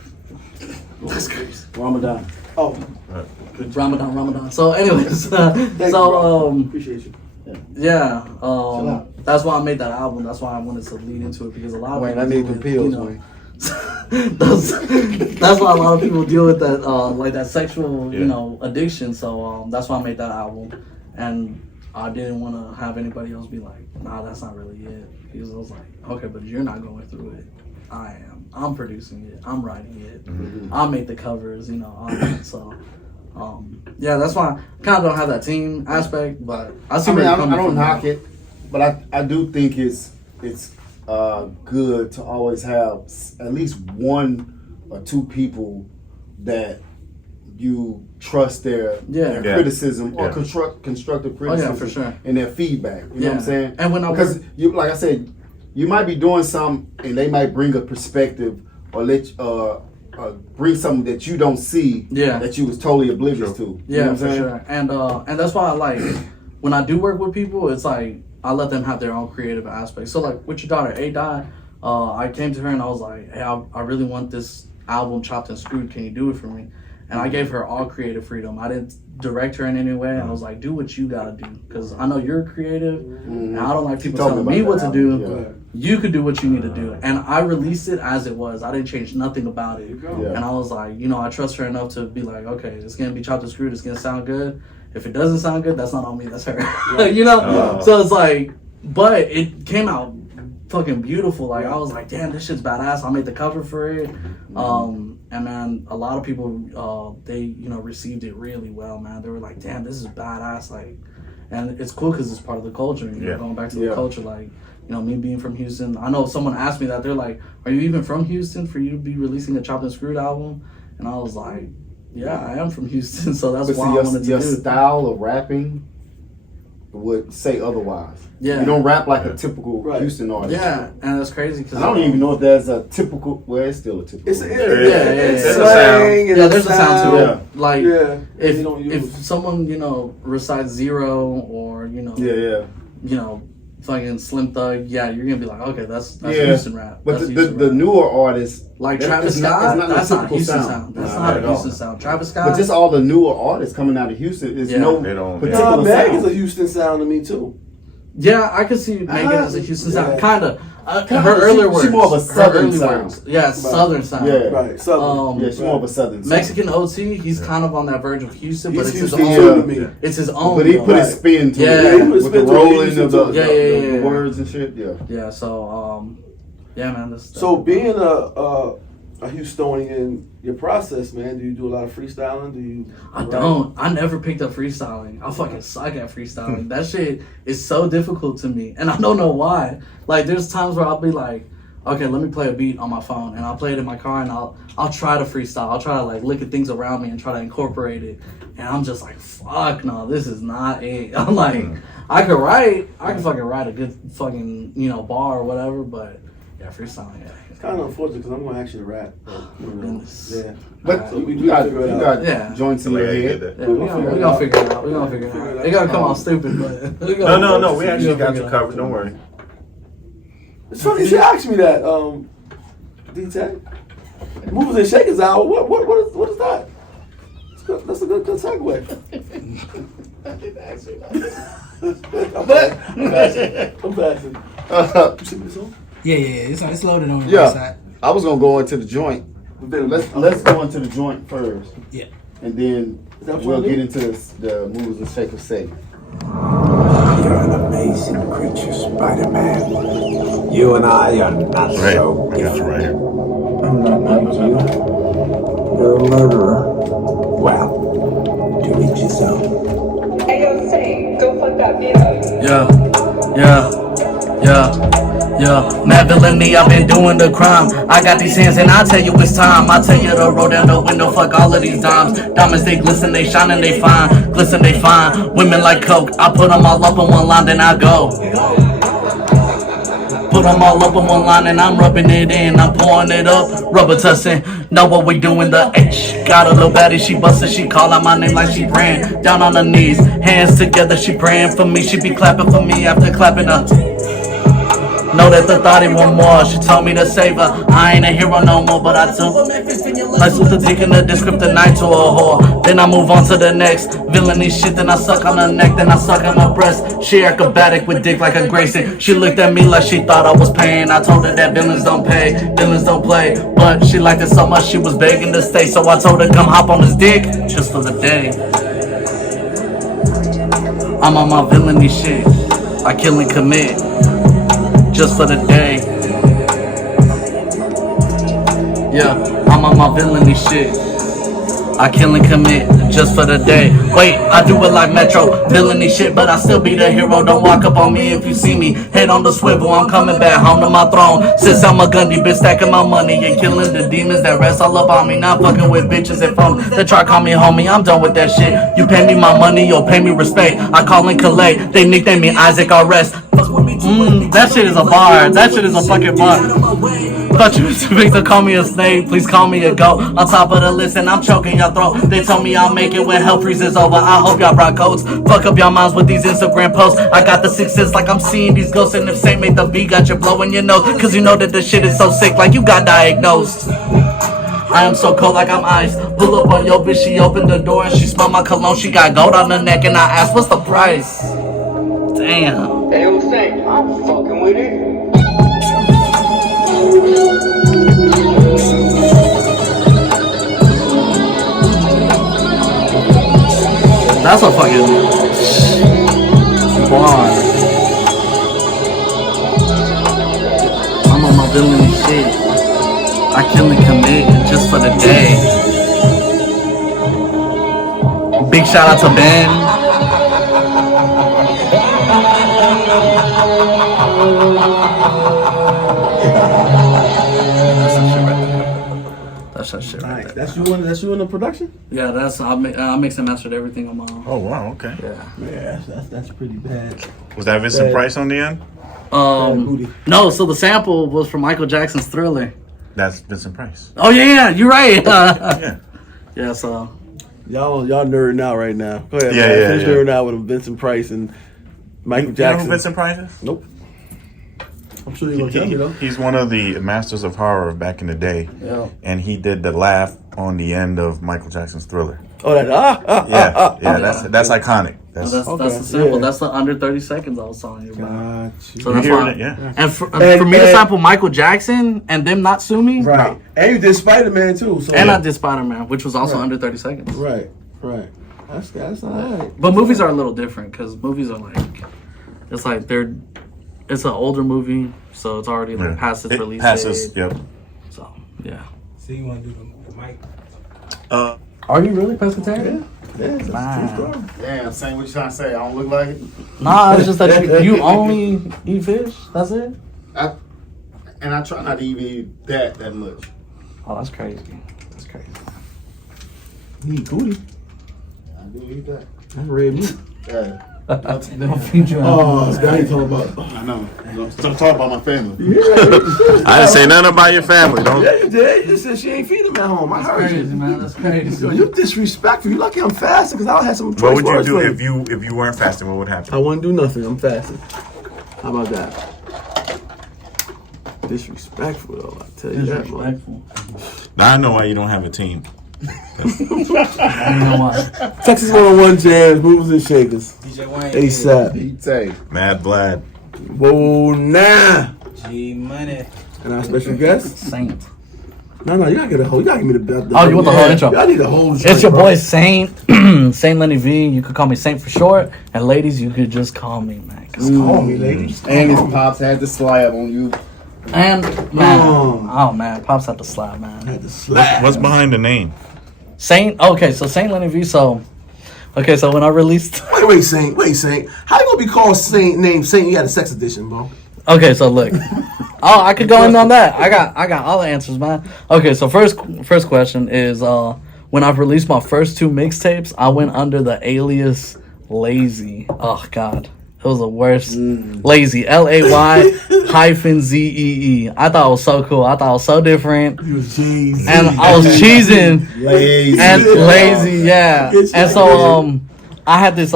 That's crazy. Ramadan. Oh, Ramadan. So, anyways, appreciate you. Yeah. That's why I made that album. That's why I wanted to lead into it because a lot of Wayne, people I need the pills, Wayne. that's why a lot of people deal with that, like that sexual, addiction. So that's why I made that album, and I didn't want to have anybody else be like, "Nah, that's not really it." Because I was like, "Okay, but you're not going through it. I am. I'm producing it. I'm writing it. I make the covers. All that." So. That's why I kind of don't have that team aspect, but I don't knock it, but I do think it's good to always have at least one or two people that you trust their criticism or constructive criticism for sure. and their feedback. You know what I'm saying? And when you, like I said, you might be doing something and they might bring a perspective or bring something that you don't see that you was totally oblivious to. You know what I'm saying? Sure. And that's why I like when I do work with people, it's like I let them have their own creative aspects. So like with your daughter, A-Dot, I came to her and I was like, "Hey, I really want this album chopped and screwed. Can you do it for me?" And I gave her all creative freedom. I didn't direct her in any way. I was like, "Do what you gotta do," because I know you're creative, and I don't like people telling me what to do. Yeah. You could do what you need to do. And I released it as it was. I didn't change nothing about it. And I was like, I trust her enough to be like, okay, it's gonna be chopped and screwed. It's gonna sound good. If it doesn't sound good, that's not on me. That's her. So it's like, but it came out fucking beautiful. Like I was like, damn, this shit's badass. I made the cover for it. And man, a lot of people they received it really well, man. They were like, damn, this is badass. Like, and it's cool because it's part of the culture. Going back to the culture, like me being from Houston. I know someone asked me that. They're like, are you even from Houston for you to be releasing a chopped and screwed album? And I was like, yeah, I am from Houston, so that's why I wanted to do it. Your style of rapping would say otherwise. Yeah. You don't rap like a typical Houston artist. Yeah, and that's crazy because I don't even know if there's a typical. Well, it's still a typical. It's there's a sound. Yeah, there's a sound to it. Yeah. Like if if someone recites Zero or fucking Slim Thug, you're gonna be like, okay, that's Houston rap. But the newer artists, like Travis Scott, that's not Houston sound. That's not a Houston sound. Travis Scott, but just all the newer artists coming out of Houston is no particular Meg sound. is a Houston sound to me too. Yeah, I could see Megan as a Houston sound, kind of. Her earlier words. She's more of a southern sound. Yeah, southern sound. Yeah, right. Southern. She's more of a southern sound. Mexican OT, he's kind of on that verge of Houston, but it's his Houston own. to me. It's his own. But he put his spin to Yeah. it with the rolling of the Yeah. words and shit. Yeah. Yeah. So, man. So being a Houstonian, your process, man. Do you do a lot of freestyling? I don't. I never picked up freestyling. I fucking suck at freestyling. That shit is so difficult to me, and I don't know why. Like, there's times where I'll be like, okay, let me play a beat on my phone, and I'll play it in my car, and I'll try to freestyle. I'll try to like look at things around me and try to incorporate it, and I'm just like, fuck no, this is not it. I'm like, I can fucking write a good fucking bar or whatever, but yeah, freestyling. Yeah. It's kind of unfortunate because I'm gonna actually rap. Yeah. But So we you got Yeah. joints in your head. Yeah, we're gonna figure it out. We're gonna figure it out. It gotta come out stupid, but No. We actually got you covered. Don't worry. It's funny she asked me that. D-Tech. Movers and Shakers out. What is that? That's a good segue. I'm passing. You see this song? Yeah. It's loaded on the Yeah. right side. I was gonna go into the joint. Let's go into the joint first. Yeah. And then we'll get into the Movers and Shakers segment. You're an amazing creature, Spider-Man. You and I are not so different. Right here. I'm not like you. You're a murderer. Well, to each his own. Hey, yo, Saint, go fuck that video. Yeah. Mad villainy, I've been doing the crime. I got these hands and I tell you it's time. I tell you to roll down the window, fuck all of these dimes. Diamonds, they glisten, they shine and they fine. Glisten, they fine. Women like coke, I put them all up in one line, then I go. Put them all up in one line and I'm rubbing it in. I'm pouring it up, rubber tussin'. Know what we doing, the H. Got a little baddie, she bustin'. She call out my name like she praying. Down on her knees, hands together, she praying for me. She be clapping for me after clapping her. Know that the thotty want more. She told me to save her. I ain't a hero no more, but I took like with the dick in the descriptor night to a whore. Then I move on to the next villainy shit. Then I suck on her neck, then I suck on her breast. She acrobatic with dick like a Grayson. She looked at me like she thought I was paying. I told her that villains don't pay, villains don't play. But she liked it so much she was begging to stay. So I told her come hop on this dick just for the day. I'm on my villainy shit. I kill and commit. Just for the day. Yeah, I'm on my villainy shit. I kill and commit just for the day. Wait, I do it like Metro. Villainy shit, but I still be the hero. Don't walk up on me if you see me. Head on the swivel, I'm coming back home to my throne. Since I'm a Gundy, bitch, stacking my money and killing the demons that rest all up on me. Not fucking with bitches and phone that try call me homie. I'm done with that shit. You pay me my money, you'll pay me respect. I call and collect. They nickname me Isaac R.S. That shit is a bar. That shit is a fucking bar. Thought you was too big to call me a snake. Please call me a goat. On top of the list and I'm choking your throat. They told me I'll make it when hell freezes over. I hope y'all brought codes. Fuck up y'all minds with these Instagram posts. I got the sixth sense like I'm seeing these ghosts. And if Saint made the beat, got you blowing your nose. Cause you know that the shit is so sick like you got diagnosed. I am so cold like I'm ice. Pull up on your bitch, she opened the door and she smelled my cologne. She got gold on her neck and I asked, what's the price? Damn. Hey, yo, Saint, I'm fucking with it. That's a fucking bar. I'm on my villainy shit. I kill and commit just for the day. Big shout out to Ben. That's that shit right there. That's you in the production? Yeah, that's I mixed and mastered everything on my own. Oh wow, okay. Yeah, that's pretty bad. Was that Vincent Price on the end? No, so the sample was from Michael Jackson's Thriller. That's Vincent Price. Oh yeah, you're right. Yeah. Yeah, so Y'all nerding out right now. Go ahead. Yeah, man. yeah, Finish yeah. nerding out with Vincent Price and Michael Jackson. You know who Vincent Price is? Nope. I'm sure you're gonna tell me though. He's one of the masters of horror back in the day. Yeah. And he did the laugh on the end of Michael Jackson's Thriller. Oh, that That's iconic. That's that's the sample. That's the under 30 seconds I was telling you about. Gotcha. So that's hearing why. it, yeah. And for me to sample Michael Jackson and them not sue me, Right. And you did Spider-Man too. So and I did Spider-Man, which was also under 30 seconds. Right. That's all right. But movies are a little different because movies are like, it's like it's an older movie, so it's already like past its release date. Yep. So yeah. So you want to do the mic? Are you really pescatarian? Yeah. Damn, Saint, what you trying to say? I don't look like it? Nah, it's just that you only eat fish. That's it. And I try not to even eat that much. Oh, that's crazy. That's crazy. You eat booty. I do eat that. That's red meat. Yeah. They don't feed you. Oh, this guy you talking about. I know. Don't talk about my family. I didn't say nothing about your family, don't Yeah, you did. You just said she ain't feeding me at home. I heard Crazy, you. man. That's crazy. Yo, you disrespectful. You lucky I'm fasting because I had some choice What would you words do for if you weren't fasting? What would happen? I wouldn't do nothing. I'm fasting. How about that? Disrespectful though. I tell you that much. Disrespectful. Now I know why you don't have a team. You know what? Texas 101 jams, movers and shakers. DJ Wayne. ASAP. Eat Mad Vlad. Whoa, nah. G Money. And our special guest. Saint. No, you gotta get a whole. You gotta give me the Oh, you want the whole intro? I need the whole. It's your boy Saint, Saint Lenivyyy. You could call me Saint for short, and ladies, you could just call me man. Just Call me, ladies. And his pops had the slab on you. And man, oh man, pops had to slap, man. Had to slap. What's behind the name? Saint. Okay, so Saint Lenivyyy. So Okay, so when I released... Wait, Saint. How you gonna be called Saint, named Saint, you got a sex addiction, bro? Okay, so look. Oh, I could go in on that. I got all the answers, man. Okay, so first question is when I've released my first 2 mixtapes, I went under the alias Lazy. Oh God, it was the worst. Lazy, LAY-ZEE. I thought it was so cool. I thought it was so different. You was Jay-Z. And I was cheesing Lazy. and lazy, yeah. And so I had this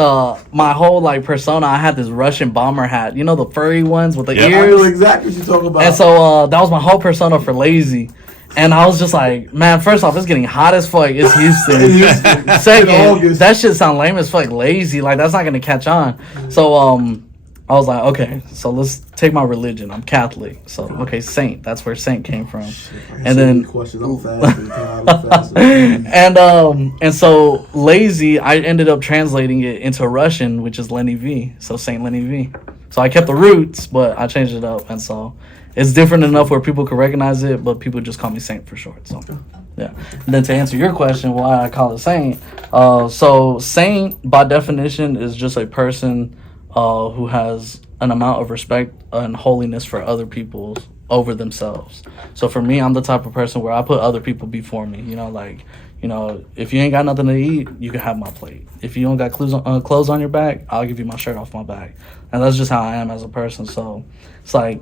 my whole like persona. I had this Russian bomber hat. You know the furry ones with the I ears. know exactly what you're talking about. And so that was my whole persona for Lazy. And I was just like, man, first off, it's getting hot as fuck. It's Houston. Second, that shit sound lame as fuck. Lazy, like that's not gonna catch on. So I was like, okay, so let's take my religion. I'm Catholic. So okay, Saint. That's where Saint came from. And then and so Lazy, I ended up translating it into Russian, which is Lenivy. So Saint Lenivy. So I kept the roots, but I changed it up, and so it's different enough where people can recognize it, but people just call me Saint for short. So yeah. And then to answer your question, why I call it Saint, so Saint by definition is just a person who has an amount of respect and holiness for other people over themselves. So for me, I'm the type of person where I put other people before me. You know, like, you know, if you ain't got nothing to eat, you can have my plate. If you don't got clothes on your back, I'll give you my shirt off my back. And that's just how I am as a person. So it's like,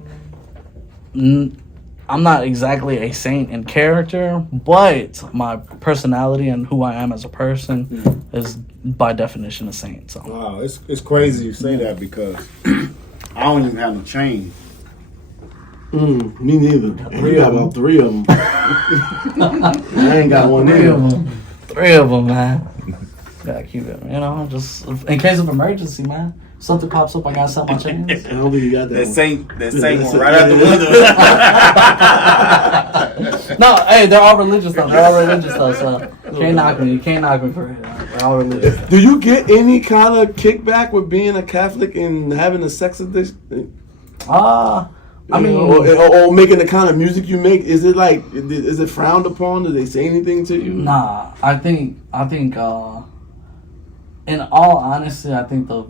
I'm not exactly a saint in character, but my personality and who I am as a person is by definition a saint. So. Wow, it's crazy you say that because I don't even have no chain. Me neither. You got about 3 of them. I ain't got one either. 3 of them, man. Gotta keep it, you know, just in case of emergency, man. Something pops up, I gotta sell my chains. I don't think you got that. That Saint one right out the window. No, hey, they're all religious though. So you can't knock me. You can't knock me for it. They're all religious. Do you get any kind of kickback with being a Catholic and having a sex addiction? I mean, or making the kind of music you make? Is it like, is it frowned upon? Do they say anything to you? Nah, I think. In all honesty, I think the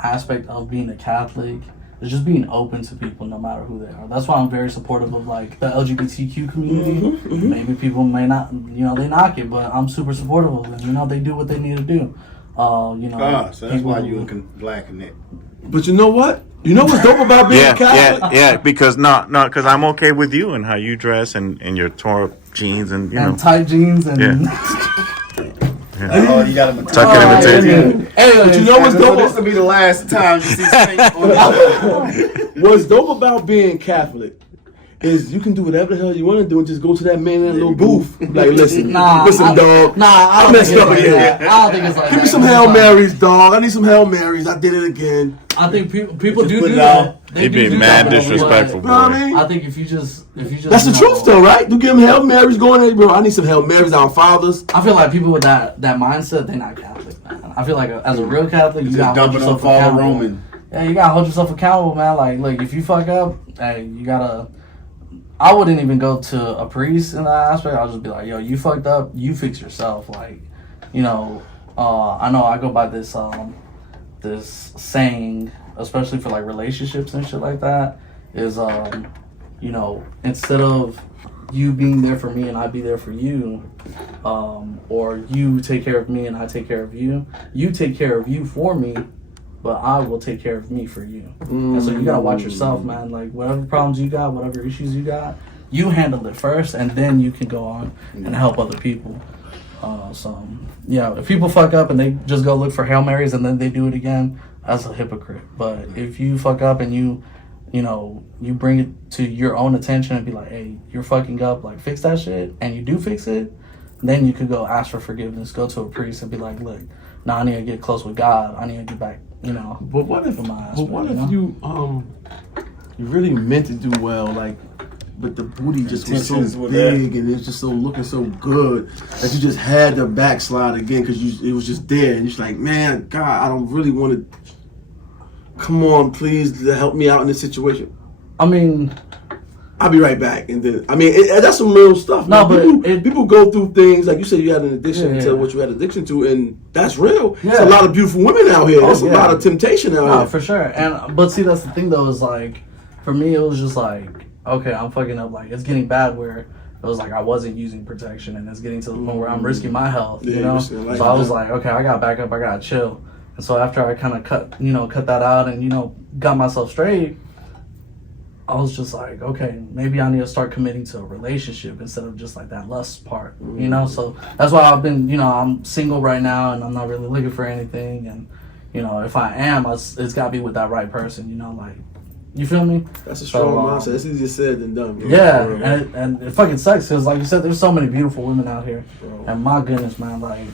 aspect of being a Catholic is just being open to people no matter who they are. That's why I'm very supportive of like the LGBTQ community. Maybe people may not, you know, they knock it, but I'm super supportive of it. You know, they do what they need to do. You know, so that's why you looking black in it. But you know what? You know what's dope about being Catholic? Yeah, because because I'm okay with you and how you dress and your tore up jeans and you know tight jeans and. Oh, you got him tuck it in the tape. Hey, but you know what's dope? This will be the last time you see Saint on the What's dope about being Catholic is you can do whatever the hell you want to do and just go to that man in that little booth. Like, listen, dog. I messed up again. I don't think it's like Give me some Hail Marys, dog. I need some Hail Marys. I did it again. I think people do that. They be mad disrespectful, boy. You know what I mean? I think if you just that's the truth though, right? You give them Hail Marys going there, bro. I need some Hail Marys, our fathers. I feel like people with that mindset, they're not Catholic, man. I feel like as a real Catholic, you gotta hold yourself accountable. Roman. Yeah, you gotta hold yourself accountable, man. Like if you fuck up, hey, you gotta. I wouldn't even go to a priest in that aspect. I'll just be like, yo, you fucked up. You fix yourself. Like, you know, I know I go by this this saying, especially for like relationships and shit like that, is you know, instead of you being there for me and I be there for you, or you take care of me and I take care of you, you take care of you for me, but I will take care of me for you. And so you gotta watch yourself, man. Like whatever problems you got, whatever issues you got, you handle it first, and then you can go on and help other people. So yeah, if people fuck up and they just go look for Hail Marys and then they do it again, that's a hypocrite. But if you fuck up and you know, you bring it to your own attention and be like, hey, you're fucking up, like fix that shit, and you do fix it, then you could go ask for forgiveness, go to a priest and be like, look, I need to get close with God. I need to get back, you know. But what if you really meant to do well, like, but the booty just was so big and it's just so looking so good that you just had to backslide again because it was just there, and you're just like, man, God, I don't really want to. Come on, please help me out in this situation. I mean, I'll be right back. And then, I mean, that's some real stuff. No, man. but people go through things, like you said, you had an addiction to what you had addiction to, and that's real. Yeah. There's a lot of beautiful women out here. There's a yeah. lot of temptation out No, here. for sure. But see, that's the thing though, is like, for me, it was just like, okay, I'm fucking up. Like, it's getting bad where it was like I wasn't using protection, and it's getting to the point where I'm risking my health. You know, so I was like, okay, I gotta back up. I gotta chill. And so after I kind of cut that out, and got myself straight, I was just like, okay, maybe I need to start committing to a relationship instead of just like that lust part, So that's why I've been, I'm single right now, and I'm not really looking for anything. And if I am, it's got to be with that right person, like, you feel me? That's a strong mindset. It's easier said than done. Bro. Yeah, and it fucking sucks because, like you said, there's so many beautiful women out here, and my goodness, man, like,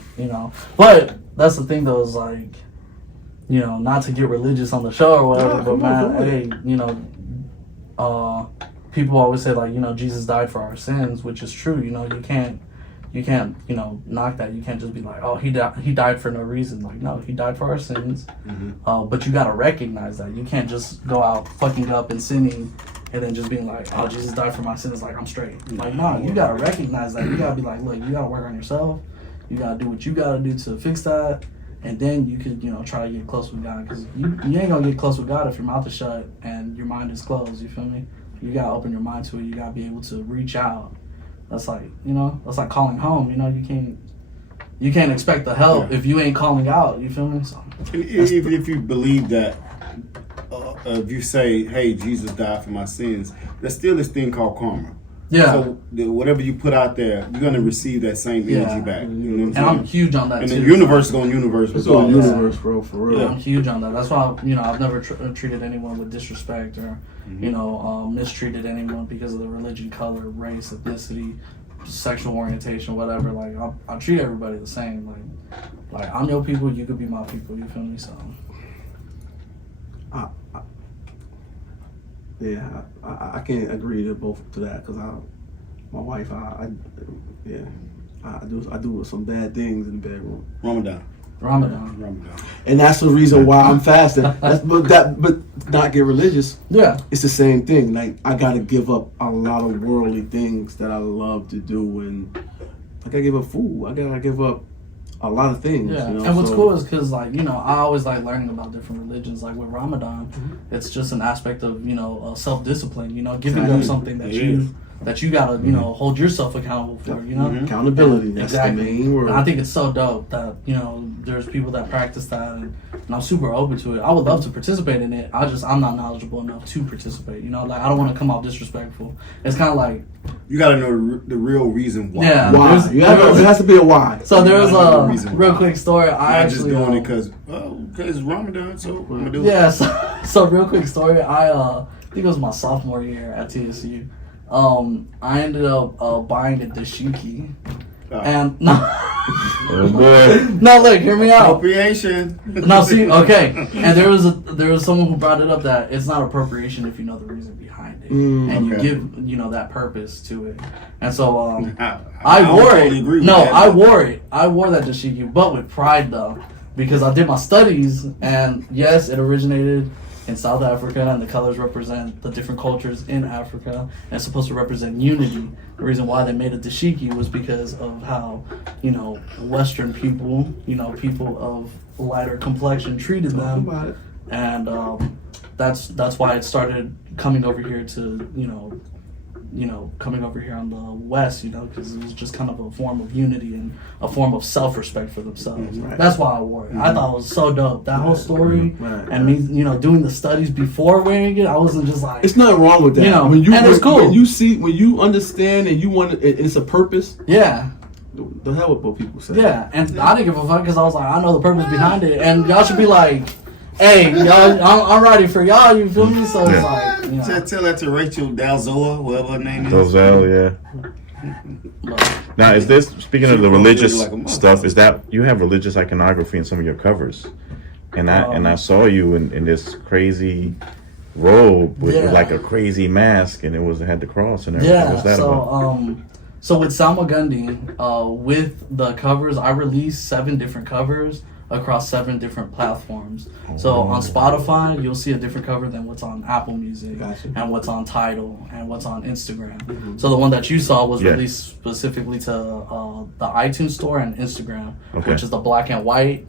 But that's the thing, though, is like, not to get religious on the show or whatever, but man, hey, people always say, like, Jesus died for our sins, which is true. You can't knock that. You can't just be like, oh, he died for no reason. Like, no, he died for our sins. But you gotta recognize that. You can't just go out fucking up and sinning and then just being like, oh, Jesus died for my sins, like, I'm straight. Like, no, you gotta recognize that. You gotta be like, look, you gotta work on yourself. You gotta do what you gotta do to fix that. And then you could, try to get close with God. Because you ain't going to get close with God if your mouth is shut and your mind is closed. You feel me? You got to open your mind to it. You got to be able to reach out. That's like, that's like calling home. You can't expect the help if you ain't calling out. You feel me? So, even if you believe that, if you say, hey, Jesus died for my sins, there's still this thing called karma. Yeah. So whatever you put out there, you're gonna receive that same energy back. You know what I'm saying? And I'm huge on that and too. And the universe is gonna universe. It's gonna universe, bro, for real. Yeah, I'm huge on that. That's why I've never treated anyone with disrespect or mistreated anyone because of the religion, color, race, ethnicity, sexual orientation, whatever. Like I treat everybody the same. Like I'm your people, you could be my people. You feel me? So. Yeah, I can't agree to that because my wife, I do some bad things in the bedroom. Ramadan. And that's the reason why I'm fasting. But not get religious. Yeah, it's the same thing. Like I gotta give up a lot of worldly things that I love to do, and I gotta give up food. I gotta give up a lot of things. Yeah, and what's cool is because, like, I always like learning about different religions. Like with Ramadan, it's just an aspect of self-discipline. Giving up something that you gotta hold yourself accountable for. Accountability. That's exactly. The main word. And I think it's so dope that there's people that practice that, and I'm super open to it. I would love to participate in it. I'm not knowledgeable enough to participate. Like I don't want to come off disrespectful. It's kind of like you got to know the real reason why. Yeah, why? There has to be a why. So there was a real quick story. I actually just doing it because it's Ramadan, so I'm gonna do it. Yeah. So real quick story. I think it was my sophomore year at TSU. I ended up buying a dashiki. And no, no, look, hear me out. Appropriation. No, see, okay. And there was someone who brought it up that it's not appropriation if you know the reason behind it, and you give that purpose to it. And so I wore it. I wore it. I wore that dashiki, but with pride though, because I did my studies, and yes, it originated in South Africa, and the colors represent the different cultures in Africa, and it's supposed to represent unity. The reason why they made a dashiki was because of how, Western people, people of lighter complexion treated them, and that's why it started coming over here to, coming over here on the West, because it was just kind of a form of unity and a form of self-respect for themselves. Right. That's why I wore it. I thought it was so dope. That whole story, and me, doing the studies before wearing it, I wasn't just like... It's nothing wrong with that. And it's cool. When you understand and you want it, it's a purpose. Yeah. The hell with what people say. Yeah, and I didn't give a fuck because I was like, I know the purpose behind it, and y'all should be like, hey, y'all, I'm ready for y'all, you feel me? So it's like... Tell that to Rachel Dalzoa, whoever her name is. Dalzoa, yeah. Now, is this, speaking of the religious stuff, is that you have religious iconography in some of your covers? And I saw you in this crazy robe with like a crazy mask, and it had the cross and everything. Yeah, What's that about? So with Salma Gundy, with the covers, I released 7 different covers across 7 different platforms. So on Spotify, you'll see a different cover than what's on Apple Music and what's on Tidal and what's on Instagram. So the one that you saw was released specifically to the iTunes Store and Instagram, which is the black and white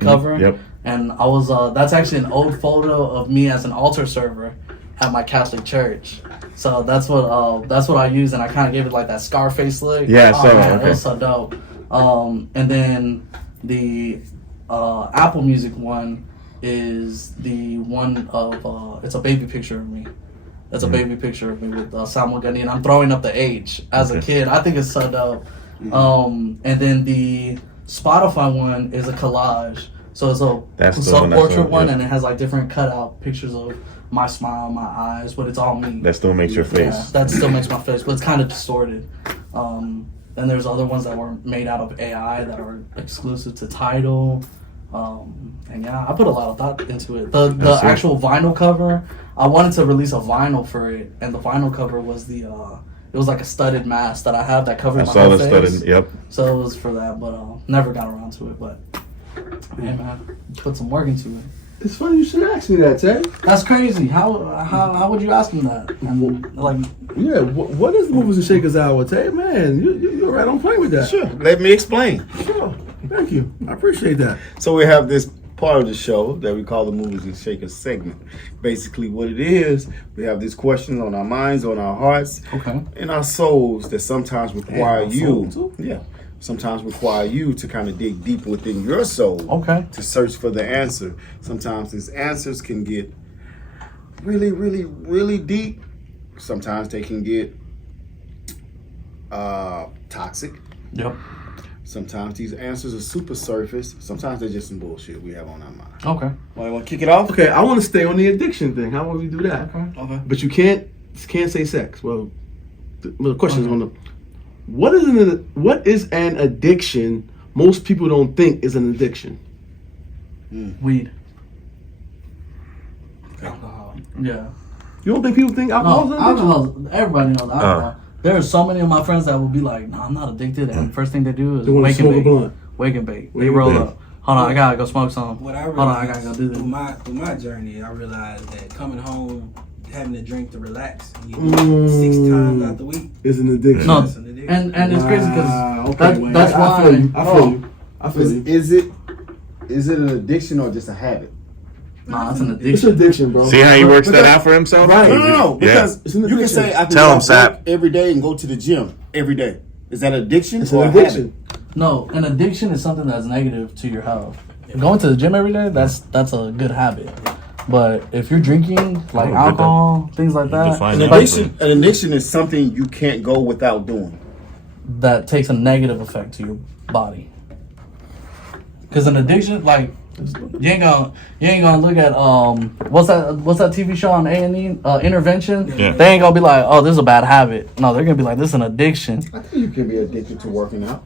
cover. Yep. And I was that's actually an old photo of me as an altar server at my Catholic church. So that's what I used, and I kind of gave it like that Scarface look. Yeah, it was so dope. And then the Apple Music one is the one of it's a baby picture of me. It's a baby picture of me with Samuel Gunny, and I'm throwing up the H as a kid. I think it's so dope. And then the Spotify one is a collage. So it's a self-portrait one, and it has like different cutout pictures of my smile, my eyes, but it's all me. That still makes your face. Yeah, that still makes my face, but it's kind of distorted. Then there's other ones that were made out of AI that are exclusive to Tidal. And yeah, I put a lot of thought into it. The actual vinyl cover, I wanted to release a vinyl for it, and the vinyl cover was it was like a studded mask that I have that covered my whole face. Studded, yep. So it was for that, but never got around to it. But hey man, put some work into it. It's funny you should ask me that, Tay. That's crazy. How would you ask me that? Like, yeah, what is Movers and Shakers Hour, Tay? Man, you're right on point with that. Sure. Let me explain. Sure. Thank you. I appreciate that. So we have this part of the show that we call the Movers and Shakers segment. Basically what it is, we have these questions on our minds, on our hearts, and our souls that sometimes require sometimes require you to kind of dig deep within your soul to search for the answer. Sometimes these answers can get really, really, really deep. Sometimes they can get toxic. Yep. Sometimes these answers are super surface. Sometimes they're just some bullshit we have on our mind. Okay. Well, you want to kick it off? Okay, I want to stay on the addiction thing. How about we do that? Okay. But you can't say sex. Well, the question is on the what is an addiction most people don't think is an addiction? Weed. Alcohol. Yeah. You don't think people think alcohol is an addiction? Alcohol, everybody knows alcohol. There are so many of my friends that will be like, "No, I'm not addicted," and the first thing they do is wake and bake. Wake and bake. They roll up. Hold on, I gotta go smoke some. What I Hold on, I realized gotta go do this. through my journey, I realized that coming home, having a drink to relax, you do it 6 times out the week. Is an addiction. No, It's an addiction. and it's crazy because that's I why. I feel you. Is it an addiction or just a habit? Nah, it's an It's addiction. addiction, bro. See how he works that out for himself? Right. No, because It's an you can addiction. say I can Tell go him, to Sap. work every day and go to the gym every day. Is that addiction It's or an a addiction. No, an addiction is something that's negative to your health. Going to the gym every day, that's a good habit. But if you're drinking like alcohol, things like that, An addiction is something you can't go without doing. that takes a negative effect to your body. Because an addiction, like you ain't gonna look at what's that TV show on A&E, Intervention? Yeah. They ain't gonna be like, oh, this is a bad habit. No, they're gonna be like, this is an addiction. I think you can be addicted to working out.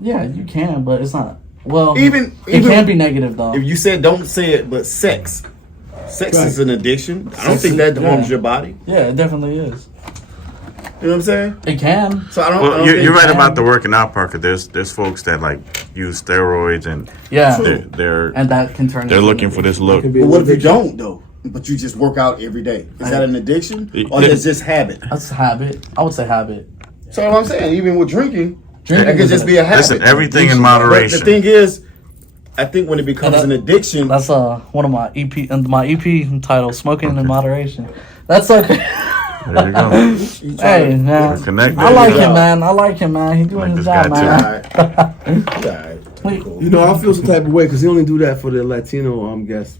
Yeah, you can, but it's not. Well, Even it can be negative though. If you said don't say it, but sex is an addiction. I don't think that harms your body. Yeah, it definitely is. You know what I'm saying? It can. So I don't. Well, I don't you're think- right about the working out part. Cause there's folks that like use steroids and Yeah, they're and that can turn. they're into looking an for this addiction. look. But what if you don't though? But you just work out every day. Is that an addiction or is it just habit? That's a habit. I would say habit. So what I'm saying, even with drinking Drinking that could is just a- be a habit. Listen, everything in But moderation. the thing is, I think when it becomes an addiction, That's one of my EP title, "Smoking in Moderation." That's okay. There you go. Hey man, Connect. I like him, man. I like him, man. He doing Like his this job, guy, man. alright. You know, I feel some type of way because he only do that for the Latino guests.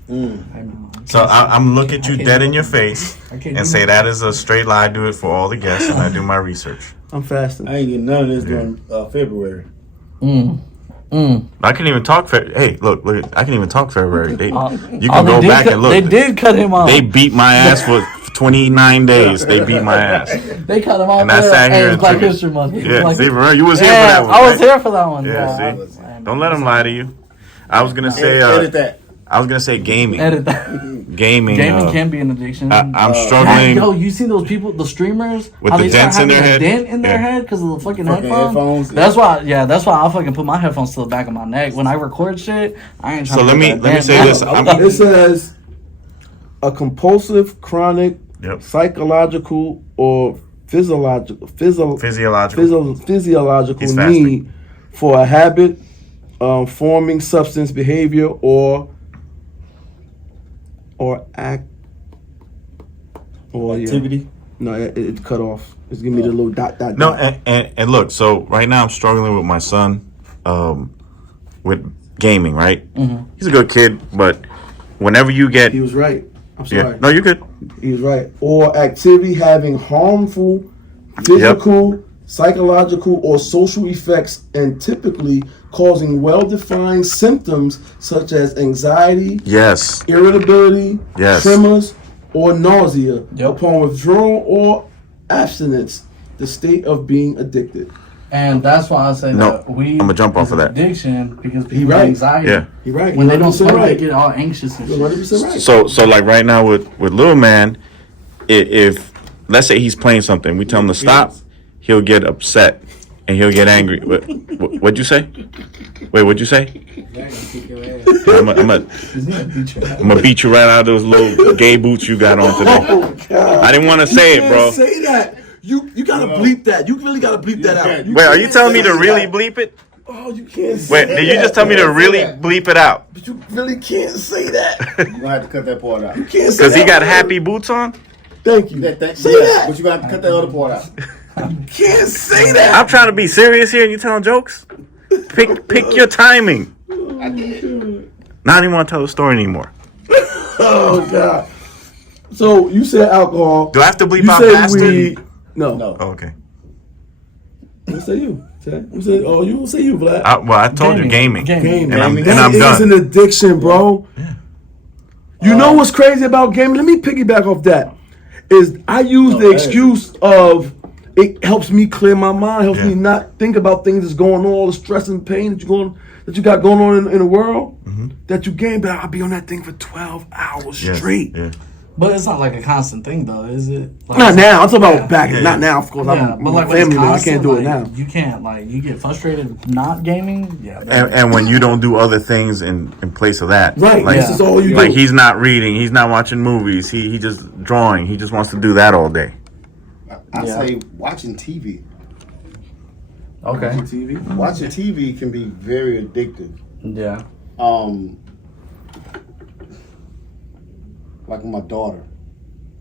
So I'm look at you dead in your face and say that is a straight lie. I do it for all the guests and I do my research. I'm fasting. I ain't getting none of this during February. I can even talk. Hey, look! I can even talk February. You They can go did back and look. They did cut him off. They beat my ass for 29 days. They beat my ass. They cut him off. And I sat here and Black took it. History Month. Yeah, Like, see, remember, you was here yeah, for that one. I was right? here for that one. Yeah, Yeah, see, don't let them lie to you. I was gonna say, Edit that. I was gonna say gaming. Edit that. Gaming. Gaming can be an addiction. I'm struggling. Yo, you see those people, the streamers, with how the they start dents in having their a head? dent in their head because of the fucking headphones. Yeah. That's why. Yeah, that's why I fucking put my headphones to the back of my neck when I record shit. I ain't trying. So to let me say this. It says a compulsive, chronic, Yep. psychological or physiological Physiological. physiological He's fasting. need for a habit, forming substance behavior or act or Activity. No, it cut off. It's giving me the little dot. No, and look. So right now I'm struggling with my son, with gaming. Right. Mm-hmm. He's a good kid, but whenever you get, He was right. I'm sorry. yeah, no, you're good. He was right. Or activity having harmful physical, psychological, or social effects, and typically causing well-defined symptoms such as anxiety, Yes. irritability, Yes. tremors, or nausea Yep. upon withdrawal or abstinence, the state of being addicted. And that's why I say No, that weed I'ma jump off is of an that. addiction because He people right. have anxiety. Yeah. He right. When they don't 100% smoke, right. they get all anxious and shit. 100% right. So like right now with little man, if let's say he's playing something, we tell him to stop, he'll get upset and he'll get angry. What'd you say? Wait, what'd you say? I'm gonna beat you right out of those little gay boots you got on today. Oh, God. I didn't want to say it, bro. Say that. You gotta bleep that. You really gotta bleep that out. Wait, are you telling me to really bleep it? Oh, you can't say Wait, that. did you just tell me to really bleep it out? But you really can't say that. You're gonna have to cut that part out. You can't say Because he that got word. happy boots on? Thank you. Say that. But you're gonna have to cut that other part out. Can't say that. I'm trying to be serious here and you telling jokes? Pick your timing. I did. Now I don't even want to tell the story anymore. Oh, God. So you said alcohol. Do I have to bleep You out said bastard? weed. No. No. Oh, okay. What say you? You said, oh, you don't say you, Vlad. I told you gaming. Gaming. And I'm That is done. an addiction, bro. You know what's crazy about gaming? Let me piggyback off that. Is I use the excuse of it helps me clear my mind, helps me not think about things that's going on, all the stress and pain that you got going on in the world. That you game, but I'll be on that thing for 12 hours straight. Yeah. But it's not like a constant thing, though, is it? Like, Not now. I'm talking about back. Not now, of course. Yeah, I'm but a like when it's family man. I constant, can't do it like, now. You can't, like, you get frustrated not gaming. Yeah. And when you don't do other things in place of that. Right. Like, This is all you do. like he's not reading, he's not watching movies, he just drawing, he just wants to do that all day. I say watching TV. Okay. TV. Watching TV can be very addictive. Yeah. Like with my daughter,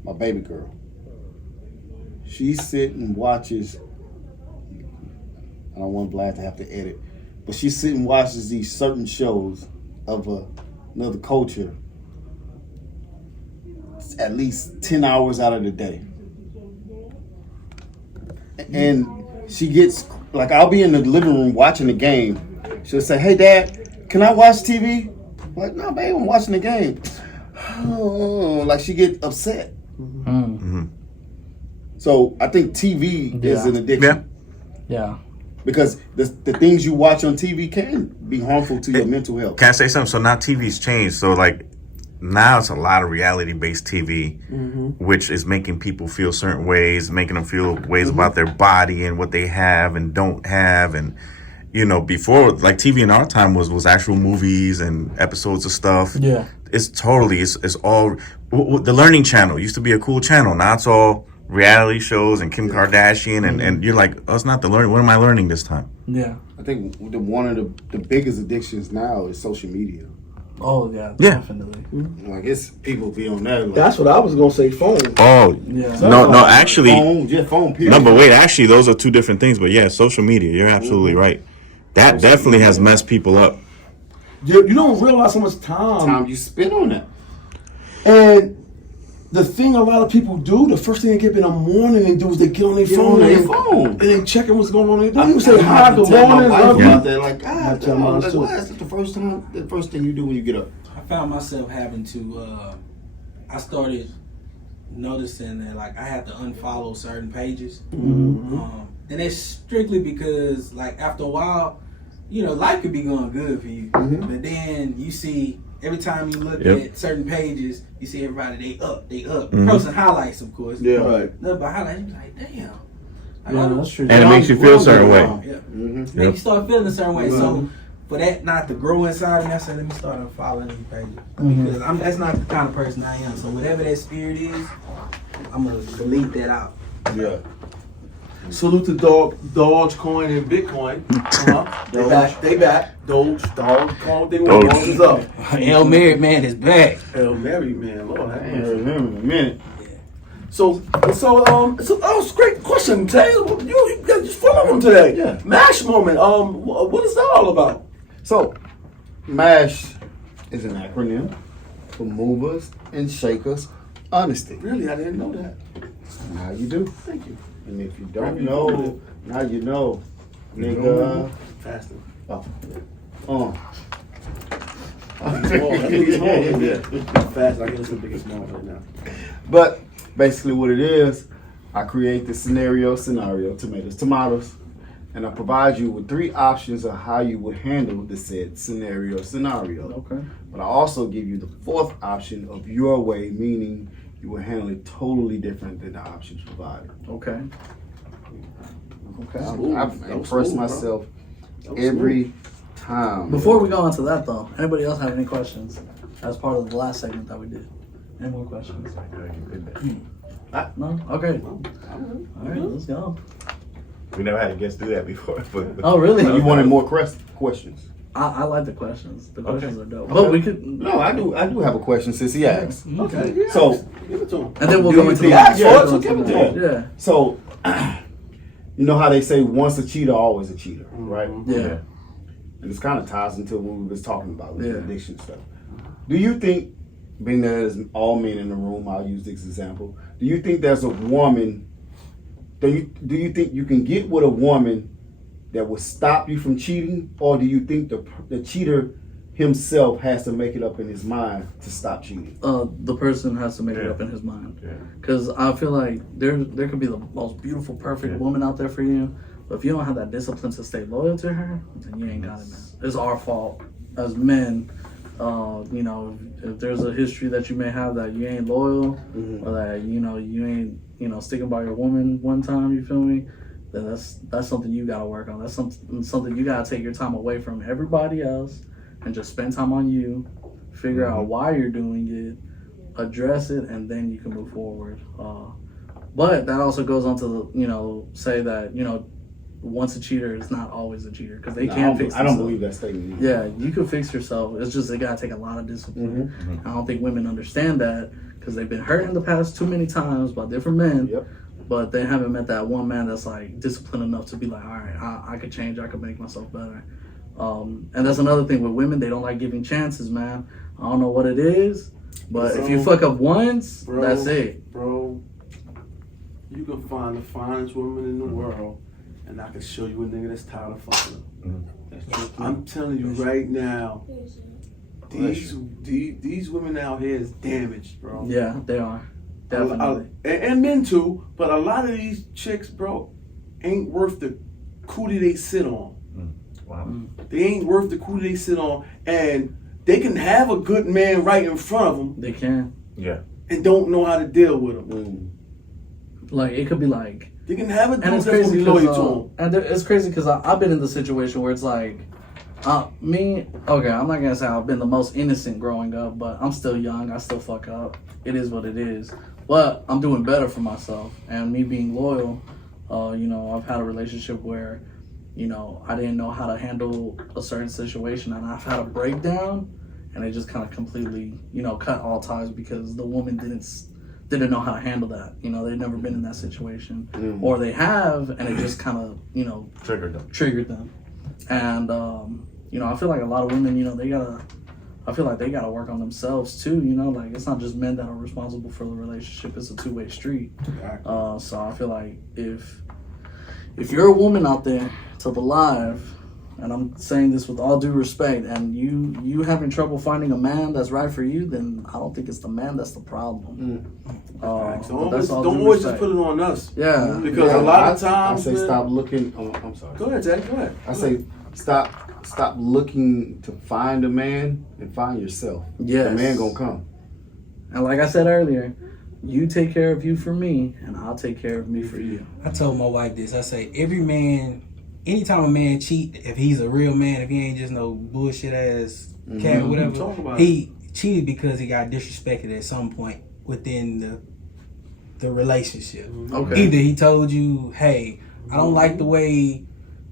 my baby girl. She sit and watches. I don't want Vlad to have to edit, but she sit and watches these certain shows of another culture. At least 10 hours out of the day, and she gets like, I'll be in the living room watching the game. She'll say, "Hey, Dad, can I watch TV?" I'm like, "No, babe, I'm watching the game." Oh, like she get upset. So I think TV is an addiction. Yeah. Because the things you watch on TV can be harmful to your mental health. Can I say something? So now TV's changed. So like now it's a lot of reality-based TV, which is making people feel certain ways, making them feel ways about their body and what they have and don't have. And, you know, before, like TV in our time was actual movies and episodes of stuff. Yeah. It's totally, it's all, the Learning Channel used to be a cool channel. Now it's all reality shows and Kim Kardashian. And you're like, oh, it's not the learning. What am I learning this time? Yeah. I think one of the biggest addictions now is social media. Oh, yeah. Yeah. Definitely. Like, it's people be on there. Like, That's what I was gonna say. Phone. Oh, Yeah. no, actually, phone, period. no, but wait, actually, those are two different things. But yeah, social media, you're absolutely right. That definitely has messed people up. You don't realize how much time you spend on that. And the thing a lot of people do, the first thing they get up in the morning and do is they get on their phone and they checking what's going on. They don't even say hi, good morning, love you. They're like, God, why is it the first thing you do when you get up? I found myself having to. I started noticing that like I had to unfollow certain pages, and it's strictly because like after a while, you know, life could be going good for you, but then you see every time you look Yep. at certain pages, you see everybody they up. Posting highlights, of course. Yeah. Right. Look, but highlights, you be like, damn. Yeah, that's true. And it makes you feel a certain way. Yeah. Mm-hmm. Make you start feeling a certain way. So for that not to grow inside me, I said, let me start following these pages. Because that's not the kind of person I am. So whatever that spirit is, I'm gonna delete that out. Yeah. Salute to Dogecoin and Bitcoin. They back. Dogecoin. They were Doge. is up. El Married Man is back. Hail Mary, man. Lord, have I mercy. remember in a minute. So, that was a great question, Tay. You got just full of them today. Yeah. M.A.S.H moment. What is that all about? So, M.A.S.H is an acronym for Movers and Shakers Honesty. Really, I didn't know that. Now you do. Thank you. And if you don't know, now you know. Nigga. Faster. Fast. I guess the biggest small right now. But basically what it is, I create the scenario, tomatoes, and I provide you with 3 options of how you would handle the said scenario. Okay. But I also give you the 4th option of your way, meaning you will handle it totally different than the options provided. Okay. Okay. I've That was impressed smooth, bro. myself That was every time. Before we go on to that though, anybody else have any questions? As part of the last segment that we did. Any more questions? No? Okay. Alright, let's go. We never had a guest do that before. But Oh really? You wanted more questions? I like the questions. The questions are dope. Okay. But we could No, I do have a question since he asked. Okay. Yeah, So, give it to him. And then we'll Do go you into think- the Ask Yeah, for it, so give it to him. Yeah. So, you know how they say once a cheater, always a cheater, right? Yeah. And this kind of ties into what we was talking about with Yeah. the addiction stuff. Do you think, being that there's all men in the room, I'll use this example. Do you think there's a woman? Do you think you can get with a woman that will stop you from cheating, or do you think the cheater himself has to make it up in his mind to stop cheating? The person has to make it up in his mind. Because I feel like there could be the most beautiful, perfect woman out there for you, but if you don't have that discipline to stay loyal to her, then you ain't got it, man. It's our fault as men. You know, if there's a history that you may have that you ain't loyal, or that you ain't sticking by your woman one time, you feel me? Then that's something you gotta work on. That's something you gotta take your time away from everybody else and just spend time on you. Figure out why you're doing it, address it, and then you can move forward. But that also goes on to say that once a cheater is not always a cheater, because they can't fix themselves. I don't believe that statement either. Yeah, you can fix yourself. It's just they gotta take a lot of discipline. I don't think women understand that because they've been hurt in the past too many times by different men. Yep. But they haven't met that one man that's like disciplined enough to be like, all right, I could change. I could make myself better. And that's another thing with women. They don't like giving chances, man. I don't know what it is, but if you fuck up once, that's it. Bro, you can find the finest woman in the world, and I can show you a nigga that's tired of fucking her. I'm telling you right now, these women out here is damaged, bro. Yeah, they are. Definitely. And men too, but a lot of these chicks, bro, ain't worth the cootie they sit on. Wow. They ain't worth the cootie they sit on, and they can have a good man right in front of them. They can. Yeah. And don't know how to deal with them. Like it could be like. They can have a dude And it's that's gonna crazy be loyal to them. and it's crazy because I've been in the situation where it's like, me. Okay, I'm not gonna say I've been the most innocent growing up, but I'm still young. I still fuck up. It is what it is. But I'm doing better for myself, and me being loyal. I've had a relationship where, I didn't know how to handle a certain situation, and I've had a breakdown, and it just kind of completely, cut all ties because the woman didn't know how to handle that. They've never been in that situation, or they have, and it just kind of, triggered them. And I feel like a lot of women, I feel like they gotta work on themselves too. Like it's not just men that are responsible for the relationship; it's a two-way street. So I feel like if you're a woman out there to the live, and I'm saying this with all due respect, and you having trouble finding a man that's right for you, then I don't think it's the man that's the problem. Don't always just put it on us. Yeah, because a lot of times I say stop looking. I'm sorry. Go ahead, Jay. Go ahead. I say stop stop looking to find a man and find yourself. Yes. The man gonna come. And like I said earlier, you take care of you for me, and I'll take care of me for you. I told my wife this. I say every man, anytime a man cheat, if he's a real man, if he ain't just no bullshit ass cat or whatever, he cheated because he got disrespected at some point within the relationship. Okay. Either he told you, hey, I don't like the way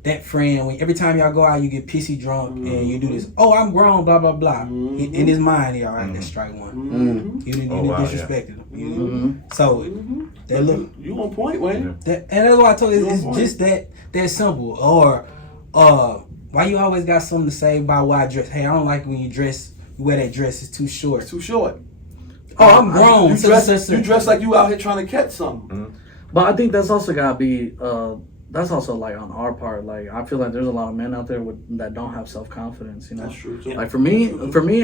that friend, when every time y'all go out, you get pissy drunk and you do this. Oh, I'm grown, blah blah blah. In his mind, he all right. That's strike one. You didn't disrespected him. So that look, you on point, Wayne. and that's why I told you it's just that simple. Or why you always got something to say about why I dress? Hey, I don't like when you wear that dress. It's too short. It's too short. Oh, I'm grown. You dress like you out here trying to catch something. But I think that's also gotta be. That's also like on our part. Like I feel like there's a lot of men out there that don't have self-confidence. You know, That's true too. like for me,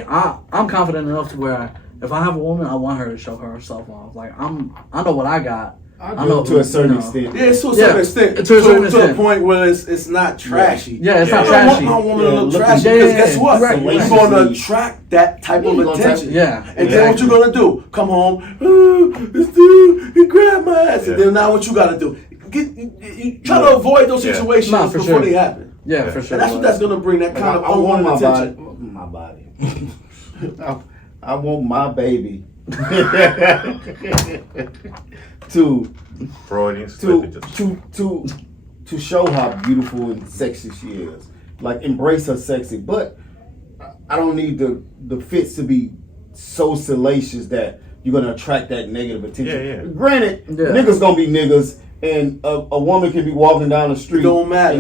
I'm confident enough to where if I have a woman, I want her to show herself off. Like I know what I got. I know to a certain extent. Yeah, to a certain extent. To a certain to extent. the point where it's not trashy. Yeah, it's not I don't trashy. want my woman to look Yeah, trashy yeah, because yeah, guess what? right, You're right. going to attract that type of attention. Yeah, And then what you going to do? Come home, oh, this dude, he grabbed my ass. And then now what you got to do? You try to avoid those situations Nah, for before sure. they happen. Yeah, for sure. And that's what that's going to bring, that kind of I want unwanted my attention. body. I want my baby to Freudian to show how beautiful and sexy she is. Like embrace her sexy, but I don't need the fits to be so salacious that you're gonna attract that negative attention. Yeah. Granted, niggas gonna be niggas, and a woman can be walking down the street Don't matter.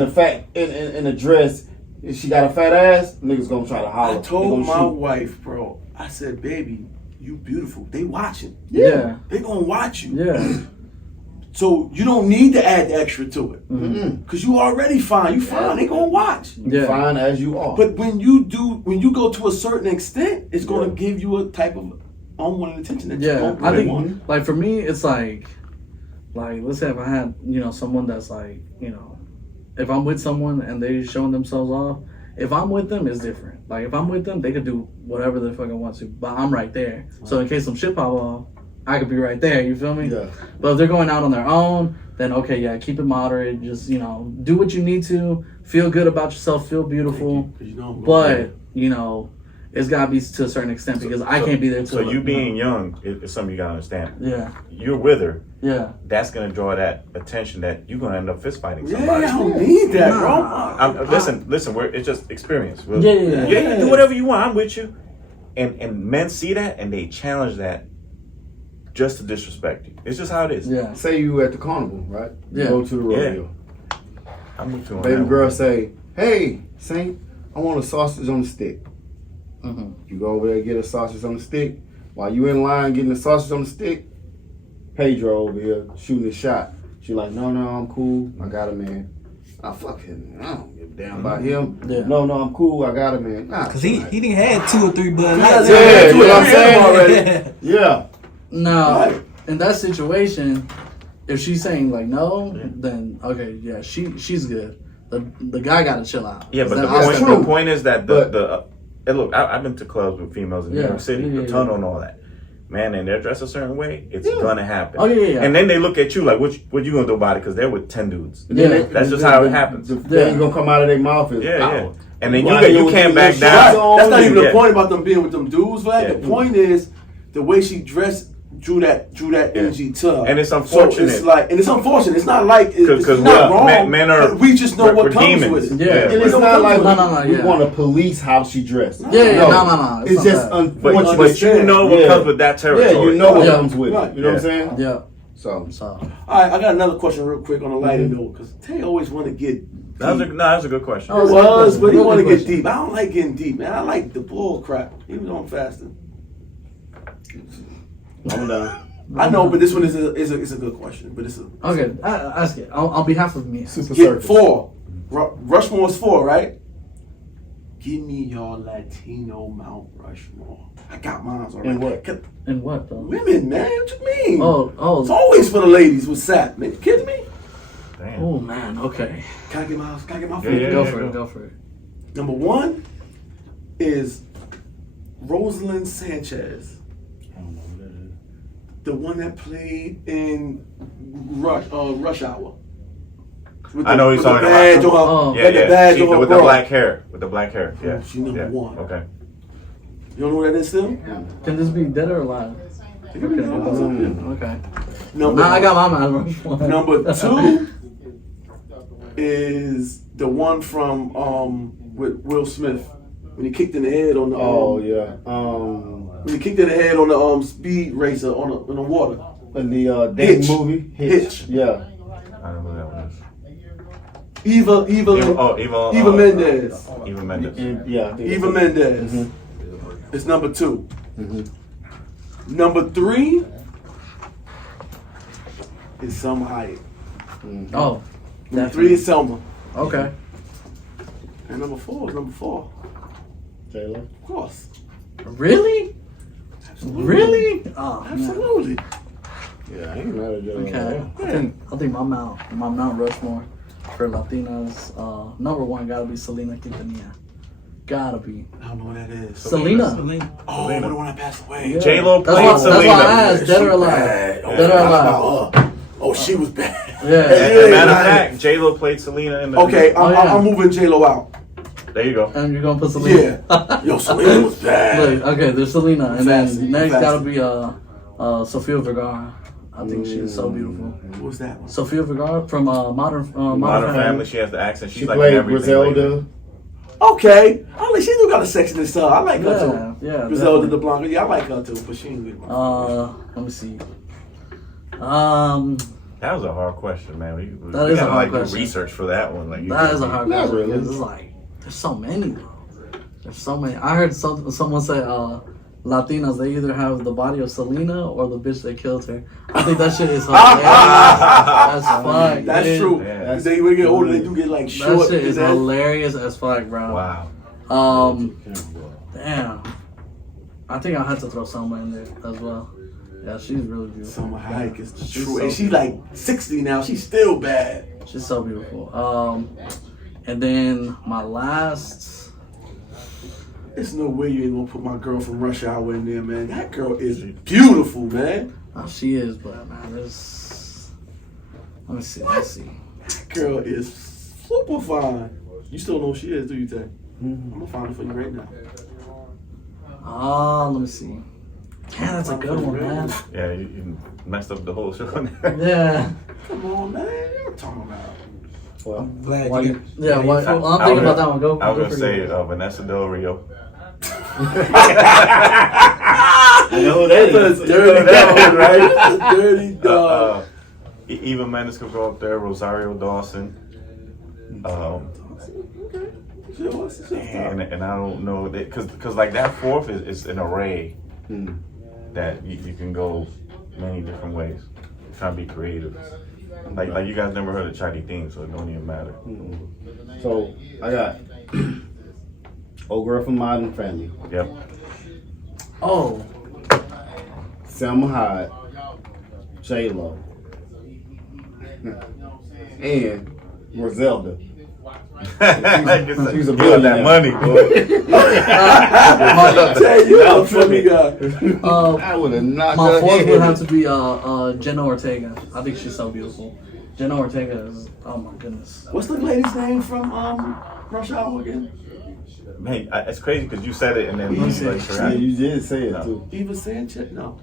in a dress. If she got a fat ass, niggas gonna try to holler. I told my wife, bro, I said, baby, you beautiful. They watching. Yeah. They gonna watch you. Yeah. So you don't need to add the extra to it. Cause you already fine. You fine. They gonna watch. You fine as you are. But when you go to a certain extent, it's gonna give you a type of unwanted attention that you don't I really think want. like for me, it's like let's say if I had someone that's like if I'm with someone and they showing themselves off, if I'm with them, it's different. Like if I'm with them, they could do whatever they fucking want to, but I'm right there. So in case some shit pop off, I could be right there. You feel me? Yeah. But if they're going out on their own, then okay, yeah, keep it moderate. Just do what you need to. Feel good about yourself. Feel beautiful. But it's gotta be to a certain extent because I can't be there too. So you being young is something you gotta understand. Yeah. You're with her. Yeah. That's gonna draw that attention that you're gonna end up fist fighting somebody. Yeah, I don't need that, bro. Listen. It's just experience. Yeah. You do whatever you want. I'm with you. And men see that and they challenge that just to disrespect you. It's just how it is. Yeah. Say you at the carnival, right? You Yeah. go to the rodeo. I'm with you on Baby that girl one. say, "Hey, Saint, I want a sausage on the stick." You go over there and get a sausage on the stick. While you in line getting the sausage on the stick, Pedro over here shooting a shot. She like, no, I'm cool. I got a man. I fuck him. I don't give a damn about him. Yeah. No, I'm cool. I got a man. Nah, Cause he didn't had 2 or 3 Bud Lights. yeah, you know what I'm saying? already. Yeah. No, in that situation, if she's saying like no, then okay, yeah, she's good. The guy got to chill out. Yeah, but the point is that and look, I've been to clubs with females in New York City, the tunnel and all that. Man, and they're dressed a certain way, it's gonna happen. Oh yeah. And then they look at you like, what you gonna do about it? Because they're with 10 dudes. Yeah. That's just how it happens. The thing gonna come out of their mouth is power. And then you can't back down. That's not even the point about them being with them dudes, right? The point is the way she dressed drew that energy to her. And it's unfortunate. So it's unfortunate. It's not like it's not wrong. Men are. But we just know what comes demons. with it. Yeah. And it's not like we yeah. want to police how she dressed. Yeah, no. It's just unfortunate. But you know what comes with that territory. Yeah, you know what comes with it. You know what I'm saying? Yeah. So. All right, I got another question real quick on a lighter note because Tay always want to get. That was a good question. It was, but he want to get deep. I don't like getting deep, man. I like the bull crap, even though I'm fasting. I'm done. I know, but this one is a good question. But it's Okay, ask it on behalf of me. Super get Circus. 4. Rushmore's 4, right? Give me your Latino Mount Rushmore. I got mine already. And what? And what though? Women, man. What you mean? Oh. It's always for the ladies with sap. Man, you kidding me? Damn. Oh man. Okay. Can I get my Yeah, Go for it. Number 1 is Rosalind Sanchez. I don't know who that is. The one that played in Rush Hour. I know he's talking badge about. on her, Yeah, the yeah. badge She, on her with bra. the black hair. With the black hair. Yeah. She number yeah. 1. Okay. You don't know what that is still? Can this be dead or alive? It could be alive. Okay. Number, Now I got my Mount Rushmore. number 2 is the one from with Will Smith when he kicked in the head on the Oh yeah. when he kicked in the head on the speed racer in the water. In the dating Hitch. movie. Hitch. Yeah. I don't know who that one is. Eva Eva Mendes. Eva Mendes. Yeah. I think Eva it's- Mendes. It's number 2. Number 3 is Selma Hayek. Oh, Number 3 is Selma. okay. And number 4 is number 4. Taylor. Of course. Really? Absolutely. Really? Oh, man. Absolutely. Yeah, I ain't mad at Taylor. Okay. I think my Mount Rushmore for Latinas, number 1 gotta be Selena Quintanilla. Gotta be. I don't know what that is. Selena. Oh, the one that passed away. Yeah. J-Lo That's played why, Selena. that's why I asked, dead or She alive. bad. Dead or alive. Oh, she was bad. Yeah. As a matter of fact, J-Lo played Selena in the. Okay, Oh, yeah. I'm moving J-Lo out. There you go. And you're gonna put Selena. Yeah. Yo, Selena was bad. Look, okay, there's Selena, and Classic, then next classic. gotta be Sofia Vergara. I think she's so beautiful. What's that one? Sofia Vergara from Modern Modern Family. She has the accent. She's She like played in everything. Griselda. Okay. I like, she do got a sexiness to her. I like her Yeah, too. yeah. Griselda definitely. the Blanca. Yeah, I like her too, but she ain't good. Let me see. That was a hard question, man. We That is a gotta, hard like, do question. research for that one. Like, That is a hard Not question. really. Because it's like there's so many, bro. There's so many. I heard someone say Latinas, they either have the body of Selena or the bitch that killed her. I think that shit is hilarious. That's fuck. That's dude. true. Yeah. As they when they get older, they do get like That short. shit is and that- hilarious as fuck, bro. Wow. Damn. I think I had to throw Selma in there as well. Yeah, she's really beautiful. Selma Hayek is She's true, so and she's like 60 now. She's still bad. She's so beautiful. And then my last. There's no way you ain't gonna put my girl from Rush Hour in there, man. That girl is beautiful, man. Oh, she is, but man, there's. Let me see. Let's see. That girl is super fine. You still know who she is, do you, Tay? I'm gonna find her for you right now. Let me see. Yeah, that's a good one, man. Yeah, you messed up the whole show. Yeah. Come on, man. What you talking about? Well, Glad why you you- Yeah, what, I- I'm I thinking was- about that one. Go. I was go gonna for say you. Vanessa Del Rio. I know who that That's a is. dirty dog, right? That's a dirty dog. Eva Mendes could go up there. Rosario Dawson. And I don't know that because like that fourth is an array that you can go many different ways. Trying to be creative. Like you guys never heard of Chinese theme, so it don't even matter. So I got old girl from Modern Family, Yep. Oh, Selma Hayek, J-Lo, and Griselda. She's a You got billionaire. that money, boy. I tell you, I'm a funny guy. I would have knocked my her fourth head. would have to be Jenna Ortega. I think she's so beautiful. Jenna Ortega is, oh my goodness. What's the lady's name from Rush Hour again? Man, it's crazy because you said it and then you like Yeah, forgot. you did say it too. Eva Sanchez? No.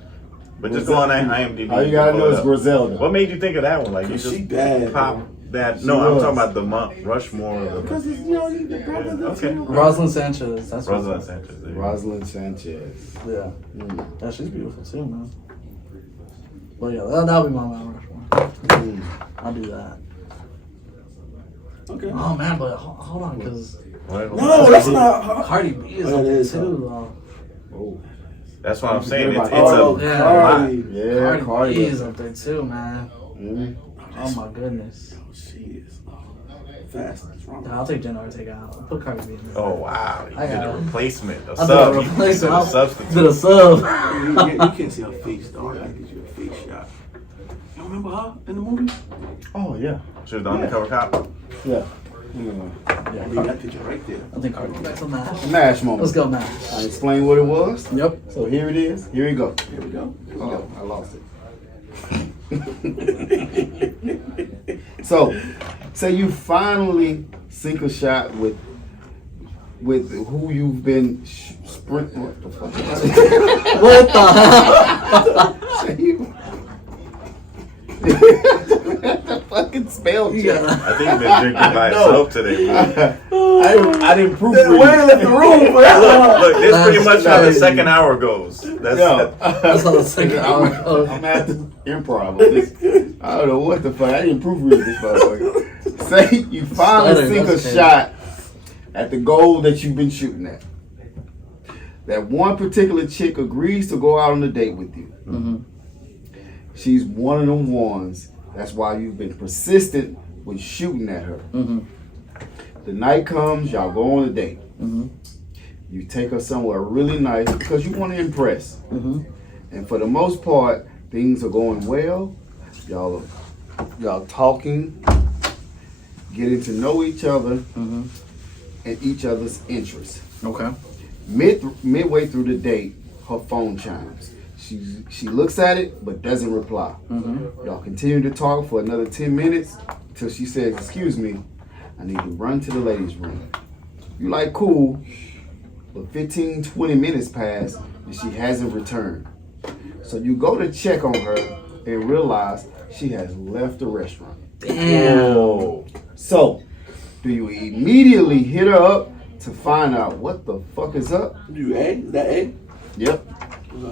But just go on IMDb. All you gotta pull know it is up. Griselda. What made you think of that one? Like you She just bad, pop bro. that? She No, I'm was. talking about the Mount Rushmore. Of Because the, it's, you the brother Okay. too. Rosalind Sanchez. That's what- Rosalind Sanchez. there you go. Rosalind Sanchez. Yeah. Yeah, she's beautiful too, man. But yeah, that'll be my Mount Rushmore. I'll do that. Okay. Oh man, but hold on, because No, that's not. Cardi B is Oh, up it there is, too. Oh, That's what I'm saying. It's Oh, a Yeah. Cardi. yeah, Cardi B is up there too, man. Mhm. Oh my goodness. She is fast. Yeah, I'll take Jenna Ortega out. I'll put Cardi B in there. Oh wow! You I did got a it. replacement, a I'll sub. do a You replacement. did a I'll substitute. did a sub. You can't see her face, though. I gotta get you a face shot. You remember her in the movie? Oh yeah, She was the undercover cop. yeah. I leave that picture right there. I think Cardi got some MASH. MASH moment. Let's go MASH. I explained what it was. Yep. So here it is. Here we go. Here we go. Oh, I lost it. So, say you finally sink a shot with who you've been sprinting. What the fuck? What the hell? Say you. Fucking spell check. I think you've been drinking by itself today. I didn't proofread. Wayne left the room for that. Look, this is pretty much how the second hour goes. That's That's how the second hour goes. I'm at the improv. On this. I don't know what the fuck. I didn't proofread this motherfucker. Say you finally sink a shot at the goal that you've been shooting at. That one particular chick agrees to go out on a date with you. Mm-hmm. She's one of them ones. That's why you've been persistent with shooting at her. Mm-hmm. The night comes, y'all go on a date. Mm-hmm. You take her somewhere really nice because you want to impress. Mm-hmm. And for the most part, things are going well. Y'all talking, getting to know each other and each other's interests. Okay. Midway through the date, her phone chimes. She looks at it but doesn't reply. Y'all continue to talk for another 10 minutes till she says, "Excuse me, I need to run to the ladies' room." You like, cool, but 15-20 minutes pass and she hasn't returned. So you go to check on her and realize she has left the restaurant. Damn. So, do you immediately hit her up to find out what the fuck is up? Do you A? Is that A? Yep.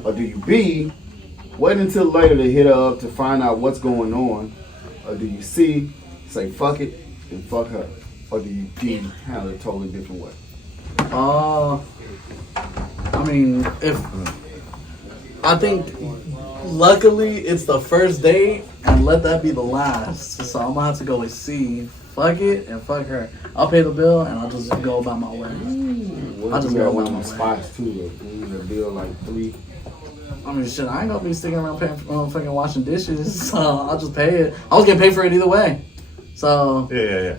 Or do you B, wait until later to hit her up to find out what's going on? Or do you C, say fuck it and fuck her? Or do you D, handle it a totally different way? I mean, I think luckily it's the first date and let that be the last. So I'm gonna have to go with C. Fuck it and fuck her. I'll pay the bill and I'll just go about my way. I'll just go one of my spots too. The bill like 3. I mean, shit, I ain't gonna be sticking around paying for fucking washing dishes, so I'll just pay it. I was getting paid for it either way. So, yeah.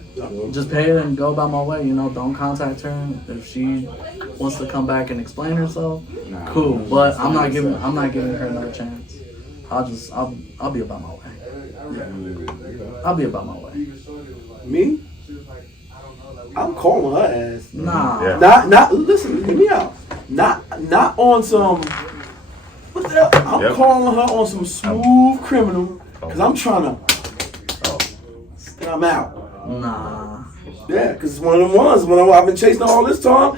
just pay it and go about my way, you know, don't contact her. If she wants to come back and explain herself, cool. But I'm not giving her another chance. I'll be about my way. Yeah. I'll be about my way. Me? I'm calling her ass. Nah. Yeah. Not listen, hear me out. Not on some what the hell? I'm calling her on some smooth criminal because I'm trying to and I'm out. Nah. Yeah, because it's one of them ones when I've been chasing her all this time.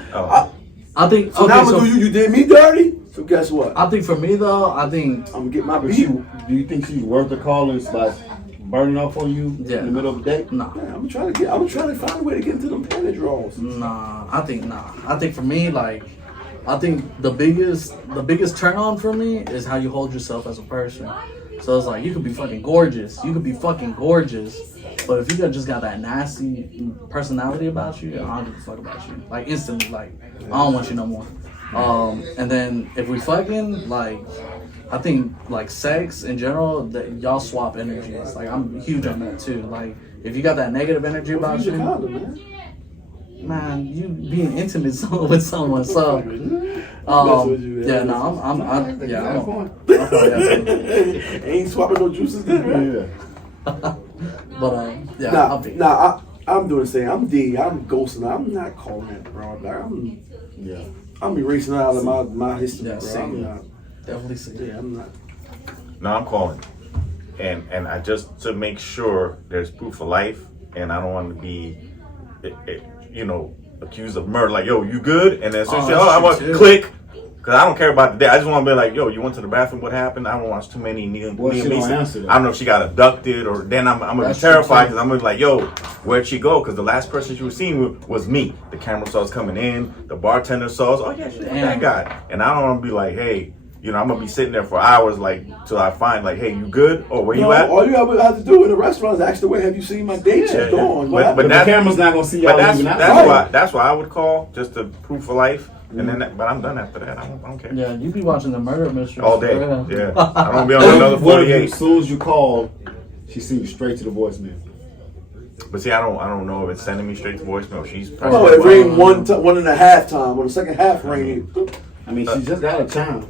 I think so now I'm gonna do you did me dirty. So guess what? I think for me though, I'm gonna get my Do beat. you think she's worth the call and like burning off on you in the middle of the day? Nah. Yeah, I'm trying to find a way to get into them panty draws. Nah. I think for me, like, I think the biggest turn on for me is how you hold yourself as a person. So it's like you could be fucking gorgeous. But if you just got that nasty personality about you, I don't give a fuck about you. Like instantly, like I don't want you no more. And then if we fucking like, I think like sex in general, that y'all swap energies. Like I'm huge on that too. Like if you got that negative energy about you, man, you being intimate with someone. So yeah, no, I'm ain't swapping no juices there. But yeah, I'm doing the same. I'm D. I'm ghosting. I'm not calling that bro. Like, I'm erasing her out of my history, bro. Same. I'm not. Definitely same. Yeah, I'm not. No, I'm calling, and I just to make sure there's proof of life, and I don't want to be, accused of murder. Like, yo, you good? And then I want to click. Cause I don't care about the day. I just want to be like, yo, you went to the bathroom? What happened? I don't watch too many I don't know if she got abducted or then I'm gonna be terrified because I'm gonna be like, yo, where'd she go? Because the last person she was seeing was me. The camera saw us coming in. The bartender saw us. Oh yeah, she's that guy. And I don't want to be like, hey, I'm gonna be sitting there for hours like till I find like, hey, you good? Or where you at? All you have to do in a restaurant is ask the way, have you seen my date check on? But the camera's not gonna see y'all. But that's why I would call just to proof for life. And then, but I'm done after that. I don't care. Yeah, you be watching the murder mystery all day. Yeah, I don't be on another 48. As soon as you call, she sends you straight to the voicemail. But see, I don't know if it's sending me straight to voicemail. She's Oh, it rang 1.5 time. On the second half, ring. I mean, she just got a chime.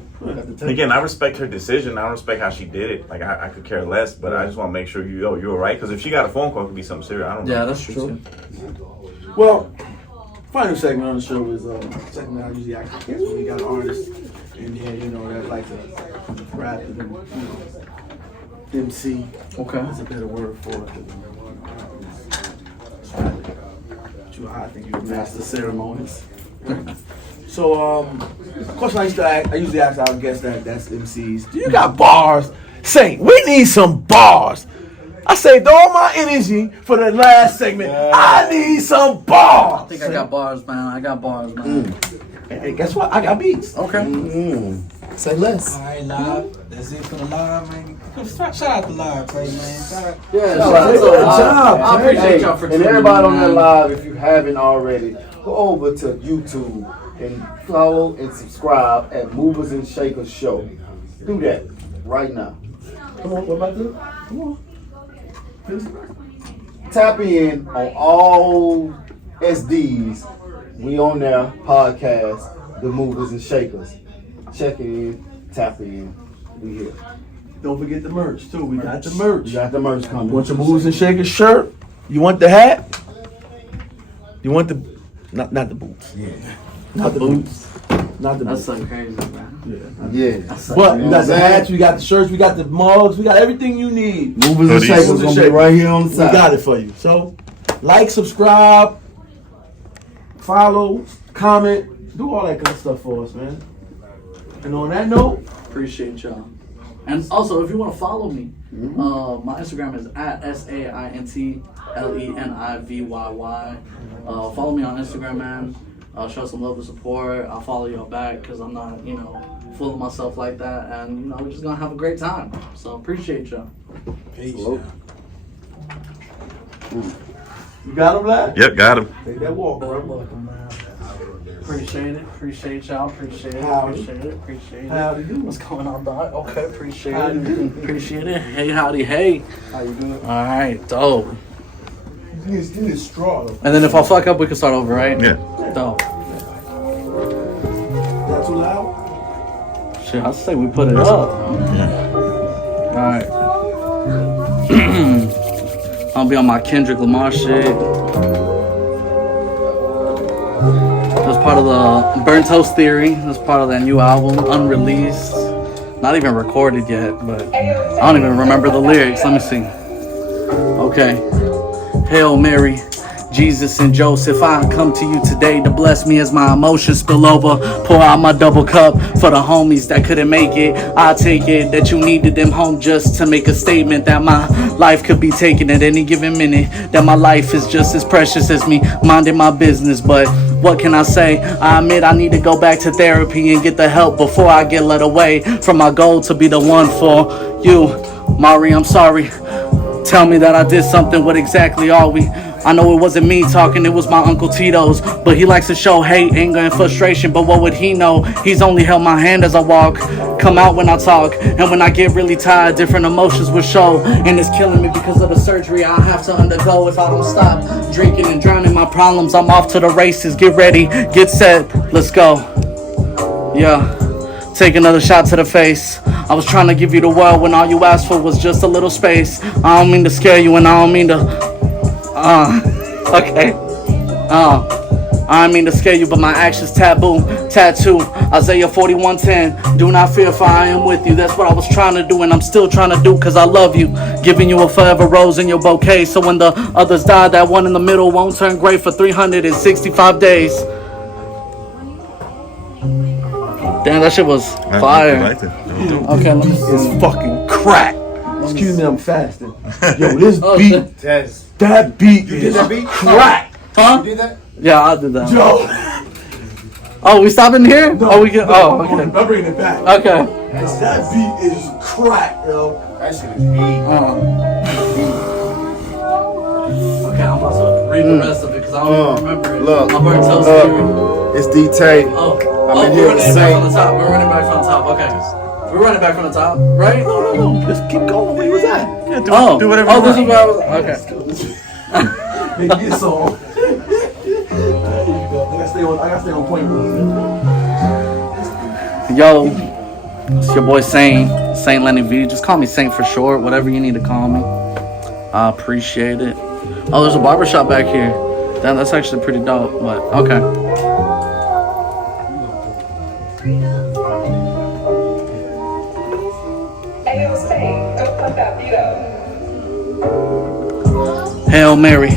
Again, I respect her decision. I don't respect how she did it. Like I could care less, but I just want to make sure you're all right. Because if she got a phone call, it could be something serious. I don't know. Yeah, that's true. Well, final segment on the show is segment I usually ask guests when we got artists in here, you know, that like to rap and MC. Okay. That's a better word for it. I think you master ceremonies. So, question I usually ask our guests that's MCs. Do you got bars? Saint, we need some bars. I saved all my energy for the last segment. I need some bars. I think I got bars, man. I got bars, man. Hey, guess what? I got beats. Okay. Say less. All right, live. That's it for the live, man. Shout out to live, play, man. Shout out. Yeah, I appreciate y'all for and tuning everybody in, on that man. live, if you haven't already, go over to YouTube and follow and subscribe at Movers and Shakers Show. Do that right now. Come on, what about this? Come on. Tap in on all SDs. We on there, podcast, The Movers and Shakers. Check it in, tap in. We here. Don't forget the merch too. We got the merch. We got the merch coming. Want your Moves and Shakers shirt? You want the hat? You want the not the boots? Yeah. Not the boots. Not the That's boots. so crazy, man. Yeah. But we got the hats, we got the shirts, we got the mugs, we got everything you need. Movers and Shakers gonna be right here on the We side. got it for you. So, like, subscribe, follow, comment, do all that kind of stuff for us, man. And on that note, Appreciate y'all. And also, if you want to follow me, my Instagram is at SAINTLENIVYY. Follow me on Instagram, man. Show some love and support. I'll follow y'all back because I'm not, full of myself like that. And, we're just going to have a great time. So, appreciate y'all. Peace. you got him, lad? Yep, got him. Take that walk, bro. Welcome, man. Appreciate it. Appreciate y'all. Appreciate it. Howdy. Appreciate it. Appreciate it. How you doing? What's going on, Doc? Okay, appreciate Howdy it. do. Appreciate it. Hey, howdy, hey. How you doing? All right, dope. You need a straw, though. And then if I fuck up, we can start over, right? Yeah. Dope. Not too loud? Shit, I say we put it up. All right. I'll be on my Kendrick Lamar shit. That's part of the Burnt Toast Theory. That's part of that new album, unreleased. Not even recorded yet, but I don't even remember the lyrics. Let me see. Okay. Hail Mary, Jesus and Joseph, I come to you today to bless me as my emotions spill over. Pour out my double cup for the homies that couldn't make it. I take it that you needed them home just to make a statement that my life could be taken at any given minute. That my life is just as precious as me minding my business. But what can I say? I admit I need to go back to therapy and get the help before I get led away from my goal to be the one for you. Mari, I'm sorry. Tell me that I did something, what exactly are we? I know it wasn't me talking, it was my Uncle Tito's. But he likes to show hate, anger, and frustration. But what would he know? He's only held my hand as I walk, come out when I talk. And when I get really tired, different emotions will show. And it's killing me because of the surgery I have to undergo. If I don't stop drinking and drowning my problems, I'm off to the races. Get ready, get set, let's go. Yeah. Take another shot to the face. I was trying to give you the world when all you asked for was just a little space. I don't mean to scare you and I don't mean to okay. I don't mean to scare you, but my actions tattoo. Isaiah 41:10. Do not fear, for I am with you. That's what I was trying to do, and I'm still trying to do, cause I love you. Giving you a forever rose in your bouquet. So when the others die, that one in the middle won't turn gray for 365 days. Damn, that shit was fire. Okay, let me see. It's fucking crack. Excuse me, I'm fasting. Yo, this beat, that beat is crack. Huh? You did that? Yeah, I did that. Yo. Oh, we stopping here? No, Oh, we can. Oh, okay. I'm bringing it back. Okay. That beat is crack, yo. That shit is heat. Okay, I'm about to read the rest of it because I don't remember it. Look, I'm Burnt Toast Theory. It's D-Tape. Oh, I'm in we're here running to it back say. from the top. We're running back from the top. Okay. We're running back from the top, right? No. Just keep going where you was at. Yeah, do Oh, whatever oh, you this want. is where I was. Okay. Make your song. There you go. I gotta stay on point with you. Yo, it's your boy Saint Lenivy. Just call me Saint for short, whatever you need to call me. I appreciate it. Oh, there's a barbershop back here. Damn, that's actually pretty dope, but okay. Hey, yo, Saint, go fuck that beat up. Hail Mary,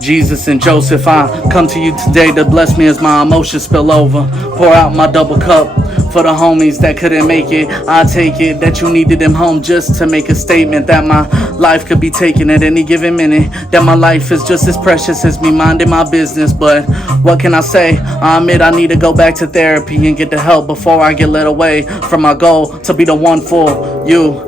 Jesus and Joseph, I come to you today to bless me as my emotions spill over. Pour out my double cup for the homies that couldn't make it. I take it that you needed them home just to make a statement that my life could be taken at any given minute. That my life is just as precious as me minding my business. But what can I say? I admit I need to go back to therapy and get the help before I get led away from my goal to be the one for you.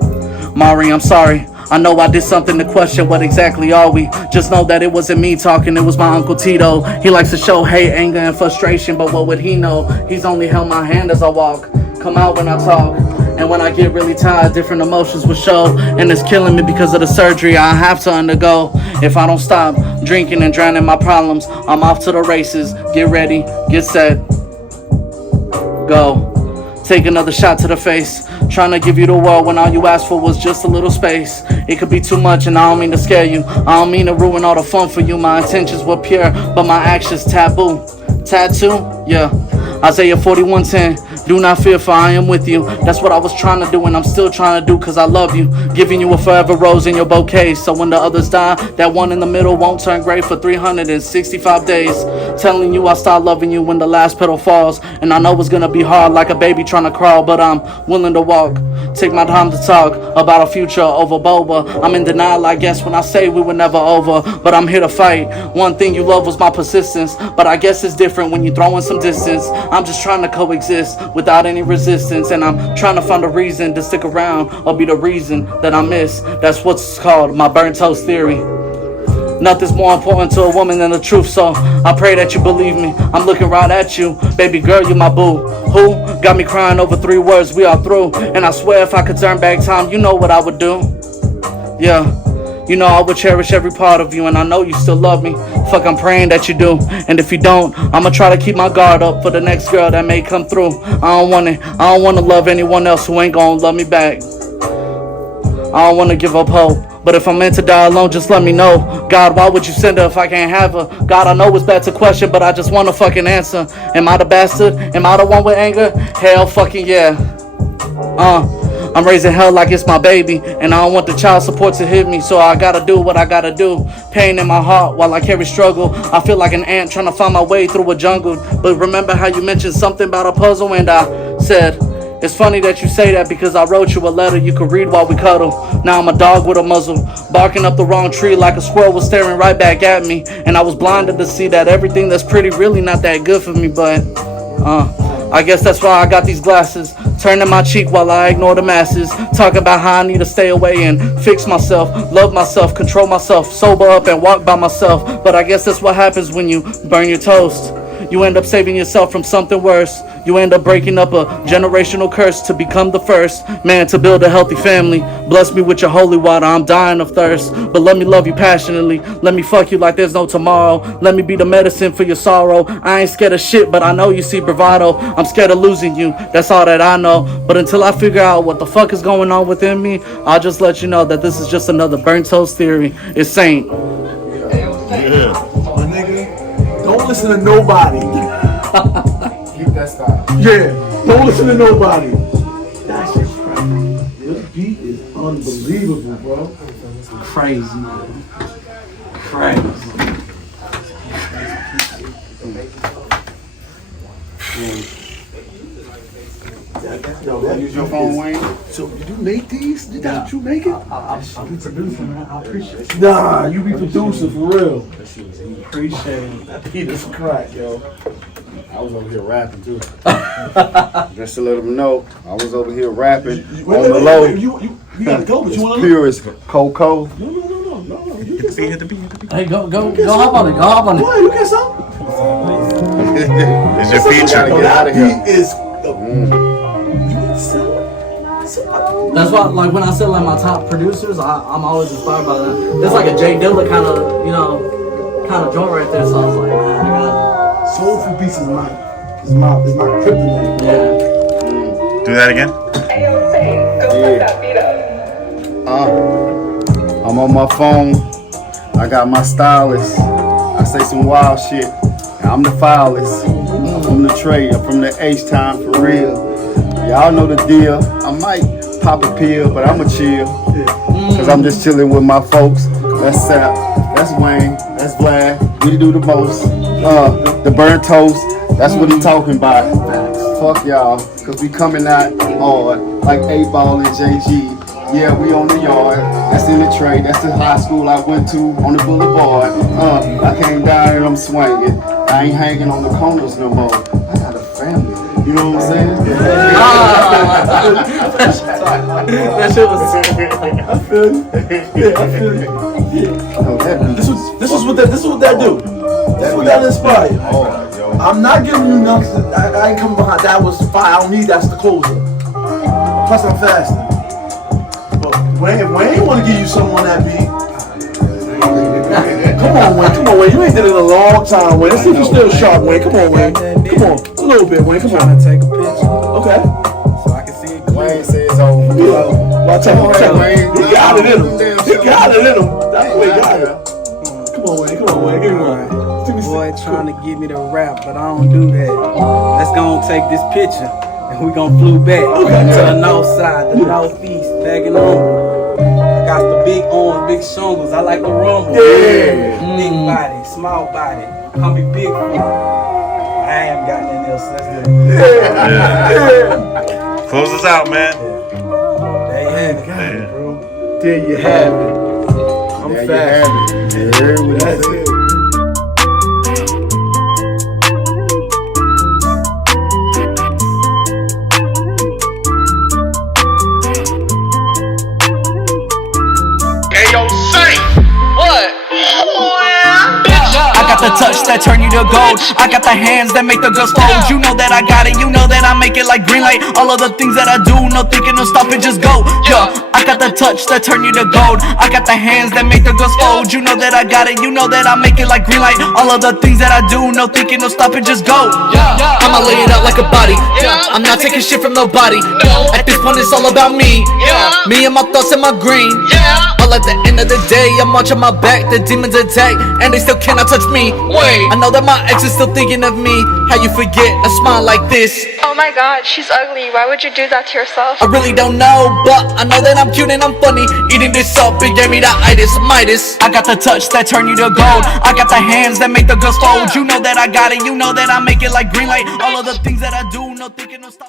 Mari, I'm sorry. I know I did something to question what exactly are we. Just know that it wasn't me talking, it was my Uncle Tito. He likes to show hate, anger, and frustration, but what would he know? He's only held my hand as I walk, come out when I talk. And when I get really tired, different emotions will show. And it's killing me because of the surgery I have to undergo. If I don't stop drinking and drowning my problems, I'm off to the races. Get ready, get set, go. Take another shot to the face. Trying to give you the world when all you asked for was just a little space. It could be too much and I don't mean to scare you. I don't mean to ruin all the fun for you. My intentions were pure, but my actions taboo. Tattoo? Yeah. Isaiah 41:10. Do not fear, for I am with you. That's what I was trying to do, and I'm still trying to do, cause I love you. Giving you a forever rose in your bouquet, so when the others die, that one in the middle won't turn gray for 365 days. Telling you I start loving you when the last petal falls. And I know it's gonna be hard like a baby trying to crawl, but I'm willing to walk. Take my time to talk about a future over boba. I'm in denial, I guess, when I say we were never over, but I'm here to fight. One thing you love was my persistence, but I guess it's different when you throw in some distance. I'm just trying to coexist without any resistance, and I'm trying to find a reason to stick around or be the reason that I miss. That's what's called my burnt toast theory. Nothing's more important to a woman than the truth, so I pray that you believe me. I'm looking right at you, baby girl, you my boo. Who got me crying over 3 words, we are through. And I swear if I could turn back time, you know what I would do. Yeah, you know I would cherish every part of you, and I know you still love me. Fuck, I'm praying that you do. And if you don't, I'ma try to keep my guard up for the next girl that may come through. I don't wanna love anyone else who ain't gonna love me back. I don't wanna give up hope, but if I'm meant to die alone, just let me know. God, why would you send her if I can't have her? God, I know it's bad to question, but I just want a fucking answer. Am I the bastard? Am I the one with anger? Hell fucking yeah. I'm raising hell like it's my baby, and I don't want the child support to hit me, so I gotta do what I gotta do. Pain in my heart while I carry struggle. I feel like an ant trying to find my way through a jungle. But remember how you mentioned something about a puzzle, and I said, it's funny that you say that because I wrote you a letter you could read while we cuddle. Now I'm a dog with a muzzle, barking up the wrong tree like a squirrel was staring right back at me. And I was blinded to see that everything that's pretty really not that good for me, but I guess that's why I got these glasses, turning my cheek while I ignore the masses. Talking about how I need to stay away and fix myself, love myself, control myself, sober up and walk by myself. But I guess that's what happens when you burn your toast. You end up saving yourself from something worse. You end up breaking up a generational curse to become the first man to build a healthy family. Bless me with your holy water, I'm dying of thirst. But let me love you passionately. Let me fuck you like there's no tomorrow. Let me be the medicine for your sorrow. I ain't scared of shit, but I know you see bravado. I'm scared of losing you, that's all that I know. But until I figure out what the fuck is going on within me, I'll just let you know that this is just another burnt toast theory. It's Saint. My nigga, don't listen to nobody. Keep that style. Yeah, don't listen to nobody. That shit's crazy. This beat is unbelievable, bro. Crazy, bro. Crazy. Yo, Use your phone, Wayne. So did you make these? Did that you make it? I'll be producing, man. I appreciate it. Nah, you be producing for real. Appreciate it. That beat is crack, yo. I was over here rapping too. Just to let them know, I was over here rapping on the low. You gotta go, but you wanna Pure as Coco. No. You get some. Hey, go hop on it. Go hop on it. Boy, you get some. It's your feature. Gotta get out of here. That beat is. You get some. That's why, like, when I said, like, my top producers, I'm always inspired by them. It's like a Jay Dilla kind of kind of joint right there. So I was like, man, I got Soulful Beats is my kryptonite. yeah. Do that again. Ayo, Saint, go put that beat up. I'm on my phone. I got my stylist. I say some wild shit. I'm the foulest. I'm from the trade. I'm from the H-time for real. Y'all know the deal. I might pop a pill, but I'ma chill. Cause I'm just chilling with my folks. That's Sap. That's Wayne. That's Vlad. We do the most. The burnt toast. That's what I'm talking about. Fuck y'all. Cause we coming out hard. Like 8-Ball and JG. Yeah, we on the yard. That's in the trade. That's the high school I went to on the boulevard. I came down here, I'm swinging. I ain't hanging on the corners no more. I got a family. You know what I'm saying? That shit was. I feel you. Yeah, I feel you. Yeah. Oh, that beat This is what that do. That's what that inspire. I'm not giving you nothing. I ain't coming behind. That was fire. I don't need that's the closer. Plus I'm fasting. But Wayne want to give you something on that beat. Come on, Wayne. You ain't did it in a long time, Wayne. Let's see if you still sharp, Wayne. Come on, Wayne. Come on, a little bit, Wayne. Come Trying on. to take a picture Okay. so I can see it clear. Wayne says over. Yeah. Well, tell him. He got it in him. He got it in him. That's the way he got it. Come on, Wayne. Give me one. Boy trying to get me to rap, but I don't do that. Let's go and take this picture, and we gon' flew back to the north side, the northeast, tagging on. I got the big arms, big shoulders. I like the rumble. Yeah. Big body, small body. Call me big. I ain't got nothing else. That's good. Close us out, man. There you have it. Yeah. Bro. There you have it. I'm There you fast. have it. Yeah, That's it. I got the touch that turn you to gold. I got the hands that make the girls fold. You know that I got it, you know that I make it like green light. All of the things that I do, no thinking, no stopping, just go. Yeah, I got the touch that turn you to gold. I got the hands that make the girls fold. You know that I got it, you know that I make it like green light. All of the things that I do, no thinking, no stopping, just go. I'ma lay it out like a body. I'm not taking shit from nobody. At this point it's all about me. Me and my thoughts and my green. All at the end of the day, I'm watching my back. The demons attack, and they still cannot touch me. I know that my ex is still thinking of me. How you forget a smile like this? Oh my god, she's ugly. Why would you do that to yourself? I really don't know, but I know that I'm cute and I'm funny. Eating this up, it gave me the M.A.S.H. I got the touch that turn you to gold. I got the hands that make the girls fold. You know that I got it, you know that I make it like green light. All of the things that I do, no thinking, no stopping.